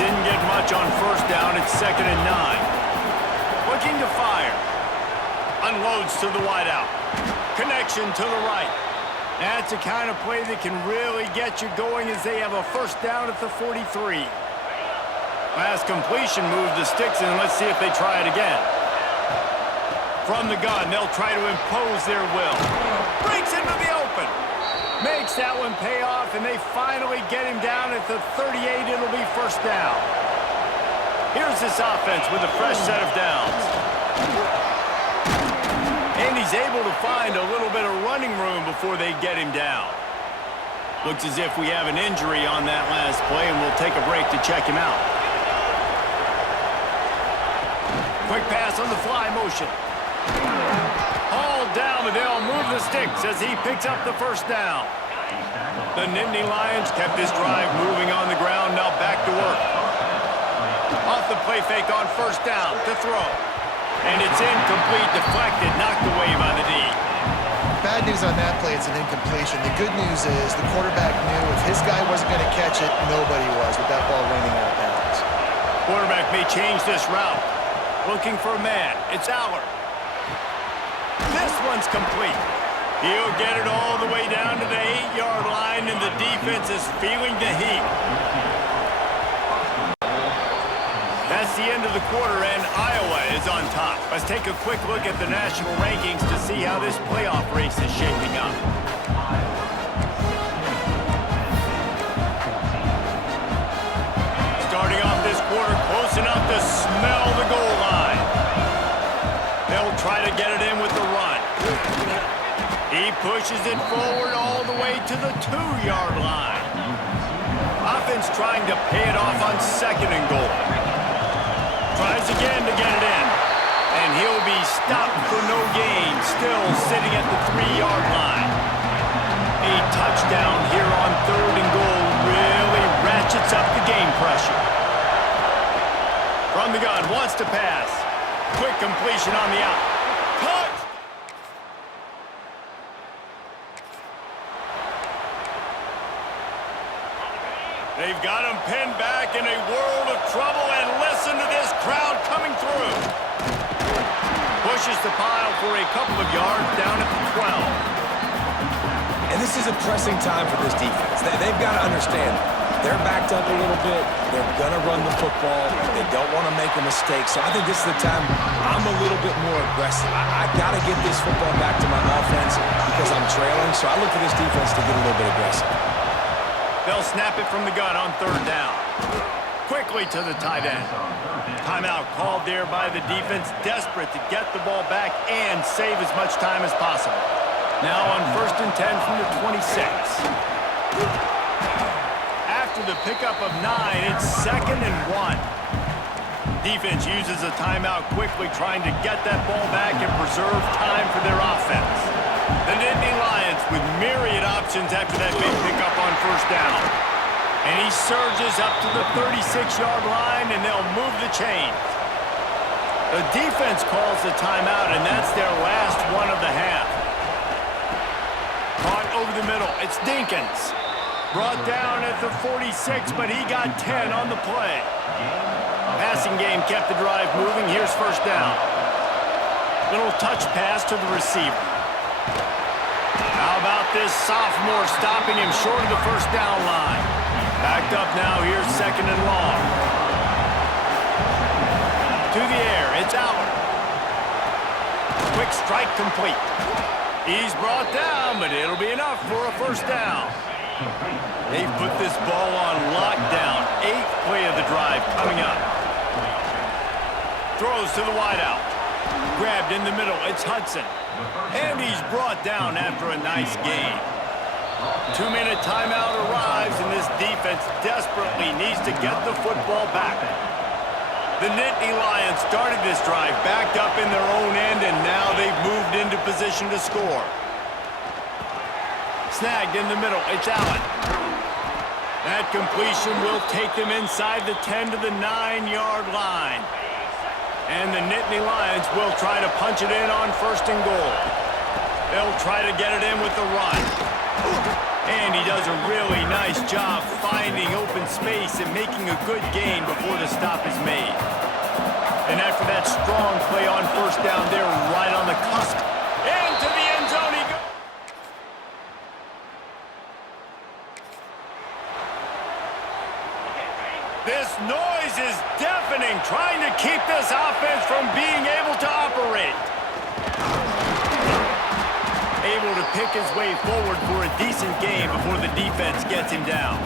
Didn't get much on first down. It's 2nd and 9. Looking to fire. Unloads to the wideout. Connection to the right. That's the kind of play that can really get you going as they have a first down at the 43. Last completion moved the sticks in. Let's see if they try it again. From the gun, they'll try to impose their will. Breaks into the open. Makes that one pay off, and they finally get him down at the 38. It'll be first down. Here's this offense with a fresh set of downs. And he's able to find a little bit of running room before they get him down. Looks as if we have an injury on that last play, and we'll take a break to check him out. Quick pass on the fly motion. Hauled down, but they'll move the sticks as he picks up the first down. The Nittany Lions kept this drive moving on the ground, now back to work. Off the play fake on first down to throw. And it's incomplete, deflected, knocked away by the D. bad news on that play, it's an incompletion. The good news is the quarterback knew if his guy wasn't going to catch it, nobody was with that ball raining out of bounds. Quarterback may change this route. Looking for a man. It's Aller. This one's complete. He'll get it all the way down to the 8-yard line, and the defense is feeling the heat. That's the end of the quarter, and Iowa is on top. Let's take a quick look at the national rankings to see how this playoff race is shaping up. Starting off this quarter, close enough to smell the goal line. They'll try to get it in with the run. He pushes it forward all the way to the 2-yard line. Offense trying to pay it off on 2nd and goal. Tries again to get it in. And he'll be stopped for no gain, still sitting at the 3-yard line. A touchdown here on 3rd and goal really ratchets up the game pressure. From the gun, wants to pass. Quick completion on the out. Touch! They've got him pinned back in a world of trouble, and listen to this crowd coming through. Pushes the pile for a couple of yards down at the 12. And this is a pressing time for this defense. They've got to understand, they're backed up a little bit. They're going to run the football. They don't want to make a mistake. So I think this is the time I'm a little bit more aggressive. I got to get this football back to my offense because I'm trailing. So I look for this defense to get a little bit aggressive. They'll snap it from the gun on 3rd down. Quickly to the tight end. Timeout called there by the defense, desperate to get the ball back and save as much time as possible. Now on 1st and 10 from the 26. After the pickup of 9, it's 2nd and 1. Defense uses a timeout quickly, trying to get that ball back and preserve time for their offense. The Nittany Lions with myriad options after that big pickup on 1st down. And he surges up to the 36-yard line, and they'll move the chains. The defense calls the timeout, and that's their last one of the half. Caught over the middle. It's Dinkins. Brought down at the 46, but he got 10 on the play. Passing game kept the drive moving. Here's 1st down. Little touch pass to the receiver. How about this sophomore stopping him short of the 1st down line? Backed up now, here's 2nd and long. To the air, it's Aller. Quick strike complete. He's brought down, but it'll be enough for a 1st down. They've put this ball on lockdown. 8th play of the drive coming up. Throws to the wideout. Grabbed in the middle, it's Hudson. And he's brought down after a nice gain. 2-minute timeout arrives, and this defense desperately needs to get the football back. The Nittany Lions started this drive backed up in their own end, and now they've moved into position to score. Snagged in the middle, it's Allen. That completion will take them inside the 10 to the 9-yard line. And the Nittany Lions will try to punch it in on 1st and goal. They'll try to get it in with the run. And he does a really nice job finding open space and making a good gain before the stop is made. And after that strong play on 1st down, they're right on the cusp. Into the end zone he goes. This noise is deafening, trying to keep this offense from being able to operate. Able to pick his way forward for a decent game before the defense gets him down.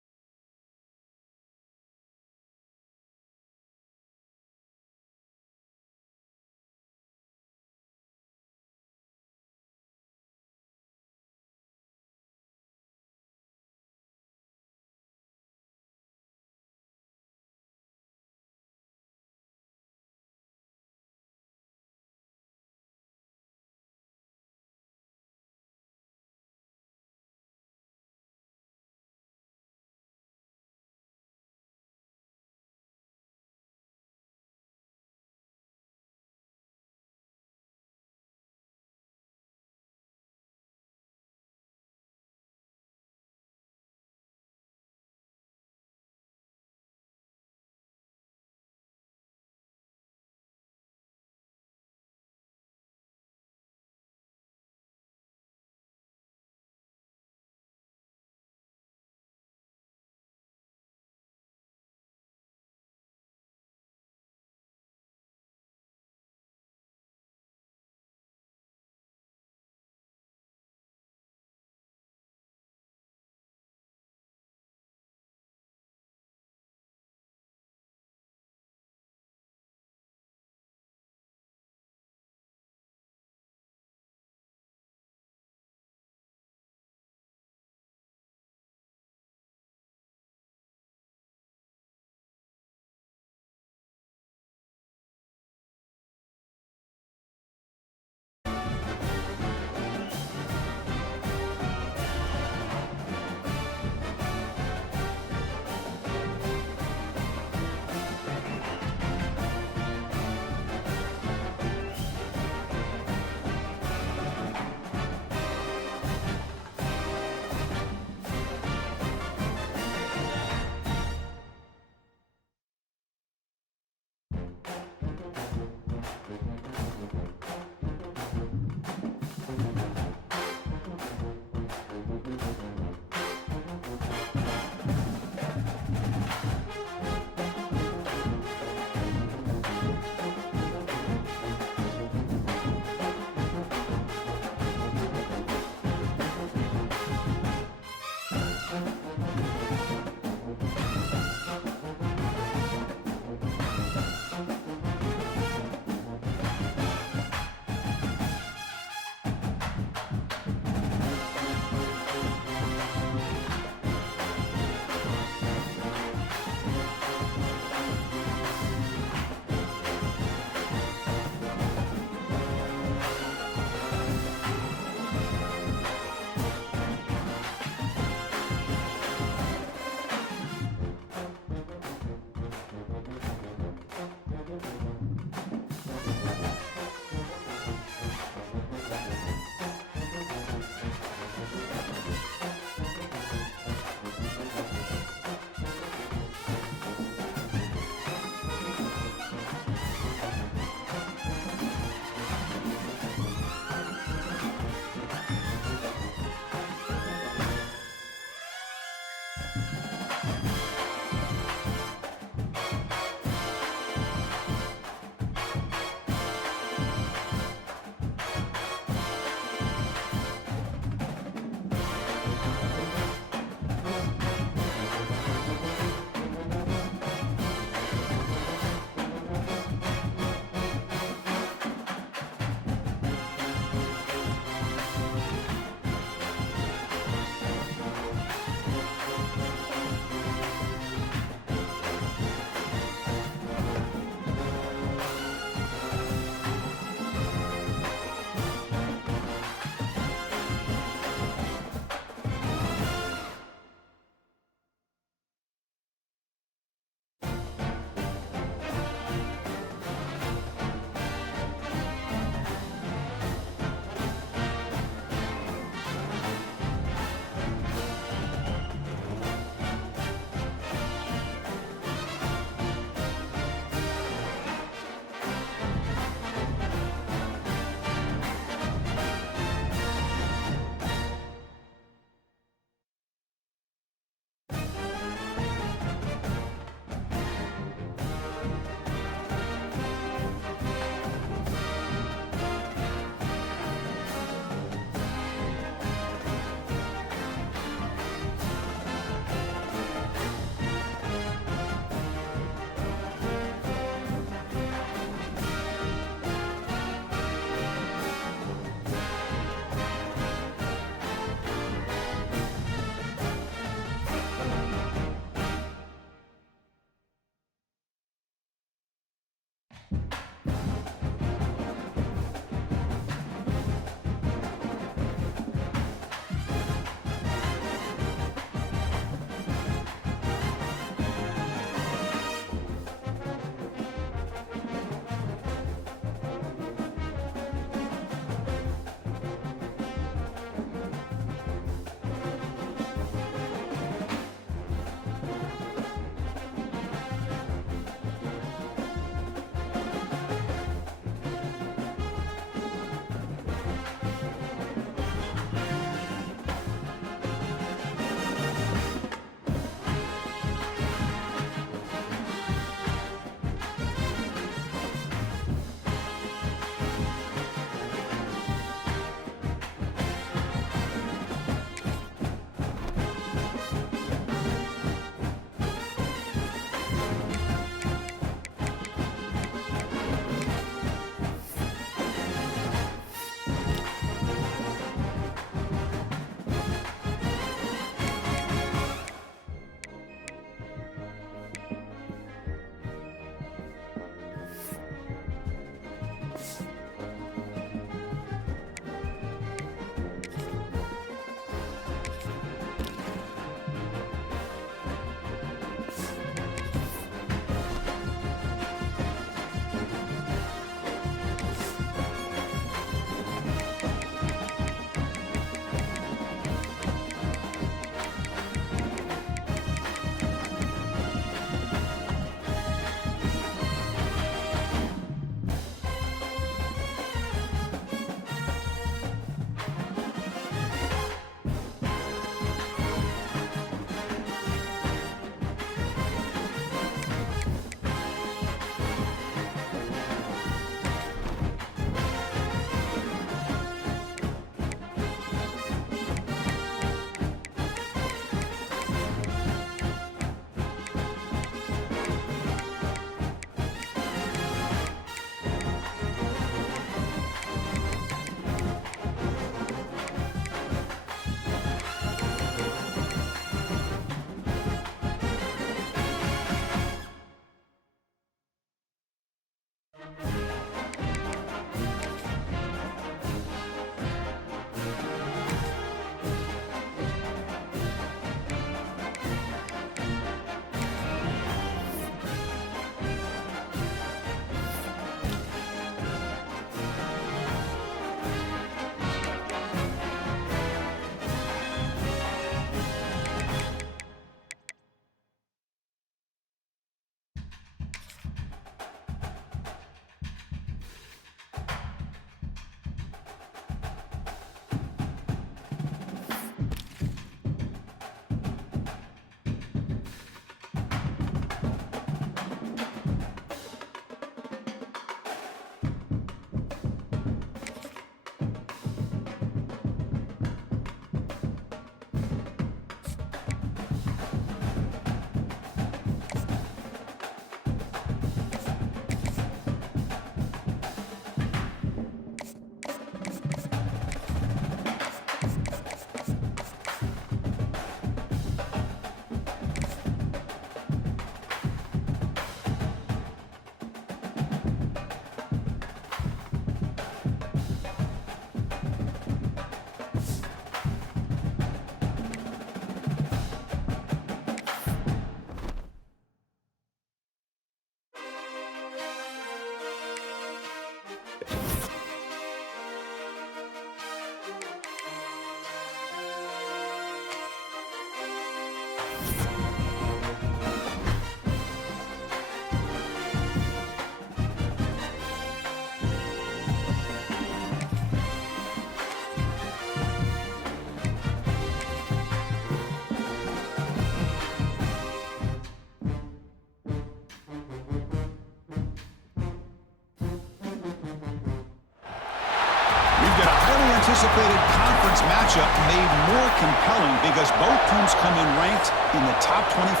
anticipated conference matchup made more compelling because both teams come in ranked in the top 25.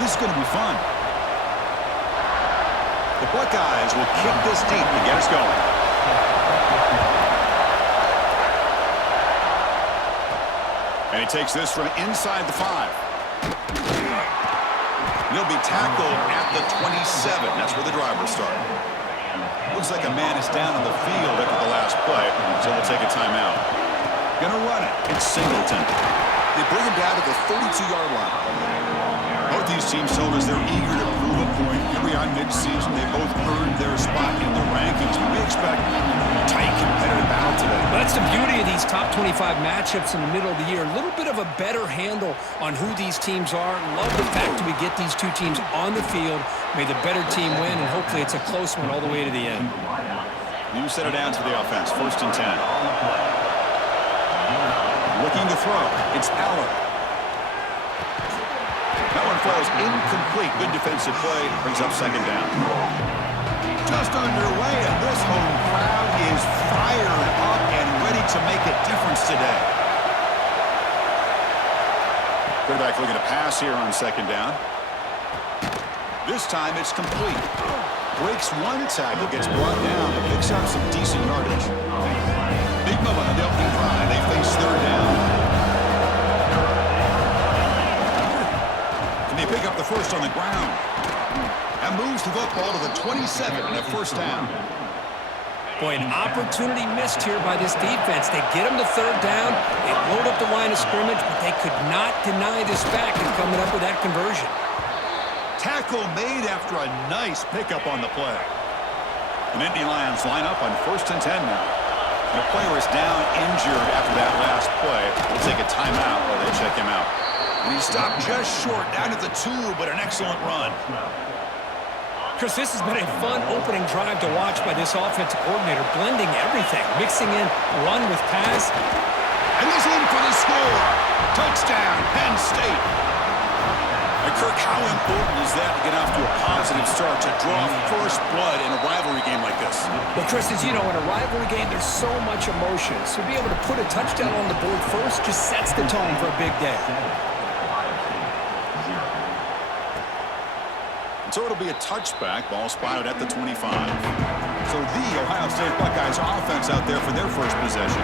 This is going to be fun. The Buckeyes will kick this deep to get us going. And he takes this from inside the 5. He'll be tackled at the 27. That's where the drive will start. Looks like a man is down on the field after the last play, so they'll take a timeout. Gonna run it. It's Singleton. They bring him down to the 32-yard line. Both these teams told us they're eager to prove a point. Here we are mid-season. They both earned their spot in the rankings. We expect a tight, competitive battle today. Well, that's the beauty of these top 25 matchups in the middle of the year. A little bit of a better handle on who these teams are. Love the fact that we get these two teams on the field. May the better team win, and hopefully it's a close one all the way to the end. You set it down to the offense. 1st and 10. Looking to throw. It's Allen. That one falls incomplete. Good defensive play. Brings up 2nd down. Just underway, and this home crowd is fired up and ready to make a difference today. Quarterback looking to pass here on 2nd down. This time it's complete. Breaks one tackle, gets brought down, and picks up some decent yardage. Big moment on the opening drive. They face 3rd down. Can they pick up the first on the ground? And moves the football to the 27 and a 1st down. Boy, an opportunity missed here by this defense. They get them to 3rd down. They load up the line of scrimmage, but they could not deny this back in coming up with that conversion. Tackle made after a nice pickup on the play. The Nittany Lions line up on 1st and 10 now. The player is down injured after that last play. We'll take a timeout while they check him out. And he stopped just short, down at the 2, but an excellent run. Chris, this has been a fun opening drive to watch by this offensive coordinator, blending everything, mixing in run with pass. And he's in for the score. Touchdown, Penn State. And Kirk, how important is that to get off to a positive start, to draw first blood in a rivalry game like this? Well, Chris, as you know, in a rivalry game, there's so much emotion. So to be able to put a touchdown on the board first just sets the tone for a big day. So it'll be a touchback. Ball spotted at the 25. So the Ohio State Buckeyes offense out there for their first possession.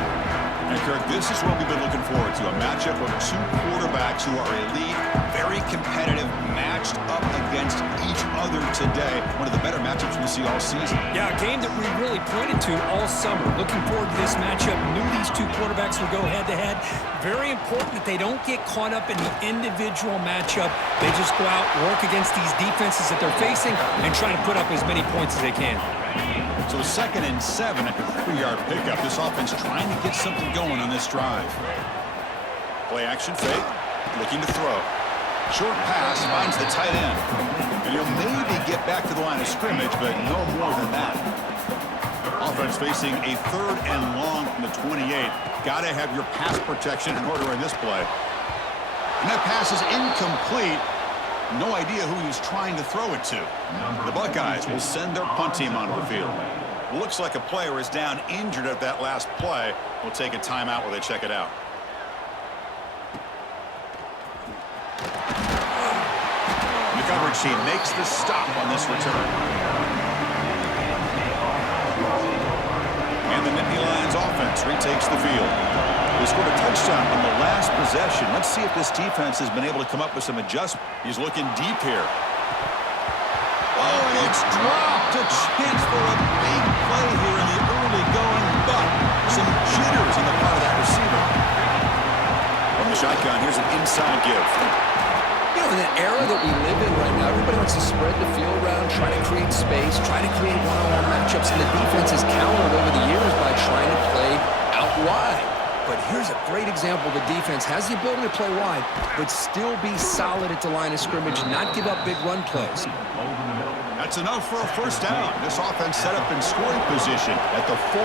And Kirk, this is what we've been looking forward to. A matchup of two quarterbacks who are elite, very competitive, matched up against each other today. One of the better matchups we see all season. Yeah, a game that we really pointed to all summer. Looking forward to this matchup. Knew these two quarterbacks would go head-to-head. Very important that they don't get caught up in the individual matchup. They just go out, work against these defenses that they're facing, and try to put up as many points as they can. So 2nd and 7 at the 3-yard pickup. This offense trying to get something going on this drive. Play action fake. Looking to throw. Short pass finds the tight end. And he'll maybe get back to the line of scrimmage, but no more than that. Offense facing a 3rd and long from the 28. Got to have your pass protection in order in this play. And that pass is incomplete. No idea who he was trying to throw it to. The Buckeyes will send their punt team onto the field. Looks like a player is down injured at that last play. We'll take a timeout while they check it out. The coverage team makes the stop on this return. And the Nittany Lions offense retakes the field. They scored a touchdown on the last possession. Let's see if this defense has been able to come up with some adjustment. He's looking deep here. Oh, and it's dropped. A chance for a big play here in the early going, but some jitters on the part of that receiver. From the shotgun, here's an inside give. You know, in the era that we live in right now, everybody wants to spread the field around, try to create space, try to create one-on-one matchups, and the defense has countered over the years by trying to play out wide. But here's a great example. The defense has the ability to play wide, but still be solid at the line of scrimmage, not give up big run plays. That's enough for a first down. This offense set up in scoring position at the 40.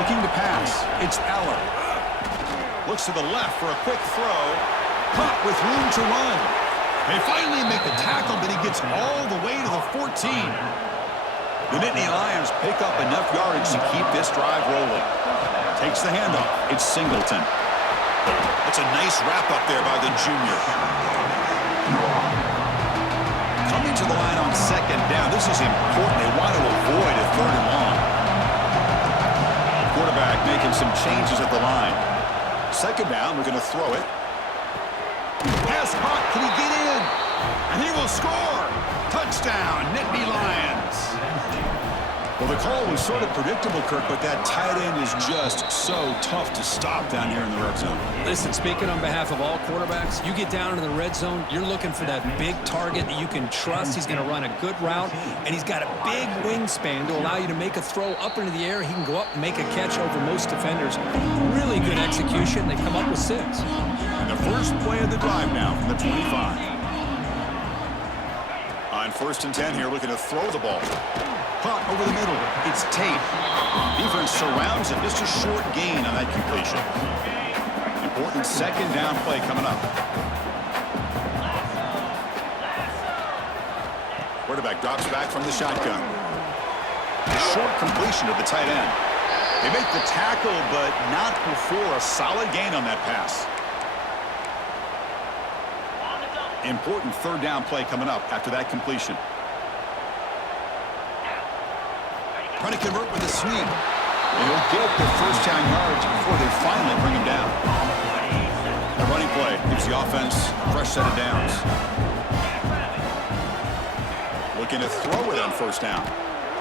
Looking to pass. It's Allen. Looks to the left for a quick throw. Caught with room to run. They finally make the tackle, but he gets all the way to the 14. The Nittany Lions pick up enough yardage to keep this drive rolling. Takes the handoff. It's Singleton. That's a nice wrap-up there by the junior. Coming to the line on second down. This is important. They want to avoid a 3rd and long. Quarterback making some changes at the line. Second down, we're going to throw it. Pass caught. Can he get in? And he will score. Touchdown, Nittany Lions. Well, the call was sort of predictable, Kirk, but that tight end is just so tough to stop down here in the red zone. Listen, speaking on behalf of all quarterbacks, you get down into the red zone, you're looking for that big target that you can trust. He's going to run a good route, and he's got a big wingspan to allow you to make a throw up into the air. He can go up and make a catch over most defenders. Really good execution. They come up with 6. And the first play of the drive now from the 25. On 1st and 10 here, looking to throw the ball. Caught over the middle. It's Tate. Defense surrounds him. Just a short gain on that completion. Important second down play coming up. Quarterback drops back from the shotgun. Short completion to the tight end. They make the tackle, but not before a solid gain on that pass. Important 3rd down play coming up after that completion. Trying to convert with a sweep. And he'll get the 1st down yards before they finally bring him down. The running play gives the offense a fresh set of downs. Looking to throw it on 1st down.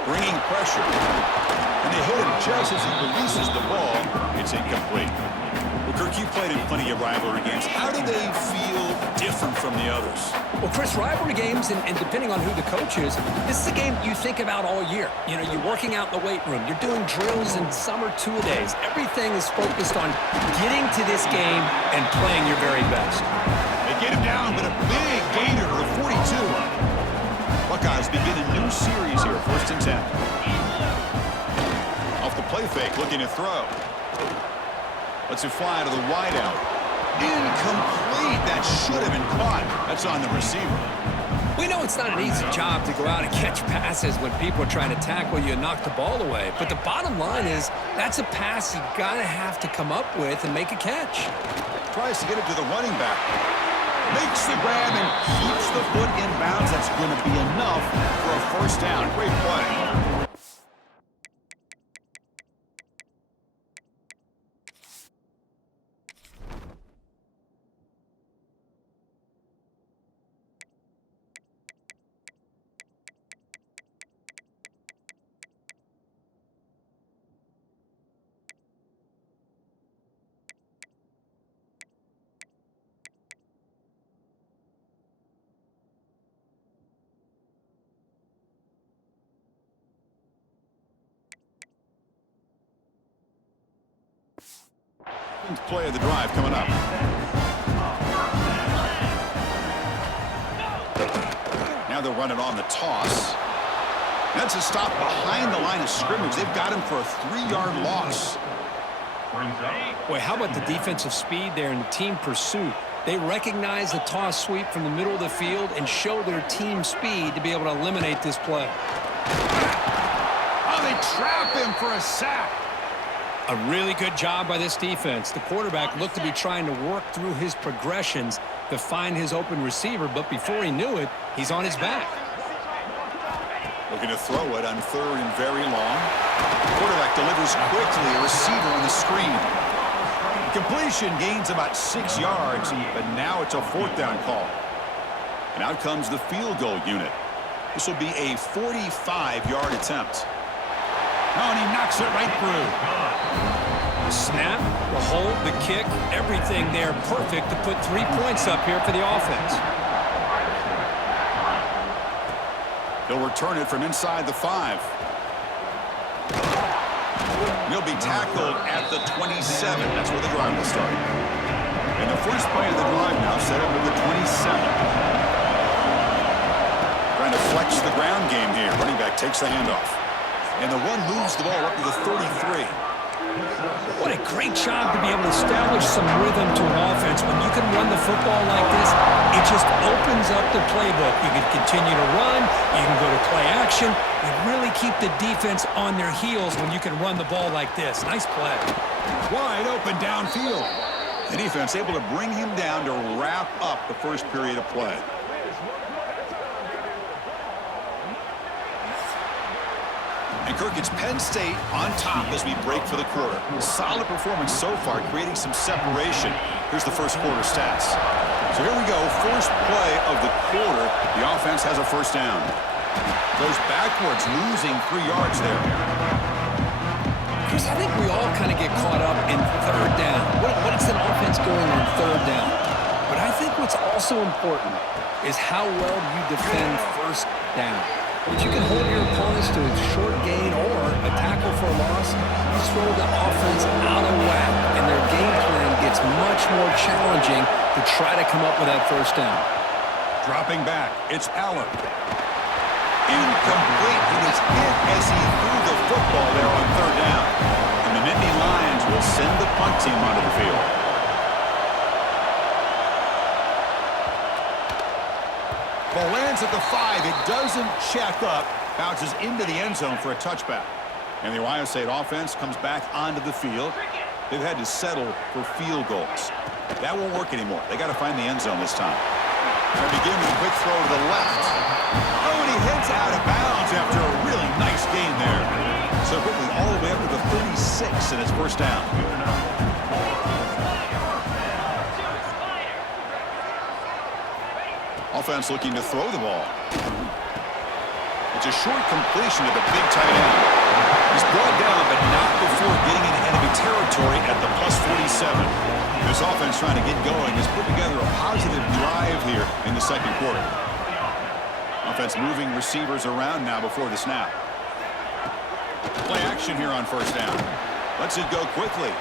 Bringing pressure. And they hit him just as he releases the ball. It's incomplete. Well, Kirk, you played in plenty of rivalry games. How do they feel different from the others? Well, Chris, rivalry games, and depending on who the coach is, this is a game you think about all year. You know, you're working out in the weight room. You're doing drills and summer two-a-days. Everything is focused on getting to this game and playing your very best. They get him down, but a big gainer to 42. Buckeyes begin a new series here, 1st and 10. Off the play fake, looking to throw. Lets it fly to the wideout. Incomplete. That should have been caught. That's on the receiver. We know it's not an easy job to go out and catch passes when people are trying to tackle you and knock the ball away. But the bottom line is that's a pass you got to have to come up with and make a catch. Tries to get it to the running back. Makes the grab and keeps the foot in bounds. That's going to be enough for a 1st down. Great play. Play of the drive coming up. Now they'll run it on the toss. That's a stop behind the line of scrimmage. They've got him for a 3-yard loss. Boy, how about the defensive speed there and the team pursuit? They recognize the toss sweep from the middle of the field and show their team speed to be able to eliminate this play. Oh, they trap him for a sack. A really good job by this defense. The quarterback looked to be trying to work through his progressions to find his open receiver, but before he knew it, he's on his back. Looking to throw it on 3rd and very long. Quarterback delivers quickly, a receiver on the screen. Completion gains about 6 yards, but now it's a 4th down call. And out comes the field goal unit. This will be a 45-yard attempt. Oh, and he knocks it right through. The snap, the hold, the kick, everything there perfect to put 3 points up here for the offense. He'll return it from inside the 5. He'll be tackled at the 27. That's where the drive will start. And the first play of the drive now set up with the 27. Trying to flex the ground game here. Running back takes the handoff. And the run moves the ball up to the 33. What a great job to be able to establish some rhythm to an offense. When you can run the football like this, it just opens up the playbook. You can continue to run. You can go to play action. You really keep the defense on their heels when you can run the ball like this. Nice play. Wide open downfield. The defense able to bring him down to wrap up the first period of play. And Kirk, it's Penn State on top as we break for the quarter. Solid performance so far, creating some separation. Here's the first quarter stats. So here we go, first play of the quarter. The offense has a first down. Goes backwards, losing 3 yards there. Chris, I think we all kind of get caught up in third down. What is an offense going on third down? But I think what's also important is how well you defend first down. If you can hold your opponents to a short gain or a tackle for a loss, you throw the offense out of whack, and their game plan gets much more challenging to try to come up with that first down. Dropping back, it's Allen. Incomplete. He was hit as he threw the football there on third down. And the Nittany Lions will send the punt team onto the field. Ball lands at the 5. It doesn't check up. Bounces into the end zone for a touchback. And the Ohio State offense comes back onto the field. They've had to settle for field goals. That won't work anymore. They got to find the end zone this time. They begin with a quick throw to the left. Oh, and he heads out of bounds after a really nice gain there. So quickly all the way up to the 36 and it's first down. Offense looking to throw the ball. It's a short completion to the big tight end. He's brought down, but not before getting into enemy territory at the +47. This offense trying to get going has put together a positive drive here in the second quarter. Offense moving receivers around now before the snap. Play action here on first down. Lets it go quickly.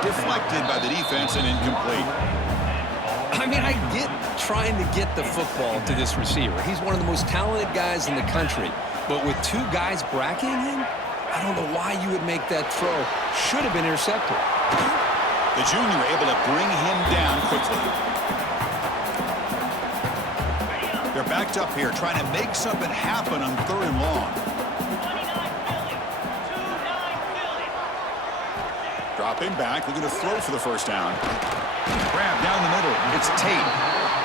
Deflected by the defense and incomplete. I mean, I get trying to get the football to this receiver. He's one of the most talented guys in the country. But with 2 guys bracketing him, I don't know why you would make that throw. Should have been intercepted. The junior able to bring him down quickly. They're backed up here trying to make something happen on third and long. Dropping back, looking to throw for the first down. Grab down the middle. It's Tate.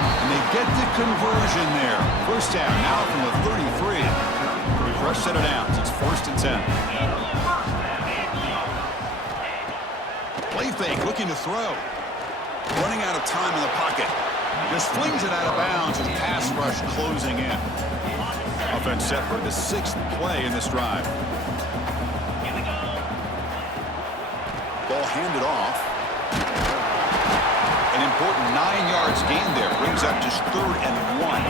And they get the conversion there. First down now from the 33. Fresh set of downs. It's 1st and 10. Play fake, looking to throw. Running out of time in the pocket. Just flings it out of bounds as pass rush closing in. Offense set for the 6th play in this drive. Ball handed off. An important 9 yards gain there. Brings up just 3rd and 1.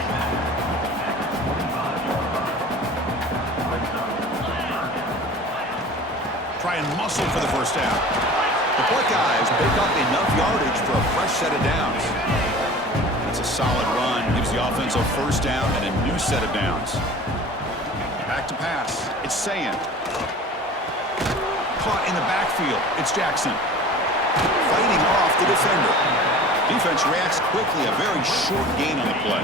Try and muscle for the first down. The Buckeyes pick up enough yardage for a fresh set of downs. That's a solid run. Gives the offense a first down and a new set of downs. Back to pass. It's Sayin. Caught in the backfield. It's Jackson. Fighting off the defender. Defense reacts quickly. A very short gain on the play.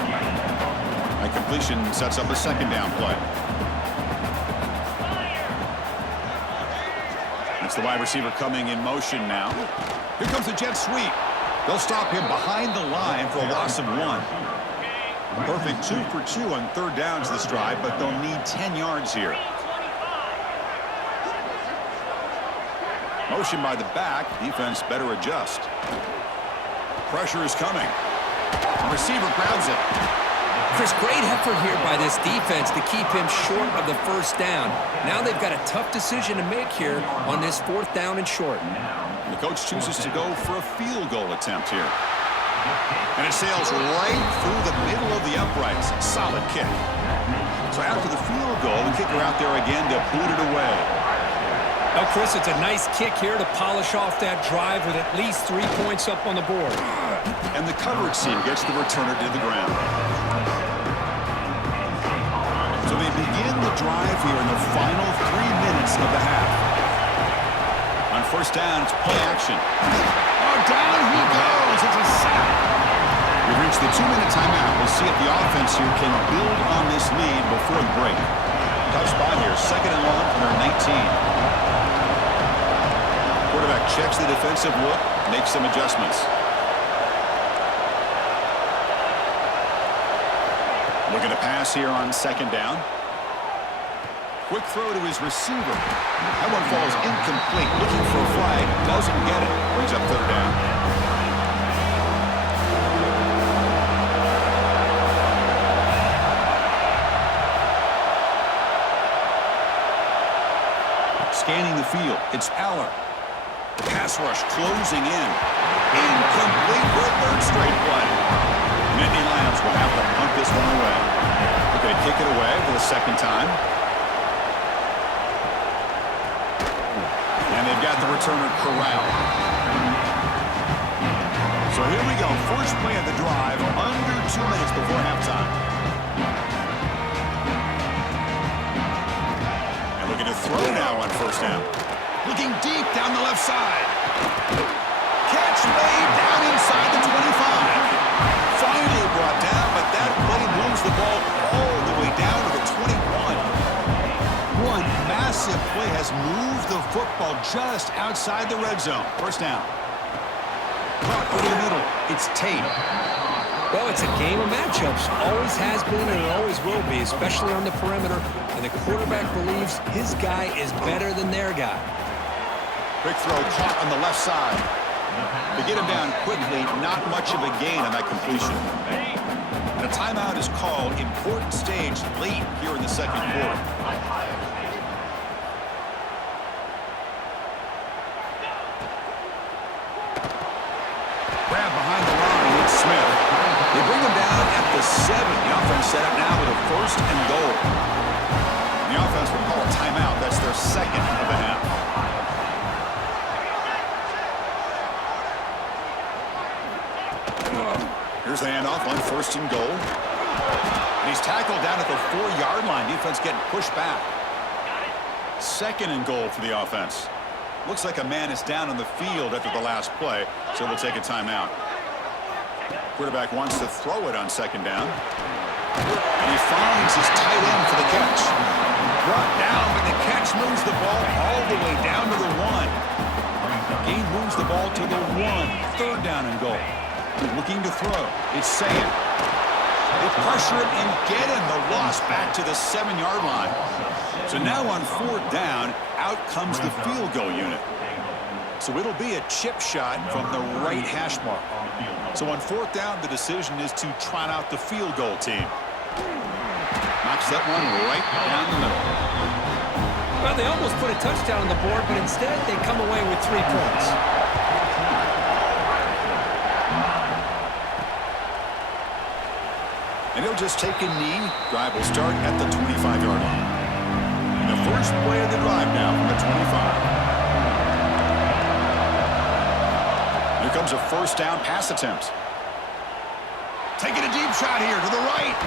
That completion sets up a second down play. It's the wide receiver coming in motion now. Here comes the jet sweep. They'll stop him behind the line for a loss of 1. Perfect 2 for 2 on third downs this drive, but they'll need 10 yards here. Motion by the back. Defense better adjust. Pressure is coming. The receiver grabs it. Chris, great effort here by this defense to keep him short of the first down. Now they've got a tough decision to make here on this 4th down and short. The coach chooses to go for a field goal attempt here. And it sails right through the middle of the uprights. Solid kick. So after the field goal, the kicker out there again to boot it away. Well, Chris, it's a nice kick here to polish off that drive with at least 3 points up on the board. And the coverage team gets the returner to the ground. So they begin the drive here in the final 3 minutes of the half. On First down, it's play action. Oh, down he goes. It's a sack. We've reached the 2-minute timeout. We'll see if the offense here can build on this lead before the break. Tough spot here. 2nd and long from their 19. Quarterback checks the defensive look, makes some adjustments. Looking to pass here on 2nd down. Quick throw to his receiver. That one falls incomplete. Looking for a flag. Doesn't get it. Brings up 3rd down. Scanning the field. It's Aller. The pass rush closing in. Incomplete for a 3rd straight play. Nittany Lions will have to punt this one away. They're going to kick it away for the 2nd time. And they've got the returner corralled. So here we go. First play of the drive, under 2 minutes before halftime. And looking to throw now on 1st down. Looking deep down the left side. Catch made down inside the 25. Finally brought down, but that play moves the ball all the way down to the 21. One massive play has moved the football just outside the red zone. First down. Caught over the middle. It's Tate. Well, it's a game of matchups. Always has been and it always will be, especially on the perimeter. And the quarterback believes his guy is better than their guy. Quick throw caught on the left side. To get him down quickly, not much of a gain on that completion. And a timeout is called. Important stage late here in the 2nd quarter. Grab behind the line. It's Smith. They bring him down at the 7. The offense set up now with a 1st and goal. And the offense will call a timeout. That's their 2nd of the half. Here's the handoff on 1st and goal. And he's tackled down at the 4-yard line. Defense getting pushed back. 2nd and goal for the offense. Looks like a man is down on the field after the last play, so we'll take a timeout. Quarterback wants to throw it on 2nd down. And he finds his tight end for the catch. Brought down, but the catch moves the ball all the way down to the 1. Gain moves the ball to the 1. 3rd down and goal. Looking to throw. It's Saying. They pressure it and get him. The loss back to the 7-yard line. So now on 4th down, out comes the field goal unit. So it'll be a chip shot from the right hash mark. So on 4th down, the decision is to trot out the field goal team. Knocks that one right down the middle. Well, they almost put a touchdown on the board, but instead they come away with 3 points. And he'll just take a knee. Drive will start at the 25-yard line. And the first play of the drive now from the 25. Here comes a 1st down pass attempt. Taking a deep shot here to the right.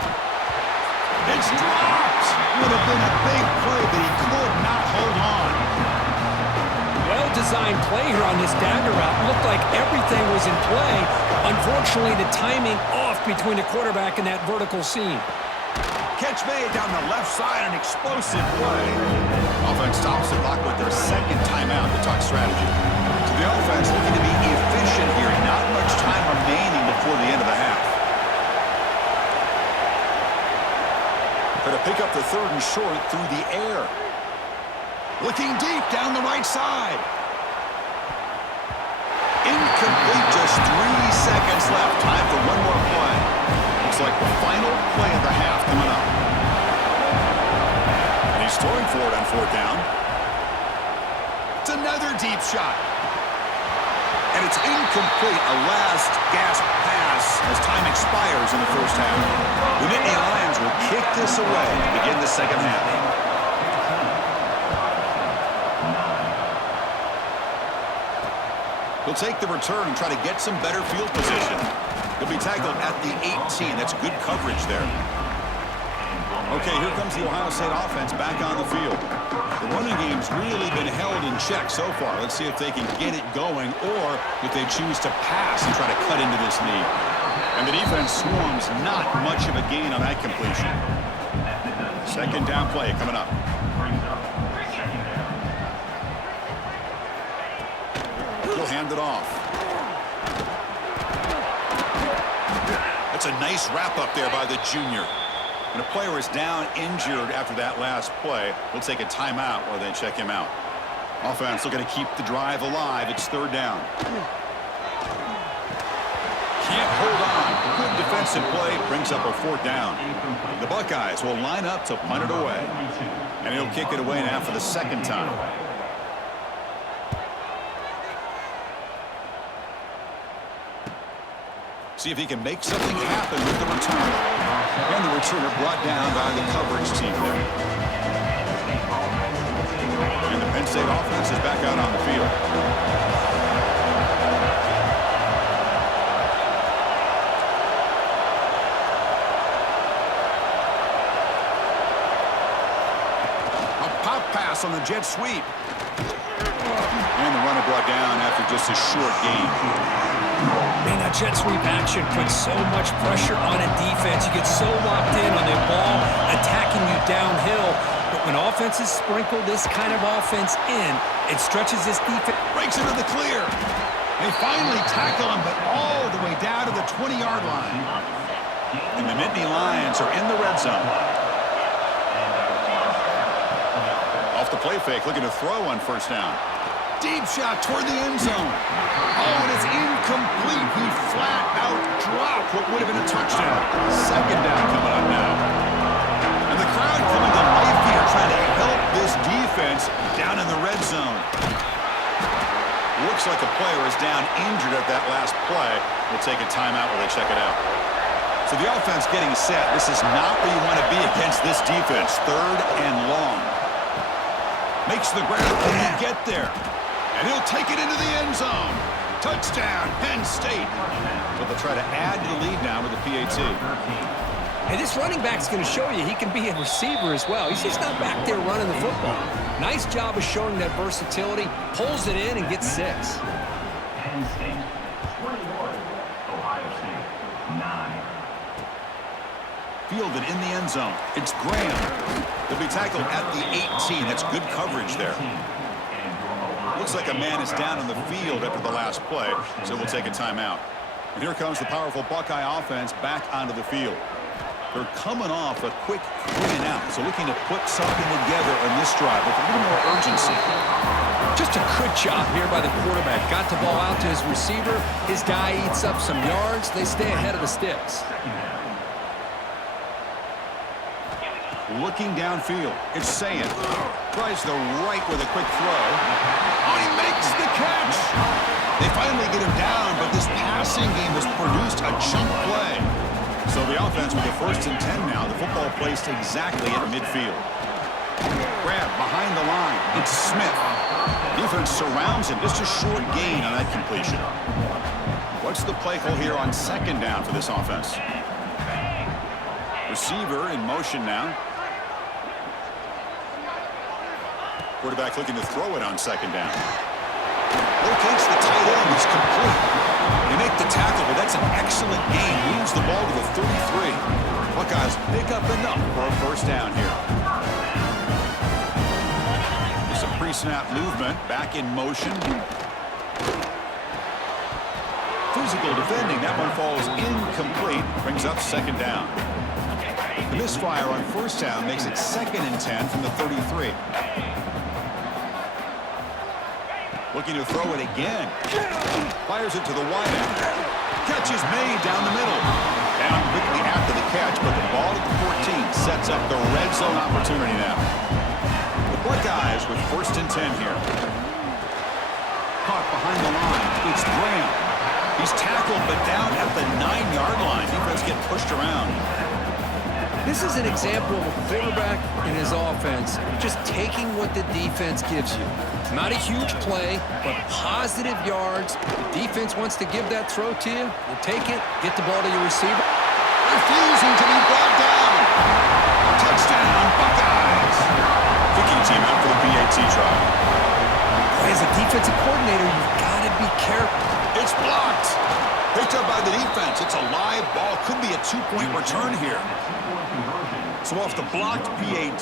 It's dropped. Would have been a big play, but he could not hold on. Well-designed play here on this dagger route. Looked like everything was in play. Unfortunately, the timing off between the quarterback and that vertical seam. Catch made down the left side, an explosive play. Offense stops the clock with their 2nd timeout to talk strategy. So the offense looking to be efficient here. Not much time remaining before the end of the half. Going to pick up the 3rd and short through the air. Looking deep down the right side. Incomplete, just 3 seconds left. Time for one more play. Looks like the final play of the half coming up. And he's throwing for it on 4th down. It's another deep shot. And it's incomplete, a last gasp pass as time expires in the 1st half. The Nittany Lions will kick this away to begin the 2nd half. He'll take the return and try to get some better field position. He'll be tackled at the 18. That's good coverage there. Okay, here comes the Ohio State offense back on the field. The running game's really been held in check so far. Let's see if they can get it going or if they choose to pass and try to cut into this lead. And the defense swarms, not much of a gain on that completion. Second down play coming up. He'll hand it off. That's a nice wrap up there by the junior. When a player is down injured after that last play, we'll take a timeout while they check him out. Offense looking to keep the drive alive. It's third down. Can't hold on. Good defensive play brings up a fourth down. The Buckeyes will line up to punt it away. And he'll kick it away now for the second time. See if he can make something happen with the return. And the returner brought down by the coverage team there. And the Penn State offense is back out on the field. A pop pass on the jet sweep. And the runner brought down after just a short gain. Man, that jet sweep action puts so much pressure on a defense. You get so locked in on the ball attacking you downhill. But when offenses sprinkle this kind of offense in, it stretches this defense. Breaks into the clear. They finally tackle him, but all the way down to the 20-yard line. And the Nittany Lions are in the red zone. Off the play fake, looking to throw on first down. Deep shot toward the end zone. Oh, and it's incomplete. He flat out dropped what would have been a touchdown. Second down coming up now. And the crowd coming to life here, trying to help this defense down in the red zone. Looks like a player is down injured at that last play. We'll take a timeout while they check it out. So the offense getting set. This is not where you want to be against this defense. Third and long. Makes the grab. Can he get there? And he'll take it into the end zone. Touchdown, Penn State. So they'll try to add to the lead now with the PAT. And this running back's going to show you he can be a receiver as well. He's just not back there running the football. Nice job of showing that versatility. Pulls it in and gets 6. Penn State 21, Ohio State 9. Fielded in the end zone. It's Graham. He'll be tackled at the 18. That's good coverage there. Looks like a man is down on the field after the last play, so we'll take a timeout. And here comes the powerful Buckeye offense back onto the field. They're coming off a quick 3-and-out, so looking to put something together on this drive with a little more urgency. Just a good job here by the quarterback. Got the ball out to his receiver. His guy eats up some yards. They stay ahead of the sticks. Looking downfield, it's Sayin. Tries the right with a quick throw. Oh, he makes the catch! They finally get him down, but this passing game has produced a chunk play. So the offense with the 1st and 10 now. The football placed exactly at midfield. Grab behind the line. It's Smith. Defense surrounds him. Just a short gain on that completion. What's the play call here on second down for this offense? Receiver in motion now. Quarterback looking to throw it on second down. Locates the tight end. It's complete. They make the tackle, but that's an excellent gain. Moves the ball to the 33. Buckeyes pick up enough for a first down here. Some pre-snap movement. Back in motion. Physical defending. That one falls incomplete. Brings up second down. The misfire on first down makes it 2nd and 10 from the 33. Looking to throw it again. Fires it to the wide end. Catch is made down the middle. Down quickly after the catch, but the ball at the 14 sets up the red zone opportunity now. The Buckeyes with 1st and 10 here. Caught behind the line. It's Graham. He's tackled, but down at the 9-yard line. Defense get pushed around. This is an example of a quarterback and his offense just taking what the defense gives you. Not a huge play, but positive yards. The defense wants to give that throw to you. You take it, get the ball to your receiver. Refusing to be brought down. Touchdown. team out for the PAT try. Boy, as a defensive coordinator, you've got to be careful. It's blocked. Picked up by the defense. It's a live ball. Could be a two-point return here. So off the blocked PAT,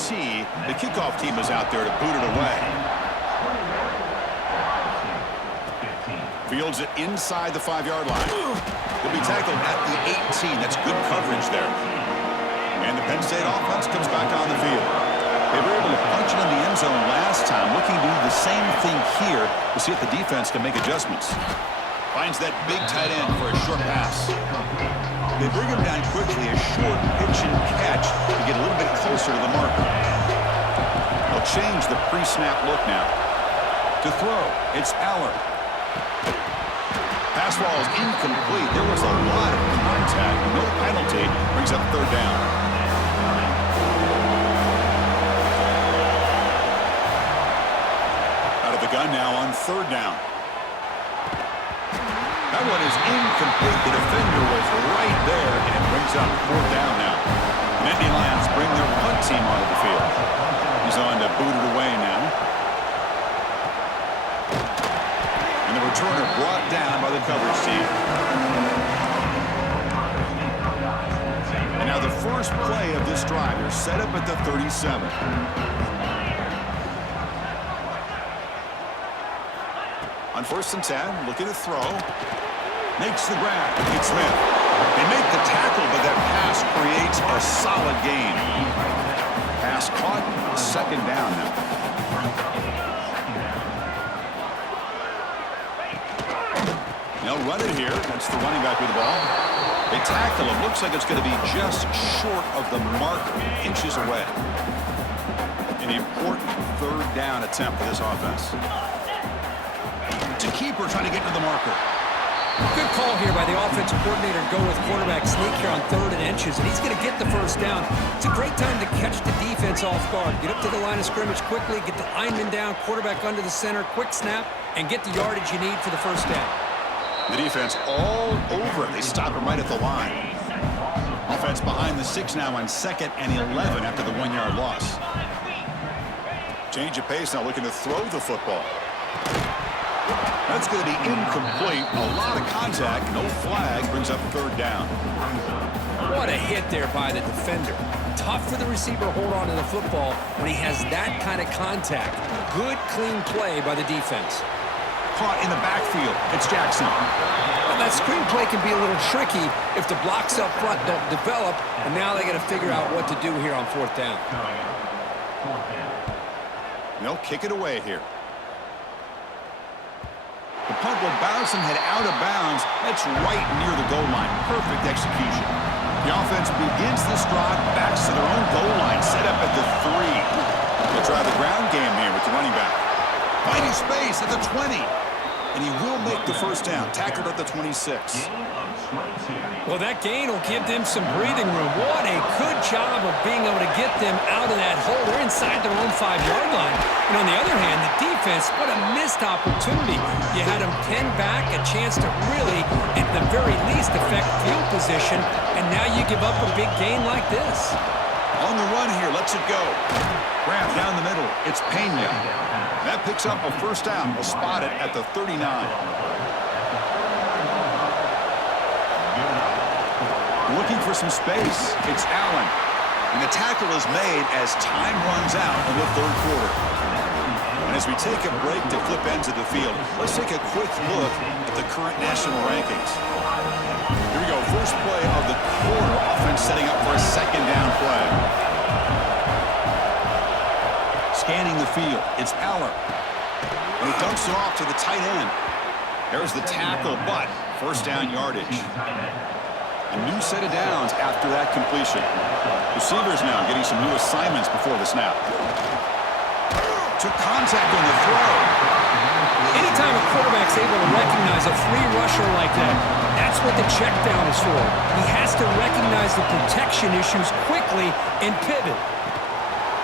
the kickoff team is out there to boot it away. Fields it inside the 5-yard line. He'll be tackled at the 18. That's good coverage there. And the Penn State offense comes back on the field. They were able to punch it in the end zone last time, looking to do the same thing here to see if the defense can make adjustments. Finds that big tight end for a short pass. They bring him down quickly, a short pitch and catch to get a little bit closer to the marker. They'll change the pre-snap look now. To throw, it's Aller. Pass ball is incomplete. There was a lot of contact. No penalty. Brings up third down. Out of the gun now on third down. That one is incomplete. The defender was right there, and it brings up fourth down now. Nittany Lions bring their punt team onto the field. He's on to boot it away now. And the returner brought down by the coverage team. And now the first play of this drive. They're set up at the 37. On 1st and 10, looking to throw. Makes the grab. It's Smith. They make the tackle, but that pass creates a solid gain. Pass caught. Second down now. They'll run it here. That's the running back with the ball. They tackle him. Looks like it's going to be just short of the marker, inches away. An important third down attempt for this offense. To keeper trying to get to the marker. Good call here by the offensive coordinator to go with quarterback sneak here on 3rd and inches, and he's going to get the first down. It's a great time to catch the defense off guard. Get up to the line of scrimmage quickly, get the lineman down, quarterback under the center, quick snap, and get the yardage you need for the first down. The defense all over it. They stop him right at the line. Offense behind the 6 now on 2nd and 11 after the 1-yard loss. Change of pace now, looking to throw the football. That's going to be incomplete. A lot of contact. No flag. Brings up third down. What a hit there by the defender. Tough for the receiver to hold on to the football when he has that kind of contact. Good, clean play by the defense. Caught in the backfield. It's Jackson. Well, that screen play can be a little tricky if the blocks up front don't develop, and now they got to figure out what to do here on 4th down. They'll kick it away here. The punt will bounce and head out of bounds. That's right near the goal line. Perfect execution. The offense begins this drive, backs to their own goal line, set up at the 3. They'll try the ground game here with the running back. Finding space at the 20. And he will make the first down. Tackled at the 26. Well, that gain will give them some breathing room. What a good job of being able to get them out of that hole. They're inside their own 5-yard line. And on the other hand, the defense, what a missed opportunity. You had them 10 back, a chance to really, at the very least, affect field position. And now you give up a big gain like this. On the run here, lets it go. Grab down the middle. It's Pena. That picks up a first down. We'll spot it at the 39. Looking for some space. It's Allen. And the tackle is made as time runs out in the 3rd quarter. And as we take a break to flip ends of the field, let's take a quick look at the current national rankings. Here we go. First play of the quarter. Offense setting up for a 2nd down play. Scanning the field. It's Aller. And he dumps it off to the tight end. There's the tackle, but first down yardage. A new set of downs after that completion. Receivers now getting some new assignments before the snap. Took contact on the throw. Anytime a quarterback's able to recognize a free rusher like that, that's what the check down is for. He has to recognize the protection issues quickly and pivot.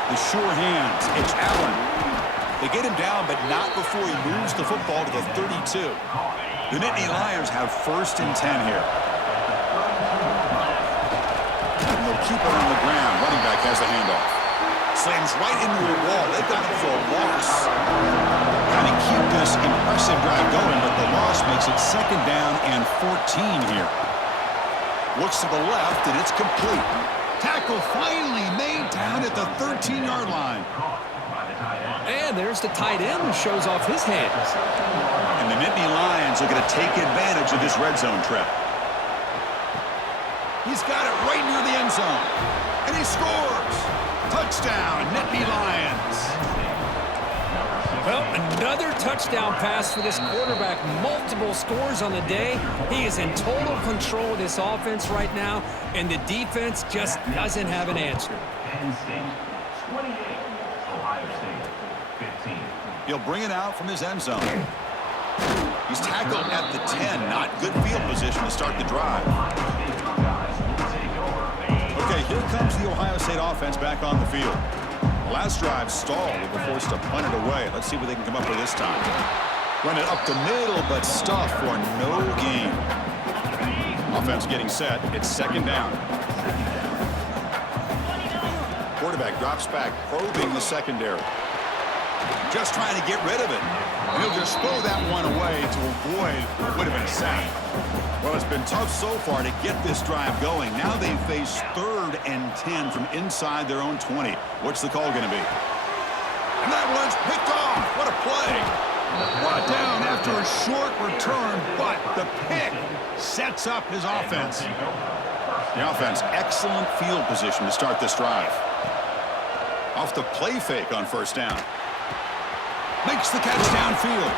The sure hands. It's Allen. They get him down, but not before he moves the football to the 32. The Nittany Lions have 1st and 10 here. And they'll keep it on the ground. Running back has the handoff. Slams right into a wall. They've got him for a loss. Trying to keep this impressive drive going, but the loss makes it 2nd down and 14 here. Looks to the left, and it's complete. Tackle finally made down at the 13-yard line. And there's the tight end who shows off his hands. And the Nittany Lions are going to take advantage of this red zone trap. He's got it right near the end zone. And he scores. Touchdown, Nittany Lions. Well, another touchdown pass for this quarterback. Multiple scores on the day. He is in total control of this offense right now, and the defense just doesn't have an answer. Penn State 28, Ohio State 15. He'll bring it out from his end zone. He's tackled at the 10. Not good field position to start the drive. Okay, here comes the Ohio State offense back on the field. Last drive stalled. They were forced to punt it away. Let's see what they can come up with this time. Run it up the middle, but stuff for no gain. Offense getting set. It's 2nd down. Quarterback drops back, probing the secondary. Just trying to get rid of it. And he'll just throw that one away to avoid what would have been a sack. Well, it's been tough so far to get this drive going. Now they face 3rd and 10 from inside their own 20. What's the call going to be? And that one's picked off. What a play. Brought down after a short return, but the pick sets up his offense. The offense, excellent field position to start this drive. Off the play fake on 1st down. Makes the catch downfield.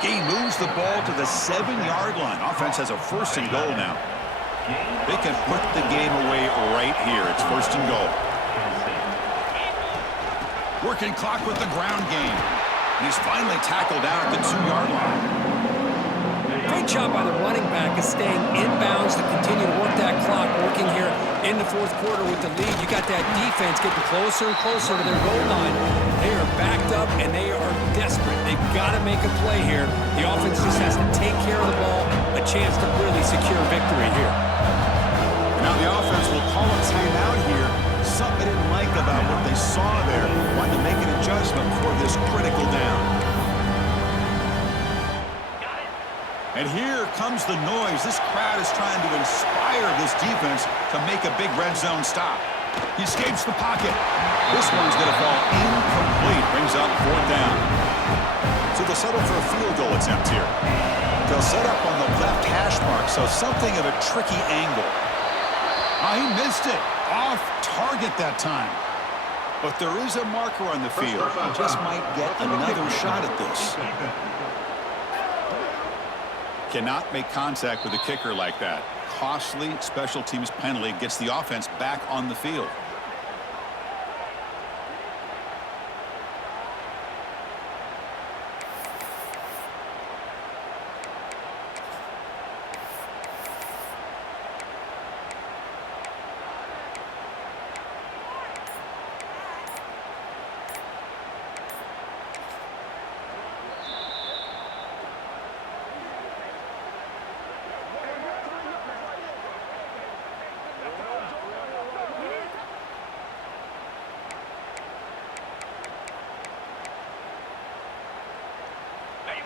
He moves the ball to the 7-yard line. Offense has a 1st and goal now. They can put the game away right here. It's 1st and goal. Working clock with the ground game. And he's finally tackled down at the 2-yard line. Great job by the running back is staying inbounds to continue to work that clock, working here in the 4th quarter with the lead. You got that defense getting closer and closer to their goal line. They are backed up, and they are desperate. They've got to make a play here. The offense just has to take care of the ball, a chance to really secure victory here. Now the offense will call a timeout here. Something they didn't like about what they saw there. Wanted to make an adjustment for this critical down. And here comes the noise. This crowd is trying to inspire this defense to make a big red zone stop. He escapes the pocket. This one's going to fall incomplete. Brings up 4th down. So they'll settle for a field goal attempt here. They'll set up on the left hash mark, so something of a tricky angle. He missed it. Off target that time. But there is a marker on the field. He just might get another shot at this. Cannot make contact with a kicker like that. Costly special teams penalty gets the offense back on the field.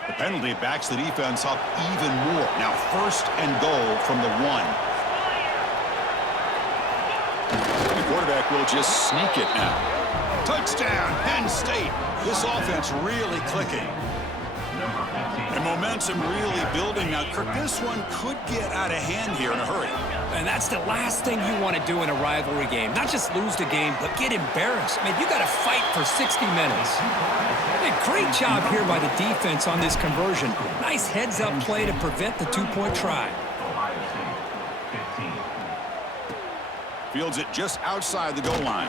The penalty backs the defense up even more. Now 1st and goal from the 1. The quarterback will just sneak it now. Touchdown, Penn State. This offense really clicking. And momentum really building. Now, Kirk, this one could get out of hand here in a hurry. And that's the last thing you want to do in a rivalry game. Not just lose the game, but get embarrassed. I mean, you got to fight for 60 minutes. Hey, great job here by the defense on this conversion. Nice heads-up play to prevent the 2-point try. Fields it just outside the goal line.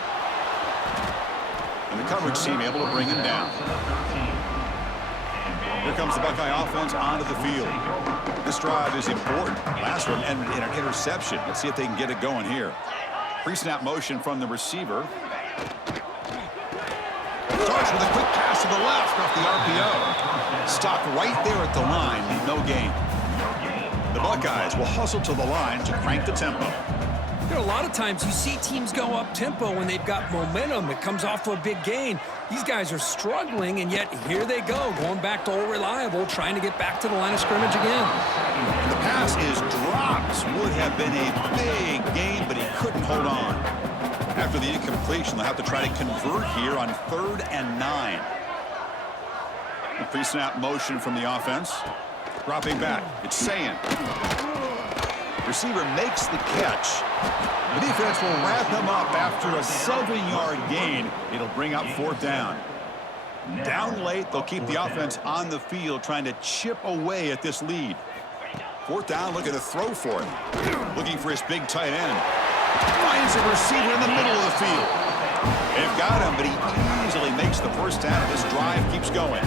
And the coverage team able to bring him down. Here comes the Buckeye offense onto the field. This drive is important. Last one ended in an interception. Let's see if they can get it going here. Pre-snap motion from the receiver. Starts with a quick pass to the left off the RPO. Stopped right there at the line. No gain. The Buckeyes will hustle to the line to crank the tempo. There are a lot of times you see teams go up-tempo when they've got momentum. It comes off of a big gain. These guys are struggling, and yet here they go, going back to old reliable, trying to get back to the line of scrimmage again. The pass is dropped. Would have been a big gain, but he couldn't hold on. After the incompletion, they'll have to try to convert here on 3rd and 9. A pre-snap motion from the offense. Dropping back. It's Sayin. Receiver makes the catch. The defense will wrap him up after a 7-yard gain. It'll bring up 4th down. Down late, they'll keep the offense on the field trying to chip away at this lead. 4th down, looking to throw for it. Looking for his big tight end. Finds a receiver in the middle of the field. They've got him, but he easily makes the first down. This drive keeps going.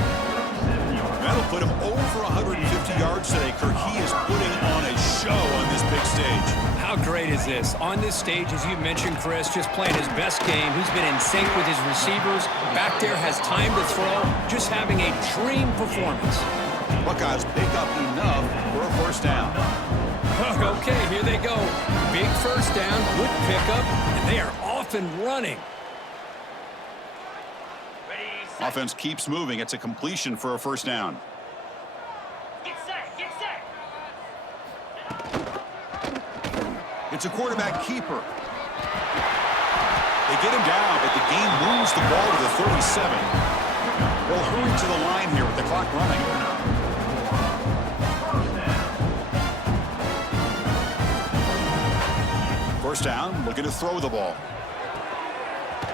That'll put him over 150 yards today. Kirk, he is putting on a show on this big stage. How great is this? On this stage, as you mentioned, Chris, just playing his best game. He's been in sync with his receivers. Back there, has time to throw. Just having a dream performance. Buckeyes pick up enough for a first down. Okay, here they go. Big first down, good pickup, and they are off and running. Offense keeps moving. It's a completion for a first down. Get set, get set. It's a quarterback keeper. They get him down, but the game moves the ball to the 37. They'll hurry to the line here with the clock running. First down, looking to throw the ball.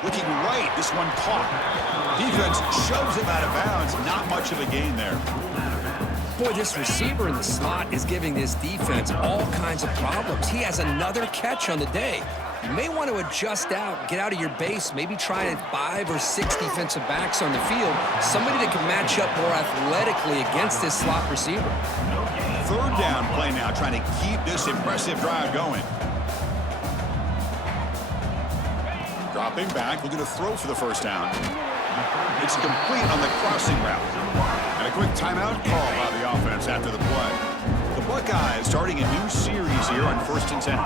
Looking right, this one caught. Defense shoves him out of bounds. Not much of a gain there. Boy, this receiver in the slot is giving this defense all kinds of problems. He has another catch on the day. You may want to adjust out, get out of your base, maybe try 5 or 6 defensive backs on the field, somebody that can match up more athletically against this slot receiver. 3rd down play now, trying to keep this impressive drive going. Dropping back, looking to throw for the first down. It's complete on the crossing route. And a quick timeout call by the offense after the play. The Buckeyes starting a new series here on 1st and 10.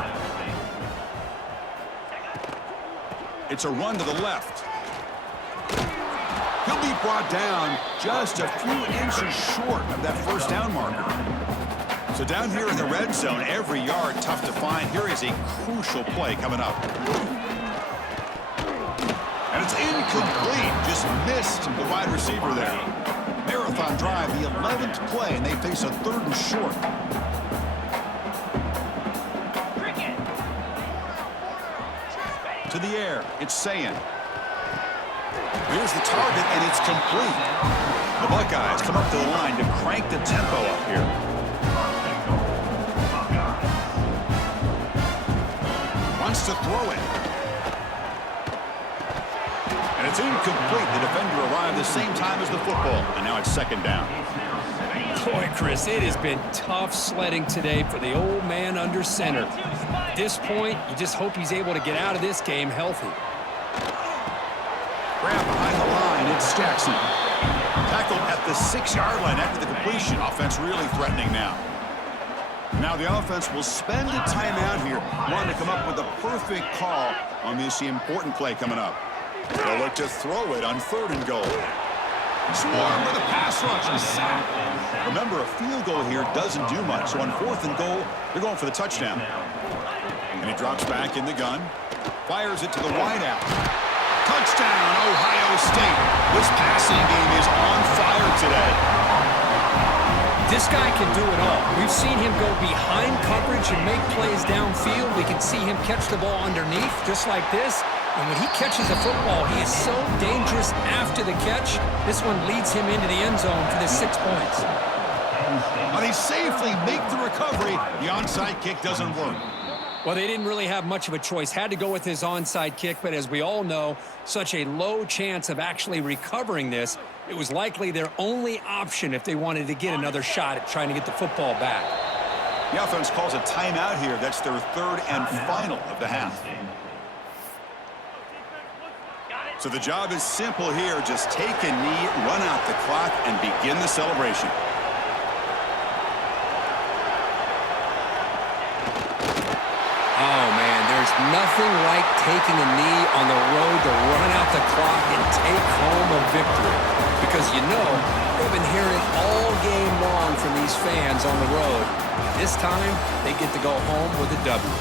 It's a run to the left. He'll be brought down just a few inches short of that first down marker. So down here in the red zone, every yard tough to find. Here is a crucial play coming up. And it's incomplete. Just missed the wide receiver there. Marathon drive, the 11th play, and they face a 3rd and short. To the air, it's Sayin. Here's the target, and it's complete. The Buckeyes come up to the line to crank the tempo up here. Wants to throw it. And it's incomplete. The defender arrived the same time as the football, and now it's 2nd down. Boy, Chris, it has been tough sledding today for the old man under center. At this point, you just hope he's able to get out of this game healthy. Grab behind the line, it's Jackson. Tackled at the 6-yard line after the completion. Offense really threatening now. Now the offense will spend a timeout here, wanting to come up with a perfect call on this important play coming up. They'll look to throw it on 3rd and goal. Swarm with a pass rush and sack. Remember, a field goal here doesn't do much, so on 4th and goal, they're going for the touchdown. And he drops back in the gun, fires it to the wideout. Touchdown, Ohio State. This passing game is on fire today. This guy can do it all. We've seen him go behind coverage and make plays downfield. We can see him catch the ball underneath, just like this. And when he catches a football, he is so dangerous after the catch. This one leads him into the end zone for the 6 points. But they safely make the recovery. The onside kick doesn't work. Well, they didn't really have much of a choice. Had to go with his onside kick, but as we all know, such a low chance of actually recovering this. It was likely their only option if they wanted to get another shot at trying to get the football back. The offense calls a timeout here. That's their 3rd and final of the half. So the job is simple here. Just take a knee, run out the clock, and begin the celebration. Oh, man, there's nothing like taking a knee on the road to run out the clock and take home a victory. Because you know, they've been hearing it all game long from these fans on the road. This time, they get to go home with a W.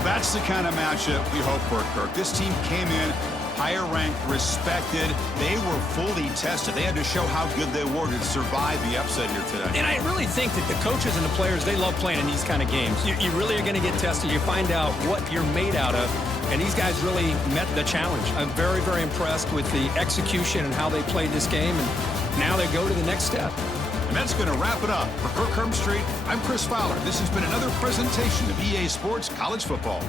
That's the kind of matchup we hope for, Kirk. This team came in higher ranked, respected. They were fully tested. They had to show how good they were to survive the upset here today. And I really think that the coaches and the players, they love playing in these kind of games. You really are going to get tested. You find out what you're made out of. And these guys really met the challenge. I'm very, very impressed with the execution and how they played this game. And now they go to the next step. And that's going to wrap it up. For Kirk Herbstreit, I'm Chris Fowler. This has been another presentation of EA Sports College Football.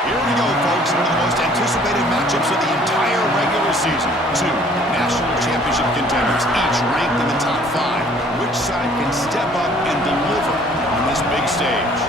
Here we go, folks. One of the most anticipated matchups of the entire regular season. Two national championship contenders, each ranked in the top 5. Which side can step up and deliver on this big stage?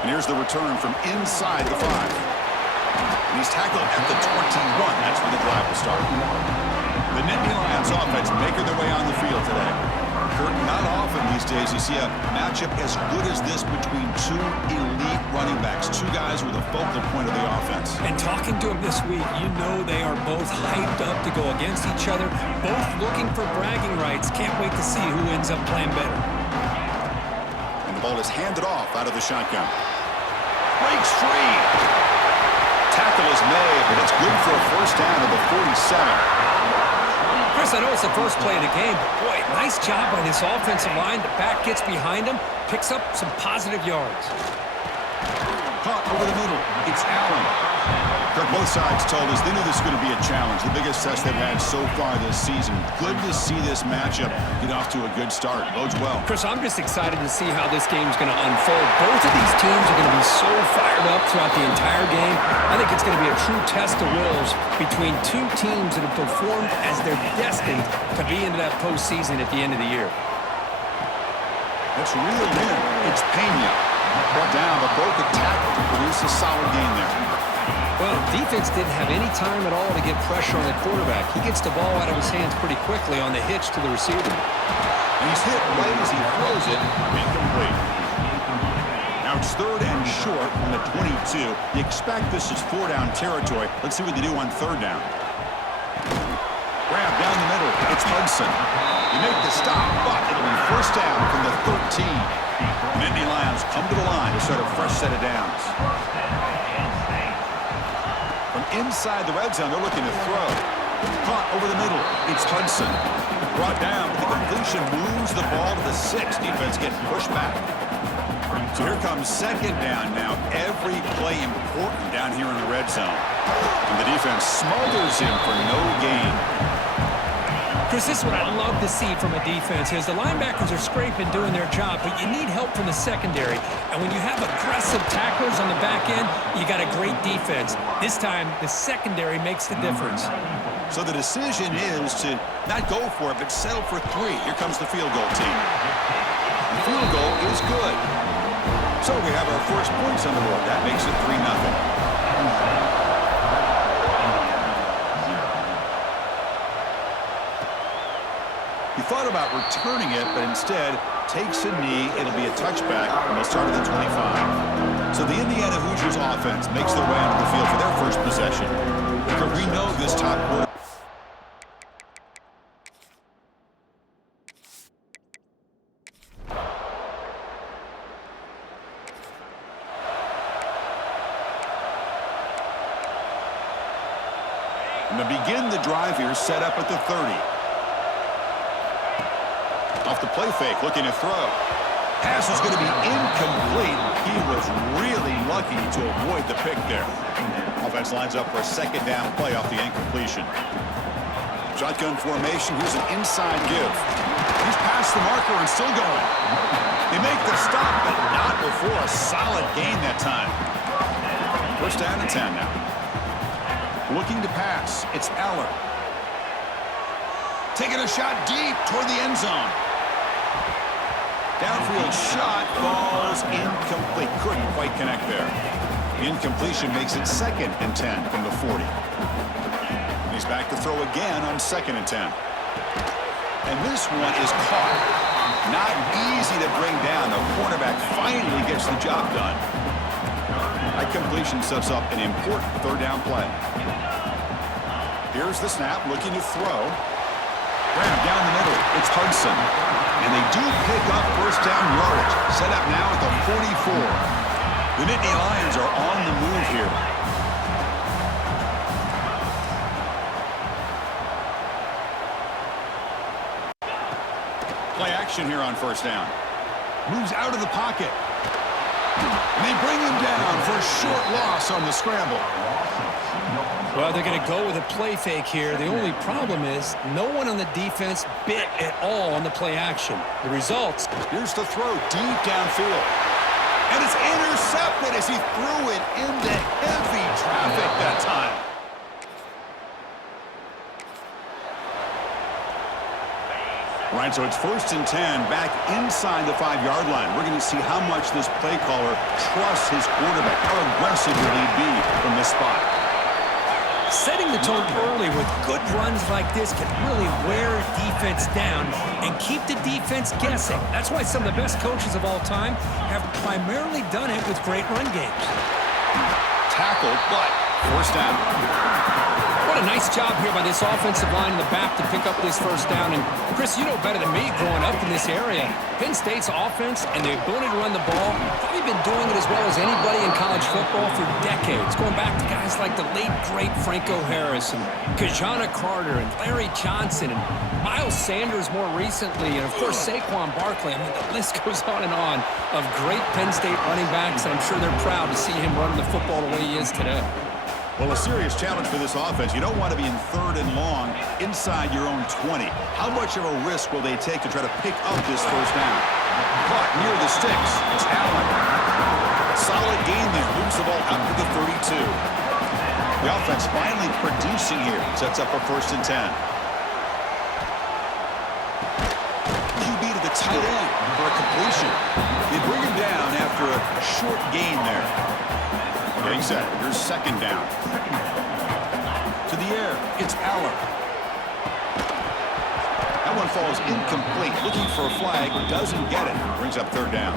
And here's the return from inside the 5. And he's tackled at the 21. That's where the drive will start. The Nittany Lions offense making their way on the field today. Kirk, not often these days you see a matchup as good as this between two elite running backs, two guys who are the focal point of the offense. And talking to them this week, you know they are both hyped up to go against each other, both looking for bragging rights. Can't wait to see who ends up playing better. And the ball is handed off out of the shotgun. Breaks free. Tackle is made, but it's good for a first down at the 47. Chris, I know it's the first play of the game, but boy, nice job by this offensive line. The back gets behind him, picks up some positive yards. Caught over the middle. It's Allen. Kirk, both sides told us they knew this was going to be a challenge, the biggest test they've had so far this season. Good to see this matchup get off to a good start. Bodes well. Chris, I'm just excited to see how this game's going to unfold. Both of these teams are going to be so fired up throughout the entire game. I think it's going to be a true test of wills between two teams that have performed as they're destined to be into that postseason at the end of the year. That's reeled in. It's Pena. Brought down, but broke the tackle to produce a solid gain there. Well, defense didn't have any time at all to get pressure on the quarterback. He gets the ball out of his hands pretty quickly on the hitch to the receiver. And he's hit right as he throws it, incomplete. Now it's 3rd and short from the 22. You expect this is 4-down territory. Let's see what they do on 3rd down. Grab down the middle. It's Hudson. You make the stop, but it'll be first down from the 13. Nittany Lions come to the line to start a fresh set of downs. From inside the red zone, they're looking to throw. Caught over the middle. It's Hudson. Brought down, but the completion moves the ball to the 6. Defense getting pushed back. So here comes second down now. Every play important down here in the red zone. And the defense smothers him for no gain. Chris, this is what I love to see from a defense is the linebackers are scraping, doing their job, but you need help from the secondary. And when you have aggressive tacklers on the back end, you got a great defense. This time, the secondary makes the difference. So the decision is to not go for it, but settle for 3. Here comes the field goal team. The field goal is good. So we have our first points on the board. That makes it 3-0. He thought about returning it, but instead takes a knee. It'll be a touchback, and they'll start at the 25. So the Indiana Hoosiers offense makes their way onto the field for their first possession. Because we know this top quarter. And to begin the drive here, set up at the 30. Off the play fake, looking to throw. Pass is going to be incomplete. He was really lucky to avoid the pick there. Offense lines up for a second down play off the incompletion. Shotgun formation. Here's an inside give. He's past the marker and still going. They make the stop, but not before a solid gain that time. First down and 10 now. Looking to pass. It's Eller. Taking a shot deep toward the end zone. Downfield shot falls incomplete. Couldn't quite connect there. The incompletion makes it 2nd and 10 from the 40. He's back to throw again on 2nd and 10. And this one is caught. Not easy to bring down. The cornerback finally gets the job done. That completion sets up an important third down play. Here's the snap, looking to throw. Grab down the middle. It's Hudson. And they do pick up first down yardage. Set up now at the 44. The Nittany Lions are on the move here. Play action here on first down. Moves out of the pocket. And they bring him down for a short loss on the scramble. Well, they're going to go with a play fake here. The only problem is no one on the defense bit at all on the play action. The results. Here's the throw deep downfield. And it's intercepted as he threw it into heavy traffic that time. All right, so it's 1st and 10 back inside the 5-yard line. We're going to see how much this play caller trusts his quarterback. How aggressive will he be from this spot? Setting the tone early with good runs like this can really wear defense down and keep the defense guessing. That's why some of the best coaches of all time have primarily done it with great run games. Tackled, but first down. What a nice job here by this offensive line in the back to pick up this first down. And Chris, you know better than me growing up in this area, Penn State's offense and the ability to run the ball, probably been doing it as well as anybody in college football for decades, going back to guys like the late, great Franco Harris and Kajana Carter and Larry Johnson and Miles Sanders more recently, and of course Saquon Barkley. I mean, the list goes on and on of great Penn State running backs, and I'm sure they're proud to see him running the football the way he is today. Well, a serious challenge for this offense. You don't want to be in 3rd and long inside your own 20. How much of a risk will they take to try to pick up this first down? Caught near the sticks. It's Allen. Solid gain there. Moves the ball out to the 32. The offense finally producing here. Sets up a 1st and 10. QB to the tight end for a completion. They bring him down after a short gain there. Getting set. Here's 2nd down. To the air. It's Aller. That one falls incomplete. Looking for a flag. Doesn't get it. Brings up 3rd down.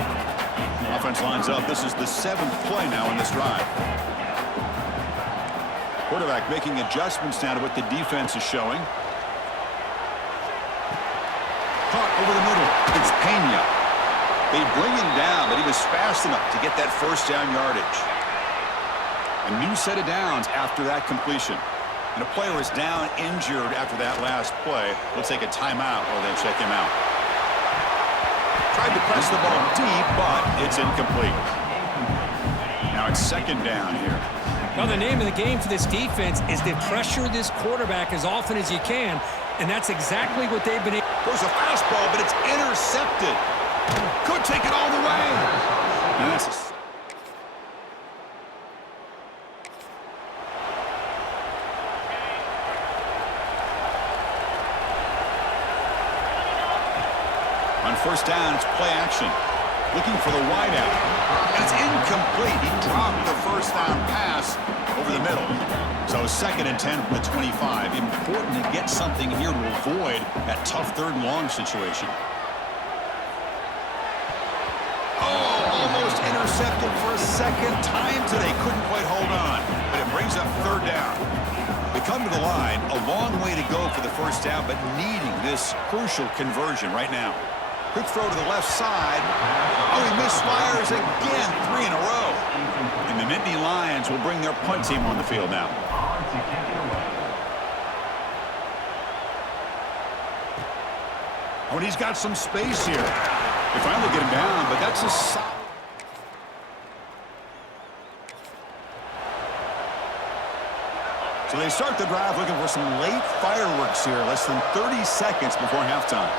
Offense lines up. This is the 7th play now in this drive. Quarterback making adjustments now to what the defense is showing. Caught over the middle. It's Pena. They bring him down, but he was fast enough to get that first down yardage. A new set of downs after that completion. And a player is down injured after that last play. We'll take a timeout while they check him out. Tried to press the ball deep, but it's incomplete. Now it's second down here. Well, the name of the game for this defense is to pressure this quarterback as often as you can, and that's exactly what they've been able. Goes a fastball, but it's intercepted. Could take it all the way. And that's a... On first down, it's play action. Looking for the wideout. And it's incomplete. He dropped the first down pass over the middle. So second and 10 from the 25. Important to get something here to avoid that tough third and long situation. Oh, almost intercepted for a second time today. Couldn't quite hold on. But it brings up third down. We come to the line. A long way to go for the first down, but needing this crucial conversion right now. Quick throw to the left side. Oh, he misfires again, 3 in a row. And the Nittany Lions will bring their punt team on the field now. Oh, and he's got some space here. They finally get him down, but that's a solid. So they start the drive looking for some late fireworks here, less than 30 seconds before halftime.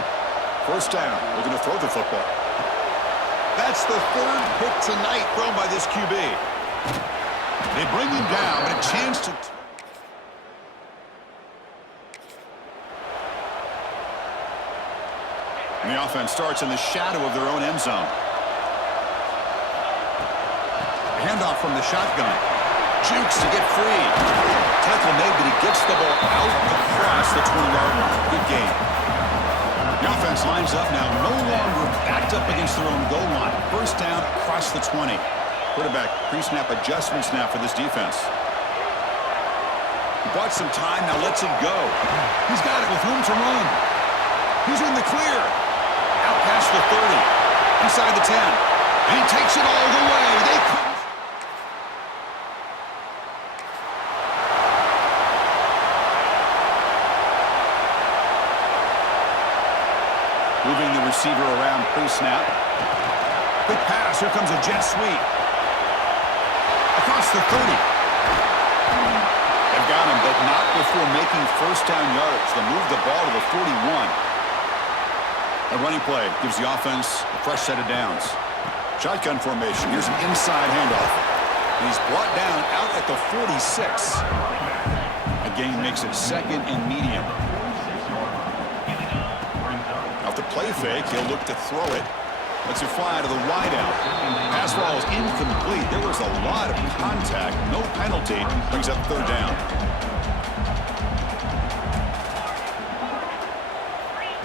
First down, looking to throw the football. That's the third pick tonight thrown by this QB. They bring him down, but a chance to... And the offense starts in the shadow of their own end zone. Handoff from the shotgun. Jukes to get free. Tackle made, but he gets the ball out across the 20-yard line. Good game. The offense lines up now, no longer backed up against their own goal line. First down across the 20. Quarterback pre-snap adjustments now for this defense. He bought some time, now lets it go. He's got it with room to run. He's in the clear. Out past the 30. Inside the 10. And he takes it all the way. They couldn't. Moving the receiver around pre-snap. Quick pass. Here comes a jet sweep. Across the 30. They've got him, but not before making first down yards. They move the ball to the 41. A running play gives the offense a fresh set of downs. Shotgun formation. Here's an inside handoff. He's brought down out at the 46. Again, makes it second and medium. Off the play fake, he'll look to throw it. Lets it fly to the wideout. Pass ball is incomplete. There was a lot of contact. No penalty. Brings up third down.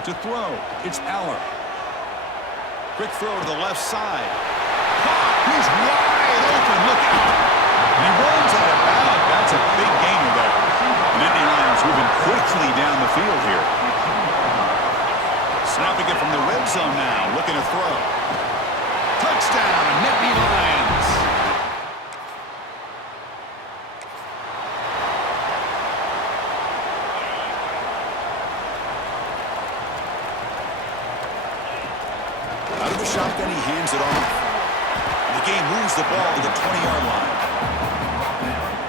To throw, it's Aller. Quick throw to the left side. He's wide open. Look out. And he runs out of bounds. That's a big gainer there. The Nittany Lions moving quickly down the field here. Snapping it from the red zone now. Looking to throw. Touchdown, Nittany Lions. Out of the shotgun, he hands it off. The game moves the ball to the 20-yard line.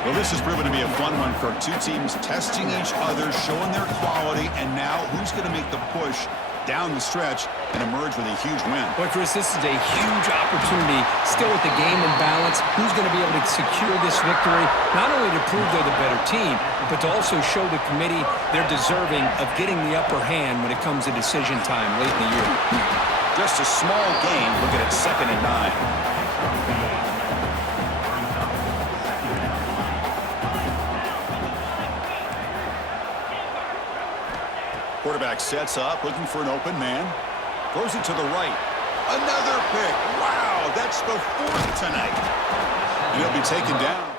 Well, this has proven to be a fun one for two teams testing each other, showing their quality, and now who's going to make the push down the stretch and emerge with a huge win. Boy, Chris, this is a huge opportunity. Still with the game in balance, who's going to be able to secure this victory, not only to prove they're the better team, but to also show the committee they're deserving of getting the upper hand when it comes to decision time late in the year. Just a small game. Looking at second and 9. Quarterback sets up, looking for an open man. Throws it to the right. Another pick. Wow, that's the 4th tonight. And he'll be taken down.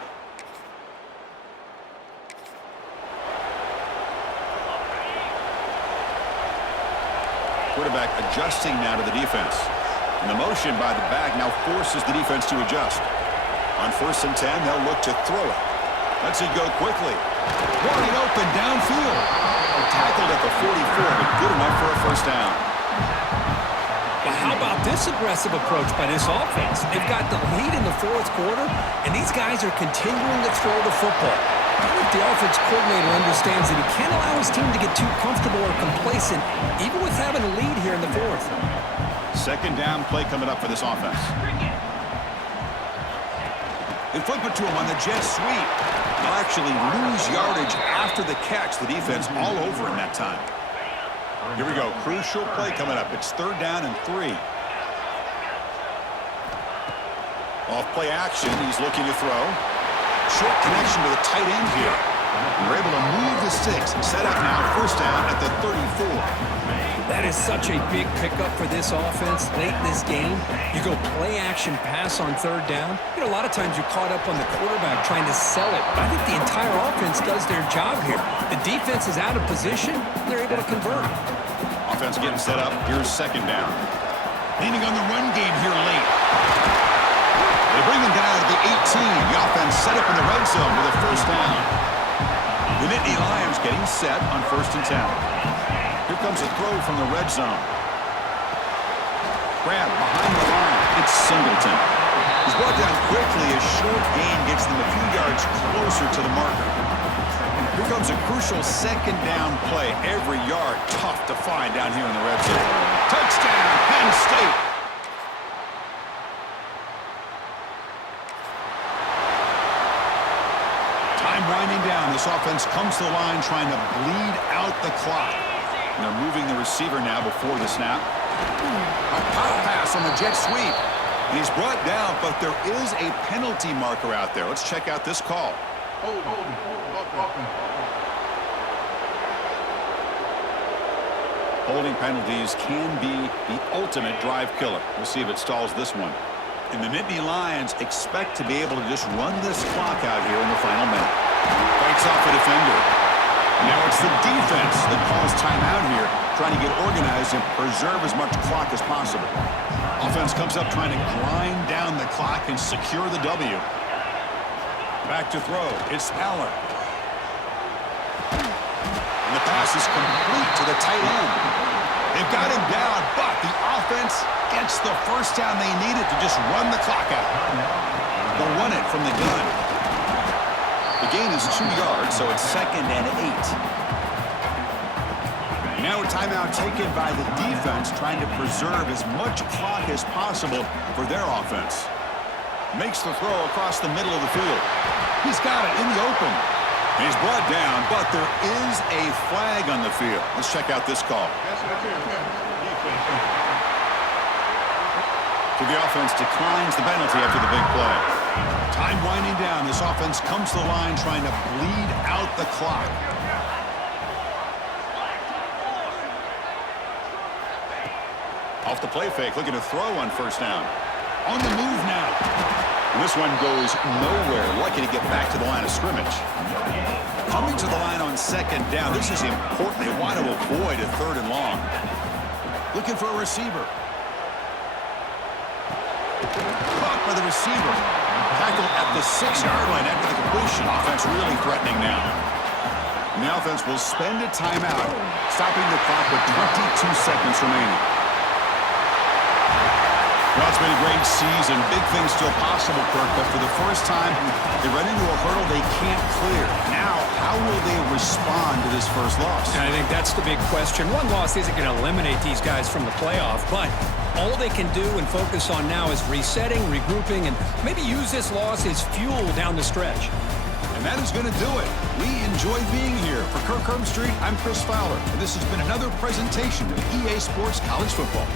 Quarterback adjusting now to the defense. And the motion by the back now forces the defense to adjust. On 1st and 10, they'll look to throw it. Lets it go quickly. Wide open downfield. Tackled at the 44, but good enough for a first down. Well, how about this aggressive approach by this offense? They've got the lead in the fourth quarter, and these guys are continuing to throw the football. I wonder if the offense coordinator understands that he can't allow his team to get too comfortable or complacent, even with having a lead here in the fourth. Second down play coming up for this offense. They flip it to him on the jet sweep. They'll actually lose yardage after the catch. The defense all over in that time. Here we go. Crucial play coming up. It's third down and 3. Off play action. He's looking to throw. Short connection to the tight end here. We're able to move the sticks and set up now first down at the 34. That is such a big pickup for this offense late in this game. You go play action pass on third down. You know, a lot of times you're caught up on the quarterback trying to sell it. But I think the entire offense does their job here. The defense is out of position. They're able to convert. Offense getting set up. Here's second down. Leaning on the run game here late. They bring them down at the 18. The offense set up in the red zone with a first down. The Nittany Lions getting set on 1st and 10. Here comes a throw from the red zone. Grab behind the line. It's Singleton. He's brought down quickly. A short gain gets them a few yards closer to the marker. Here comes a crucial second down play. Every yard tough to find down here in the red zone. Touchdown, Penn State. Time winding down. This offense comes to the line trying to bleed out the clock. And they're moving the receiver now before the snap. A pop pass on the jet sweep. And he's brought down, but there is a penalty marker out there. Let's check out this call. Holding penalties can be the ultimate drive killer. We'll see if it stalls this one. And the Nittany Lions expect to be able to just run this clock out here in the final minute. Fights off a defender. Now it's the defense that calls timeout here, trying to get organized and preserve as much clock as possible. Offense comes up trying to grind down the clock and secure the W. Back to throw. It's Aller. And the pass is complete to the tight end. They've got him down, but the offense gets the first down they needed to just run the clock out. They'll run it from the gun. The gain is 2 yards, so it's 2nd and 8. Now a timeout taken by the defense, trying to preserve as much clock as possible for their offense. Makes the throw across the middle of the field. He's got it in the open. He's brought down, but there is a flag on the field. Let's check out this call. So the offense declines the penalty after the big play. Time winding down. This offense comes to the line trying to bleed out the clock. Off the play fake, looking to throw on first down. On the move now. And this one goes nowhere. Lucky to get back to the line of scrimmage. Coming to the line on second down. This is important. They want to avoid a 3rd and long. Looking for a receiver. Caught by the receiver. Tackled at the 6-yard line after the completion. Offense really threatening now. And the offense will spend a timeout, stopping the clock with 22 seconds remaining. Well, it's been a great season. Big things still possible, Kirk, but for the first time, they run into a hurdle they can't clear. Now, how will they respond to this first loss? And I think that's the big question. One loss isn't going to eliminate these guys from the playoff, but all they can do and focus on now is resetting, regrouping, and maybe use this loss as fuel down the stretch. And that is going to do it. We enjoy being here. For Kirk Herbstreit, I'm Chris Fowler, and this has been another presentation of EA Sports College Football.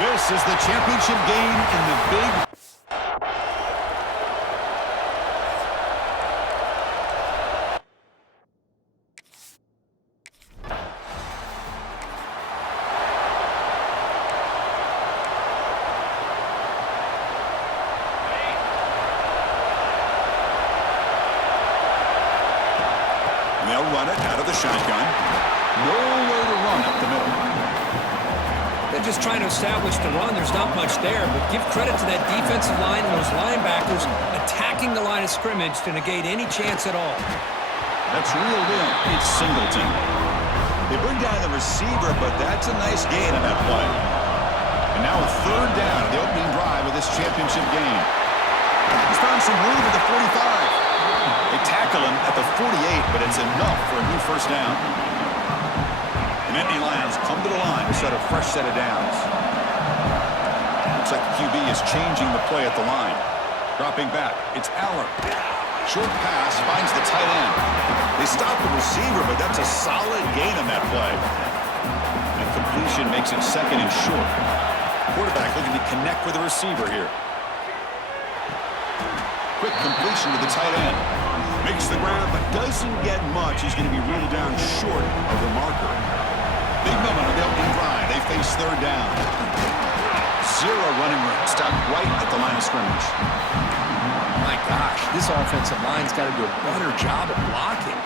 This is the championship game in the big... They'll run it out of the shotgun. Nowhere to run up the middle. They're just trying to establish the run. There's not much there, but give credit to that defensive line and those linebackers attacking the line of scrimmage to negate any chance at all. That's reeled in. It's Singleton. They bring down the receiver, but that's a nice gain on that play. And now a third down in the opening drive of this championship game. He's found some room at the 45. They tackle him at the 48, but it's enough for a new first down. The Nittany Lions come to the line to set a fresh set of downs. Looks like the QB is changing the play at the line. Dropping back, it's Allen. Short pass finds the tight end. They stop the receiver, but that's a solid gain on that play. And completion makes it second and short. Quarterback looking to connect with the receiver here. Quick completion to the tight end. Makes the ground, but doesn't get much. He's going to be ruled down short of the marker. Big moment on the opening drive. They face third down. Zero running room. Stopped right at the line of scrimmage. My gosh, this offensive line's got to do a better job of blocking.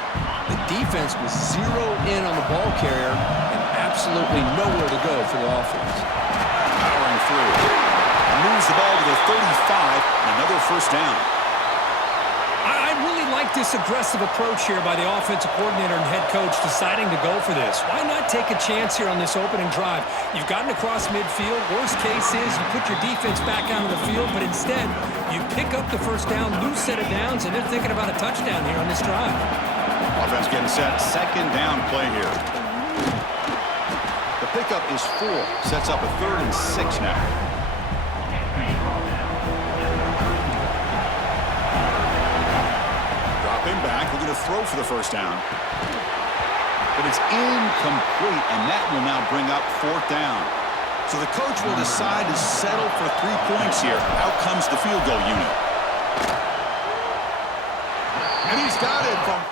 The defense was zero in on the ball carrier and absolutely nowhere to go for the offense. Powering through. Moves the ball to the 35 and another first down. I really like this aggressive approach here by the offensive coordinator and head coach deciding to go for this. Why not take a chance here on this opening drive? You've gotten across midfield. Worst case is you put your defense back out on the field, but instead you pick up the first down, lose set of downs, and they're thinking about a touchdown here on this drive. Offense getting set. Second down play here. The pickup is 4. Sets up a 3rd and 6 now. Back, we're going to throw for the first down. But it's incomplete, and that will now bring up 4th down. So the coach will decide to settle for 3 points here. Out comes the field goal unit. And he's got it from...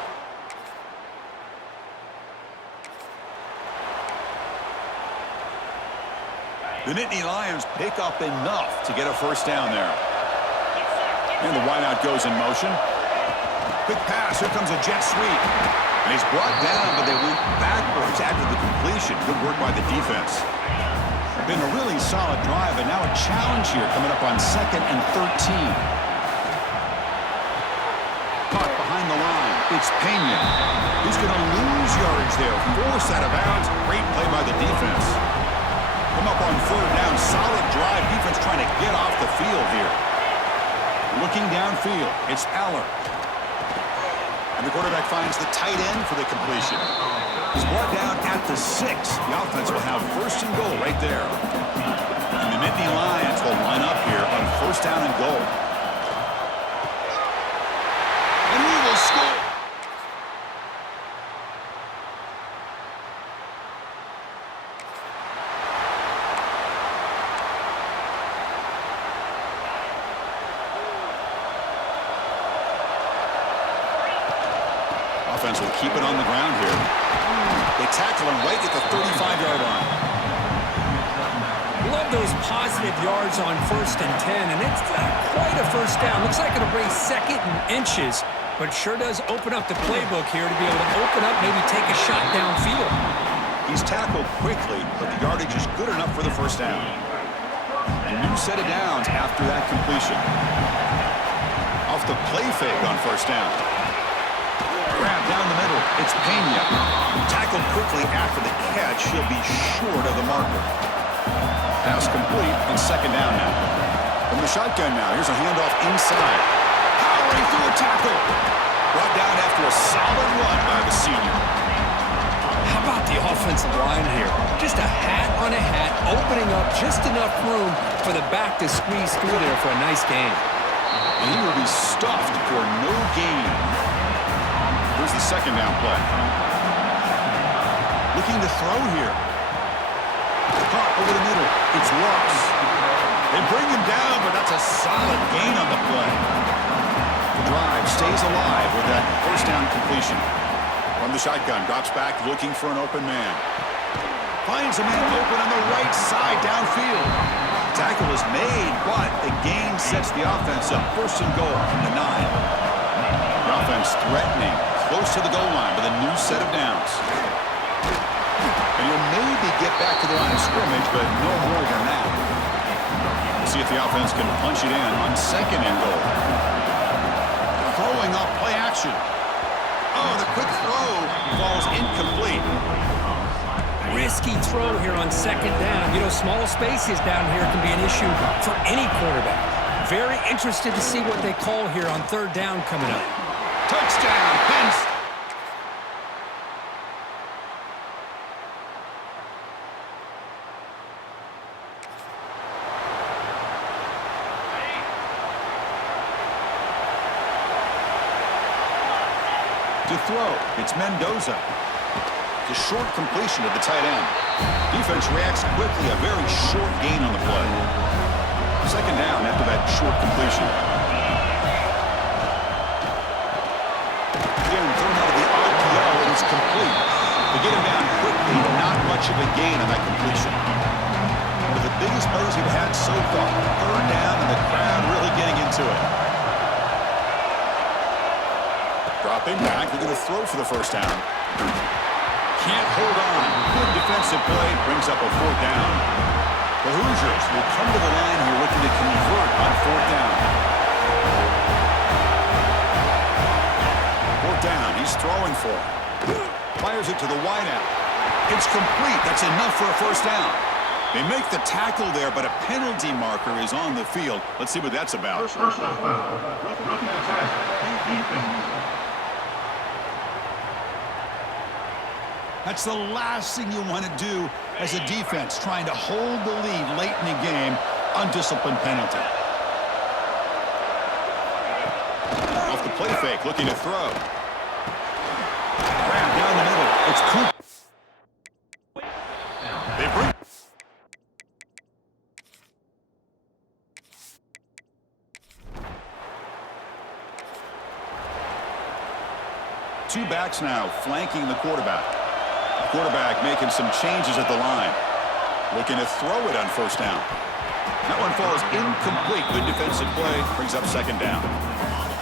The Nittany Lions pick up enough to get a first down there. And the wideout goes in motion. Quick pass, here comes a jet sweep. And he's brought down, but they went backwards after the completion. Good work by the defense. Been a really solid drive, and now a challenge here coming up on 2nd and 13. Caught behind the line. It's Pena. He's going to lose yardage there. Forced out of bounds. Great play by the defense. Come up on 3rd down. Solid drive. Defense trying to get off the field here. Looking downfield. It's Aller. And the quarterback finds the tight end for the completion. He's brought down at the 6. The offense will have 1st and goal right there. And the Nittany Lions will line up here on 1st down and goal. And he will score. Offense will keep it on the ground here. They tackle him right at the 35-yard line. Love those positive yards on 1st and 10, and it's not quite a 1st down. Looks like it'll bring 2nd and inches, but sure does open up the playbook here to be able to open up, maybe take a shot downfield. He's tackled quickly, but the yardage is good enough for the 1st down. A new set of downs after that completion. Off the play fake on 1st down. Grab down the middle. It's Pena. Tackled quickly after the catch. He'll be short of the marker. Pass complete on 2nd down now. From the shotgun now. Here's a handoff inside. Powering through a tackle. Brought down after a solid run by the senior. How about the offensive line here? Just a hat on a hat, opening up just enough room for the back to squeeze through there for a nice gain. And he will be stuffed for no gain. Here's the 2nd down play. Looking to throw here. Caught over the middle. It's Ross. They bring him down, but that's a solid gain on the play. The drive stays alive with that 1st down completion. From the shotgun, drops back looking for an open man. Finds a man open on the right side downfield. Tackle is made, but the gain sets the offense up. 1st and goal from the 9. The offense threatening. Close to the goal line with a new set of downs. And he'll maybe get back to the line of scrimmage, but no more than that. We'll see if the offense can punch it in on 2nd and goal. Throwing off play action. Oh, the quick throw falls incomplete. Risky throw here on 2nd down. You know, small spaces down here can be an issue for any quarterback. Very interested to see what they call here on 3rd down coming up. Touchdown, Penn State. To throw, it's Mendoza. The short completion to the tight end. Defense reacts quickly, a very short gain on the play. 2nd down after that short completion. Again, thrown out of the RPO, and it's complete. They get him down quickly, not much of a gain on that completion. One of the biggest plays we've had so far. 3rd down, and the crowd really getting into it. Dropping back, they're going to throw for the 1st down. Can't hold on. Good defensive play, brings up a 4th down. The Hoosiers will come to the line here looking to convert on 4th down. 4th down, he's throwing for it. Fires it to the wideout. It's complete. That's enough for a 1st down. They make the tackle there, but a penalty marker is on the field. Let's see what that's about. That's the last thing you want to do as a defense, trying to hold the lead late in the game. Undisciplined penalty. Off the play fake, looking to throw. Grab down the middle. It's Cooper. They bring. Two backs now flanking the quarterback. Quarterback making some changes at the line. Looking to throw it on 1st down. That one falls incomplete. Good defensive play. Brings up 2nd down.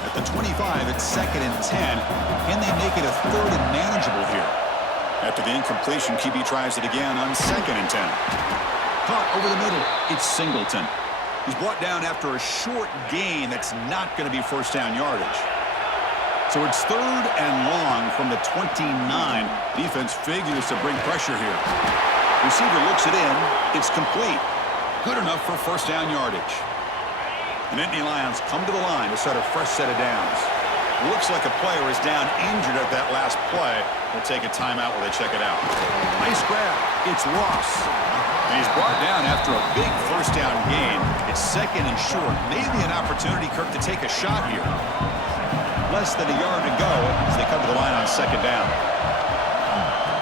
At the 25, it's 2nd and 10. Can they make it a 3rd and manageable here? After the incompletion, QB tries it again on 2nd and 10. caught over the middle. It's Singleton. He's brought down after a short gain that's not going to be first down yardage. So it's 3rd and long from the 29. Defense figures to bring pressure here. Receiver looks it in. It's complete. Good enough for first down yardage. The Nittany Lions come to the line to set a fresh set of downs. Looks like a player is down injured at that last play. We'll take a timeout while they check it out. Nice grab. It's Ross. And he's brought down after a big first down gain. It's 2nd and short. Maybe an opportunity, Kirk, to take a shot here. Less than a yard to go as they come to the line on 2nd down.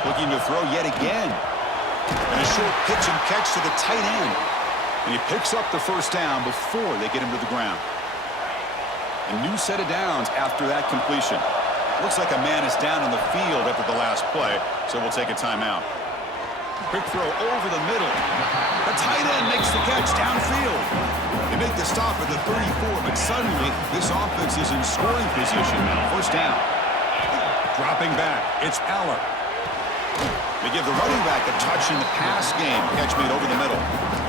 Looking to throw yet again. And a short pitch and catch to the tight end. And he picks up the first down before they get him to the ground. A new set of downs after that completion. Looks like a man is down on the field after the last play, so we'll take a timeout. Quick throw over the middle. The tight end makes the catch downfield. They make the stop at the 34, but suddenly this offense is in scoring position now. First down. Dropping back, it's Aller. They give the running back a touch in the pass game. Catch made over the middle.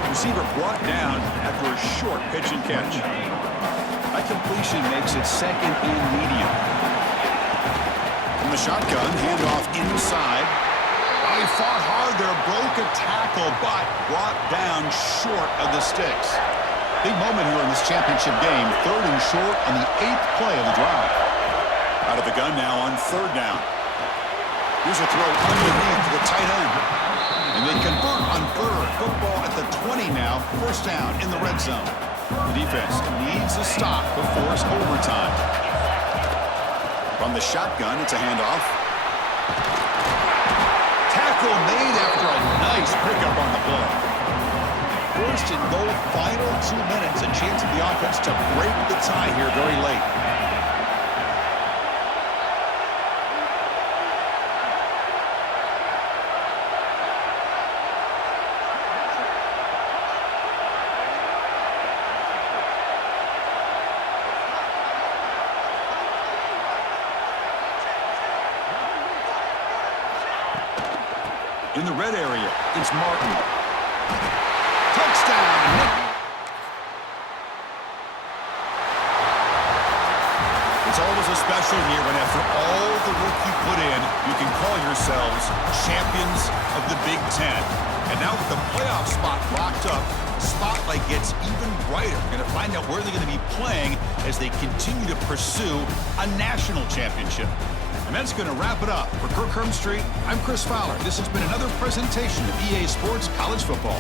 Receiver brought down after a short pitch and catch. That completion makes it 2nd and medium. From the shotgun, handoff inside. He fought hard there, broke a tackle, but brought down short of the sticks. Big moment here in this championship game. 3rd and short on the 8th play of the drive. Out of the gun now on 3rd down. Here's a throw underneath to the tight end. And they convert on 3rd. Football at the 20 now. First down in the red zone. The defense needs a stop before it's overtime. From the shotgun, it's a handoff. Tackle made after a nice pickup on the play. 1st and goal, final 2 minutes. A chance of the offense to break the tie here very late. In the red area, it's Martin. Touchdown! It's always a special year when after all the work you put in, you can call yourselves champions of the Big Ten. And now with the playoff spot locked up, the spotlight gets even brighter. We're going to find out where they're going to be playing as they continue to pursue a national championship. And that's going to wrap it up. For Kirk Herbstreit, I'm Chris Fowler. This has been another presentation of EA Sports College Football.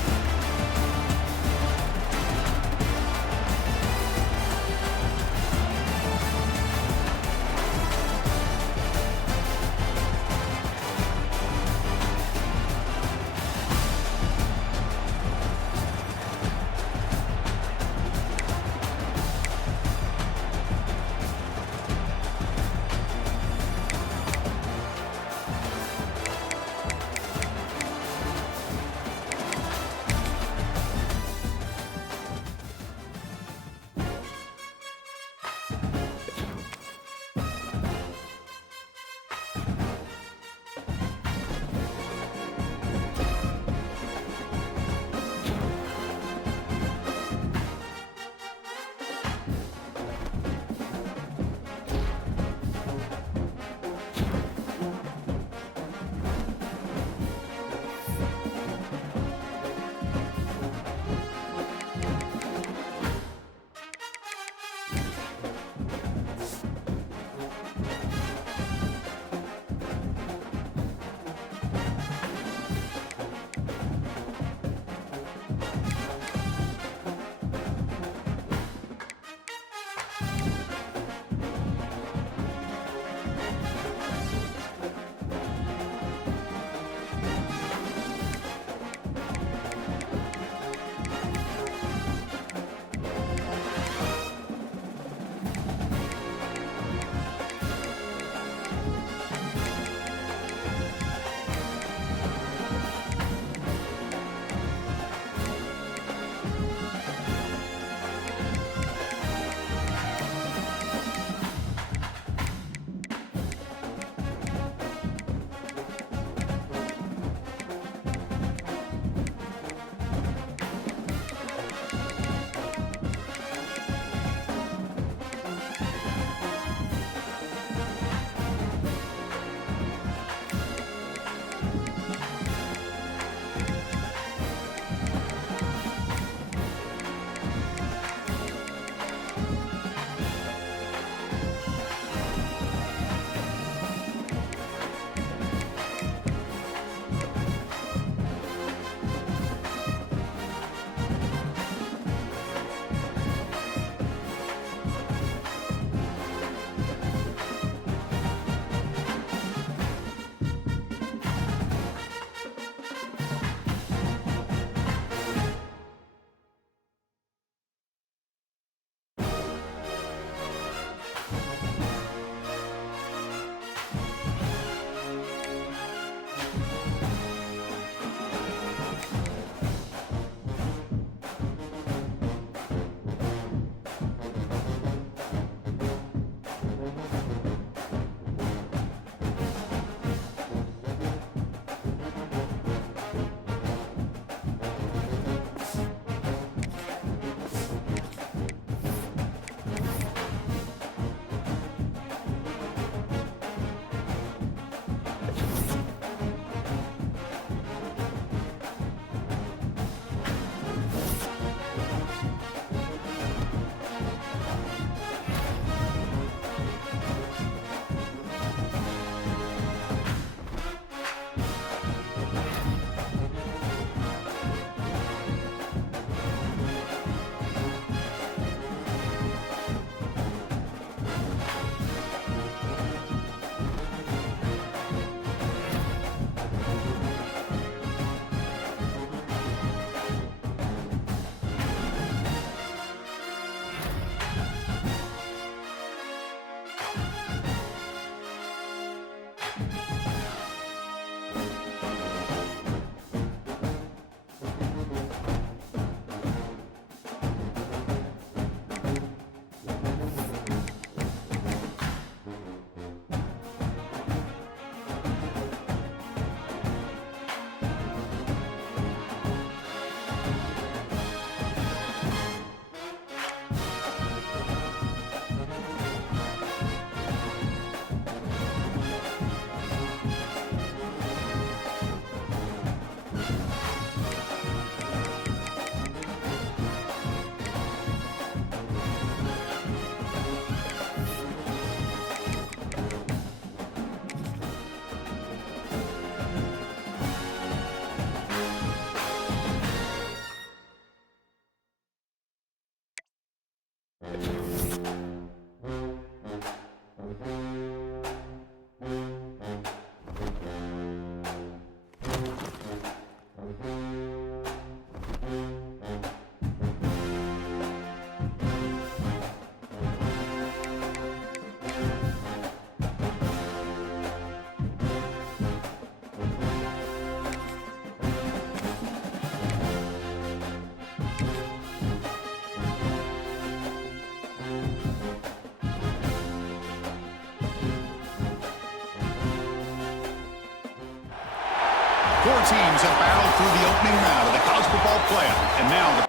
Four teams have battled through the opening round of the college football playoff, and now the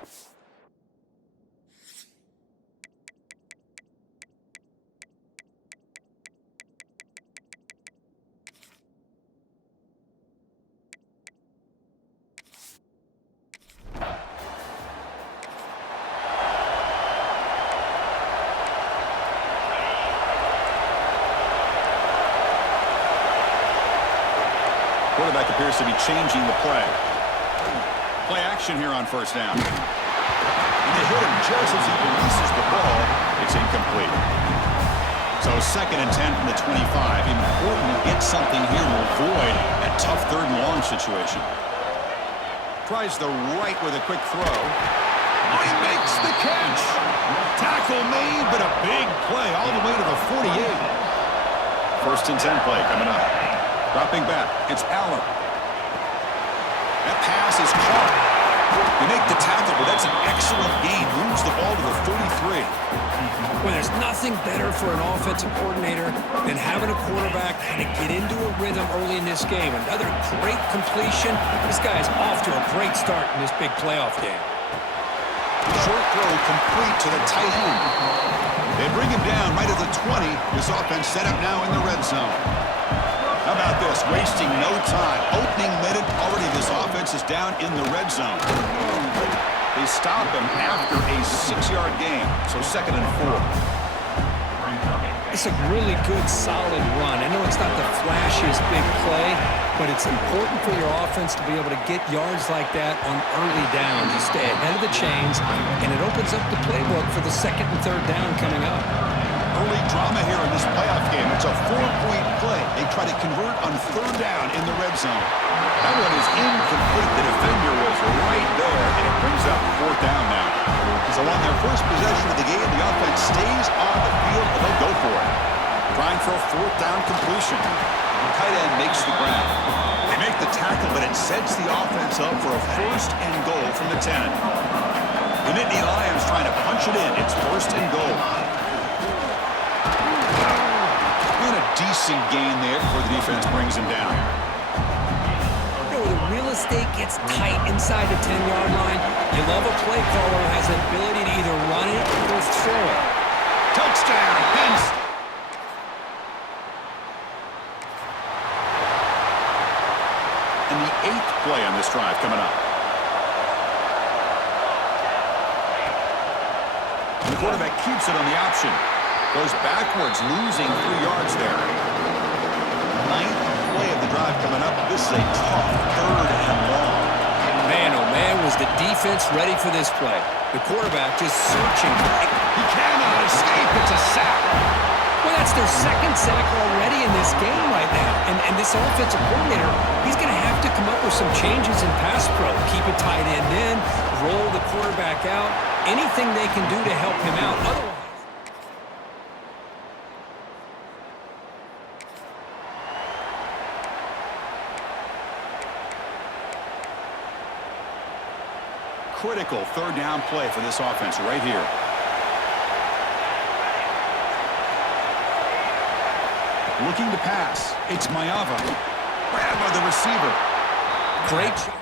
quarterback appears to be changing the play. Play action here on first down. And they hit him just as he releases the ball. It's incomplete. So 2nd and 10 from the 25. Important to get something here to avoid that tough 3rd and long situation. Tries the right with a quick throw. Oh, he makes the catch. Tackle made, but a big play all the way to the 48. 1st and 10 play coming up. Dropping back, it's Allen. That pass is caught. You make the tackle, but that's an excellent gain. Moves the ball to the 33. Well, there's nothing better for an offensive coordinator than having a quarterback kind of get into a rhythm early in this game. Another great completion. This guy is off to a great start in this big playoff game. Short throw complete to the tight end. They bring him down right at the 20. This offense set up now in the red zone. How about this? Wasting no time. Opening minute, already this offense is down in the red zone. They stop him after a 6-yard gain, so 2nd and 4. It's a really good, solid run. I know it's not the flashiest big play, but it's important for your offense to be able to get yards like that on early downs. You stay ahead of the chains, and it opens up the playbook for the 2nd and 3rd down coming up. Early drama here in this playoff game. It's a 4-point play. They try to convert on 3rd down in the red zone. That one is incomplete. The defender was right there, and it brings up 4th down now. So on their first possession of the game, the offense stays on the field, and they'll go for it. Trying for a 4th down completion. The tight end makes the grab. They make the tackle, but it sets the offense up for a 1st and goal from the 10. The Nittany Lions trying to punch it in. It's 1st and goal. Decent gain there before the defense brings him down. You know, the real estate gets tight inside the 10-yard line. You love a play caller who has the ability to either run it or throw it. Touchdown, Penn State. And the 8th play on this drive coming up. And the quarterback keeps it on the option. Goes backwards, losing 3 yards there. 9th play of the drive coming up. This is a tough 3rd and long. Man, oh man, was the defense ready for this play. The quarterback just searching. He cannot escape. It's a sack. Well, that's their 2nd sack already in this game right now. And this offensive coordinator, he's going to have to come up with some changes in pass pro. Keep a tight end in, roll the quarterback out, anything they can do to help him out. Otherwise, critical 3rd down play for this offense right here. Looking to pass. It's Mayava. Grab by the receiver. great job.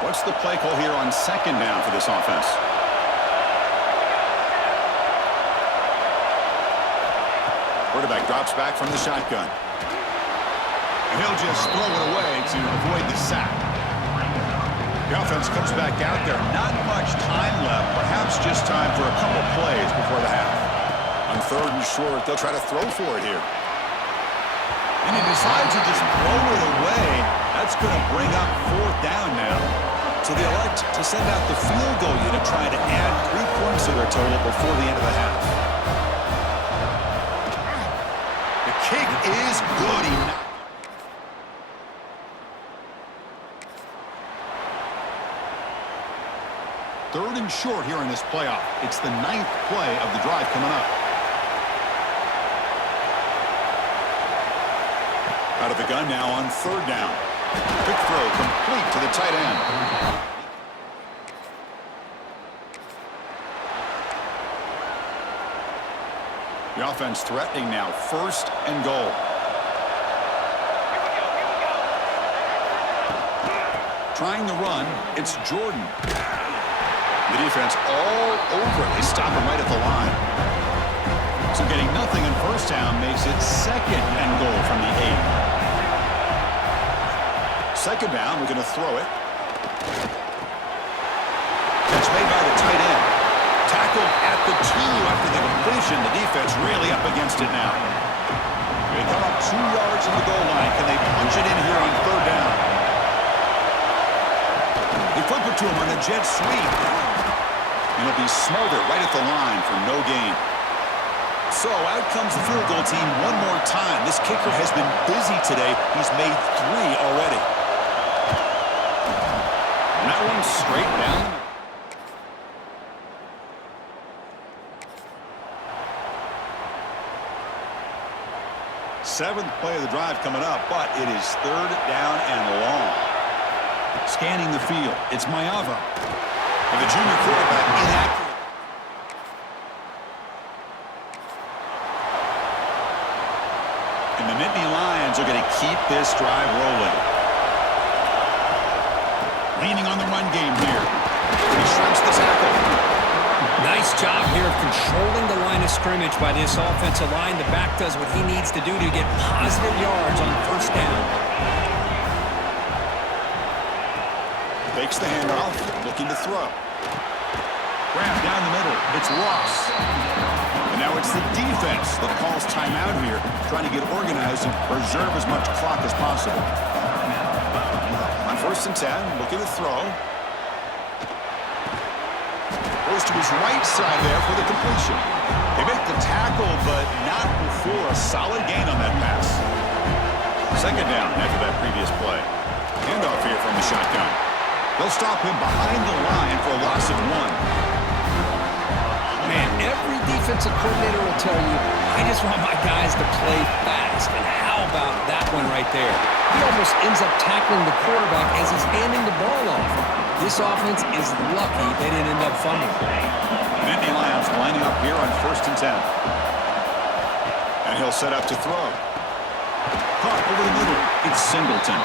What's the play call here on 2nd down for this offense? Quarterback drops back from the shotgun. And he'll just throw it away to avoid the sack. The offense comes back out there. Not much time left. Perhaps just time for a couple plays before the half. On 3rd and short, they'll try to throw for it here. And he decides to just throw it away. That's going to bring up 4th down now. So they elect to send out the field goal unit, trying to add 3 points to their total before the end of the half. The kick is good. Third and short here in this playoff. It's the 9th play of the drive coming up. Out of the gun now on 3rd down. Quick throw complete to the tight end. The offense threatening now. 1st and goal. Trying to run, it's Jordan. The defense all over it. They stop him right at the line. So getting nothing in first down makes it 2nd and goal from the 8. 2nd down, we're going to throw it. Catch made by the tight end. Tackled at the 2 after the completion. The defense really up against it now. They come up 2 yards from the goal line. Can they punch it in here on 3rd down? They flip it to him on a jet sweep. And it'll be smothered right at the line for no gain. So out comes the field goal team one more time. This kicker has been busy today. He's made 3 already. And that one's straight down. Seventh play of the drive coming up, but it is 3rd down and long. Scanning the field, it's Mayava. And the junior quarterback inaccurate. And the Nittany Lions are going to keep this drive rolling. Leaning on the run game here. He shrimps the tackle. Nice job here of controlling the line of scrimmage by this offensive line. The back does what he needs to do to get positive yards on 1st down. Takes the handoff, looking to throw. Grab down the middle. It's Ross. And now it's the defense that calls timeout here, trying to get organized and preserve as much clock as possible. On 1st and 10, looking to throw. Goes to his right side there for the completion. They make the tackle, but not before a solid gain on that pass. 2nd down after that previous play. Handoff here from the shotgun. They'll stop him behind the line for a loss of 1. Man, every defensive coordinator will tell you, I just want my guys to play fast. And how about that one right there? He almost ends up tackling the quarterback as he's handing the ball off. This offense is lucky they didn't end up fumbling. Nittany Lions lining up here on 1st and 10. And he'll set up to throw. Caught over the middle. It's Singleton.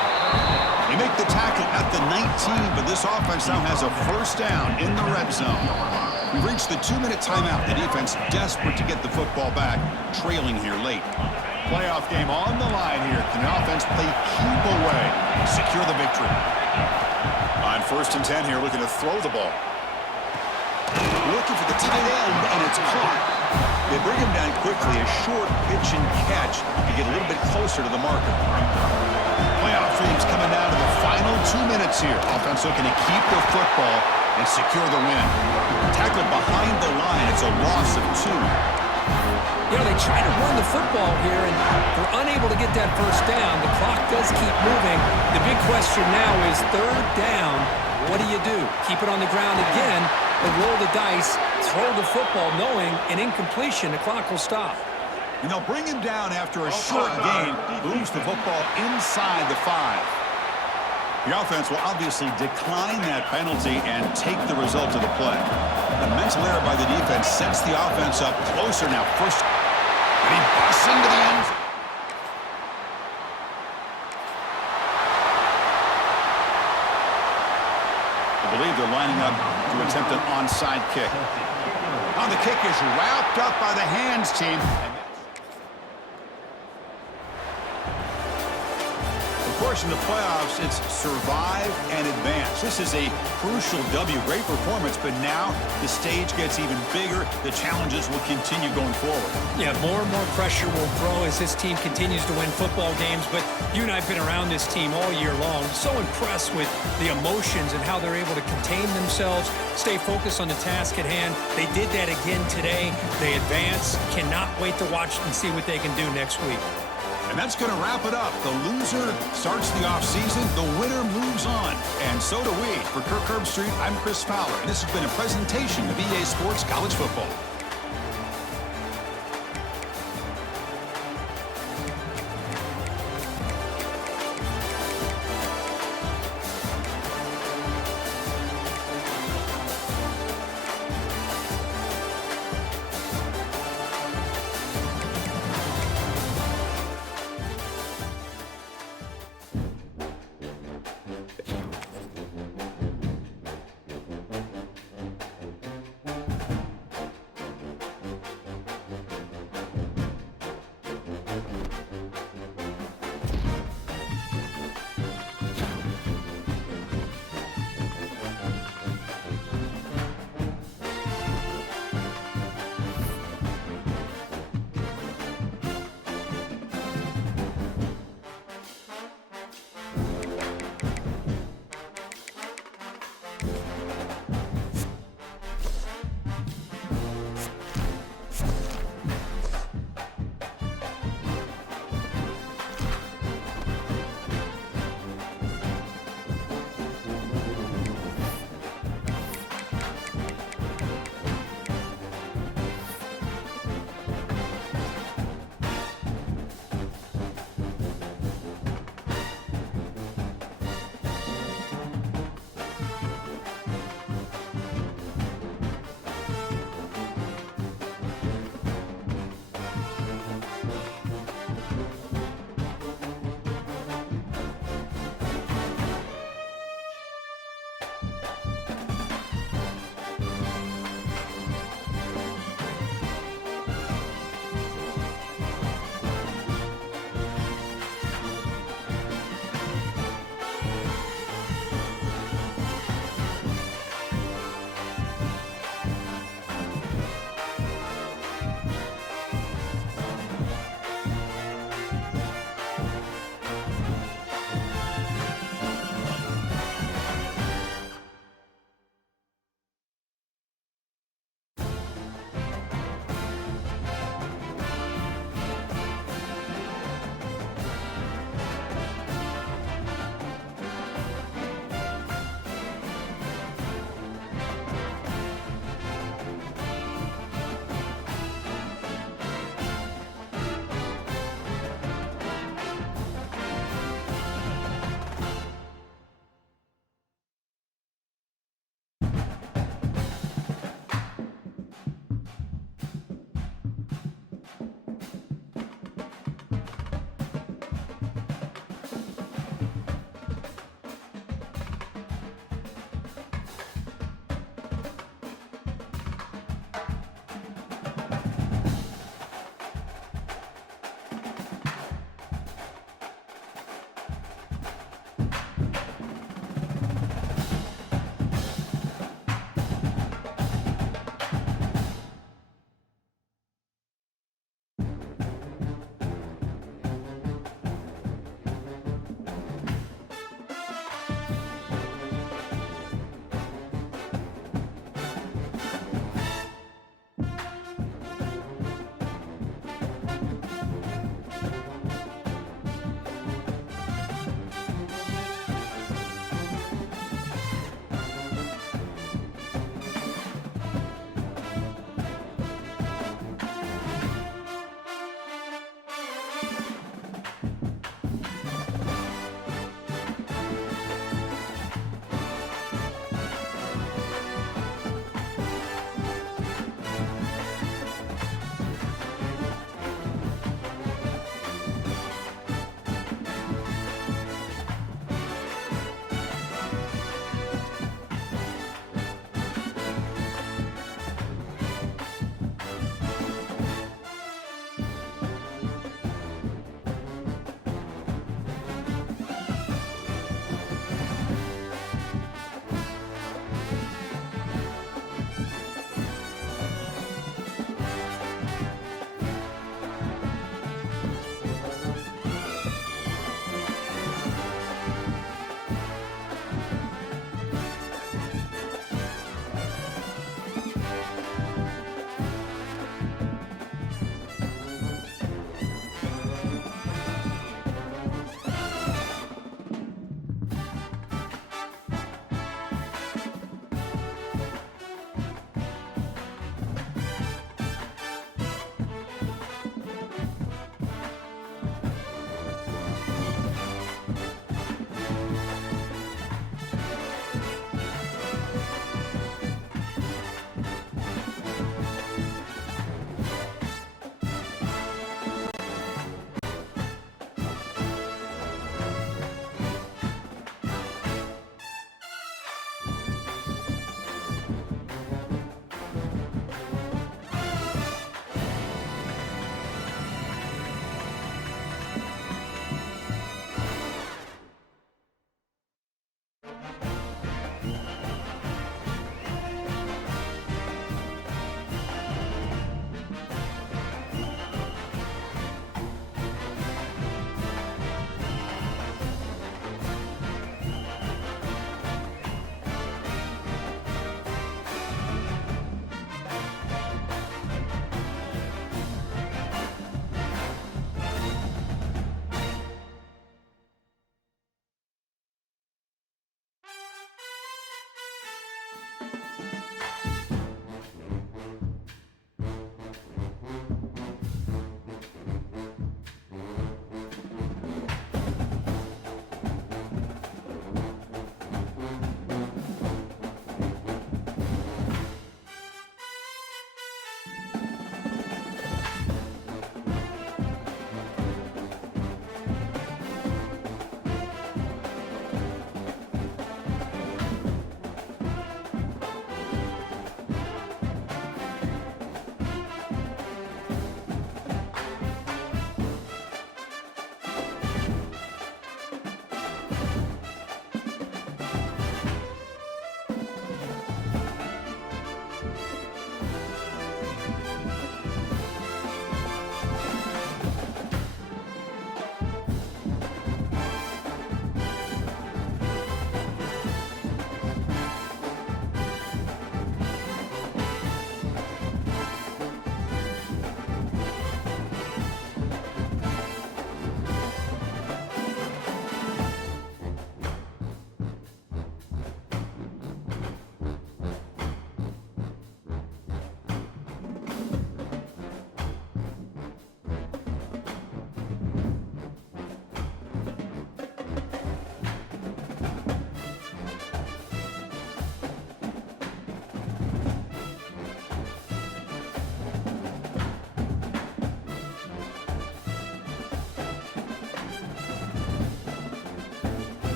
They make the tackle at the 19, but this offense now has a 1st down in the red zone. We've reached the 2-minute timeout. The defense desperate to get the football back, trailing here late. Playoff game on the line here. Can the offense play keep away, secure the victory? On 1st and 10 here, looking to throw the ball. Looking for the tight end, and it's caught. They bring him down quickly, a short pitch and catch to get a little bit closer to the marker. Playoff dreams coming down to the final 2 minutes here. Offense looking to keep the football and secure the win. Tackled behind the line. It's a loss of 2. You know, they try to run the football here, and they're unable to get that 1st down. The clock does keep moving. The big question now is 3rd down. What do you do? Keep it on the ground again, or roll the dice, throw the football, knowing an incompletion, the clock will stop. And they'll bring him down after a short gain, moves the football inside the 5. The offense will obviously decline that penalty and take the result of the play. A mental error by the defense sets the offense up closer now. First, and he busts into the end zone. I believe they're lining up to attempt an onside kick. Now the kick is wrapped up by the hands team. Of course, in the playoffs, it's survive and advance. This is a crucial W. Great performance, but now the stage gets even bigger. The challenges will continue going forward. Yeah, more and more pressure will grow as this team continues to win football games, but you and I have been around this team all year long. So impressed with the emotions and how they're able to contain themselves, stay focused on the task at hand. They did that again today. They advance. Cannot wait to watch and see what they can do next week. And that's going to wrap it up. The loser starts the offseason. The winner moves on. And so do we. For Kirk Herbstreit, I'm Chris Fowler. And this has been a presentation of EA Sports College Football.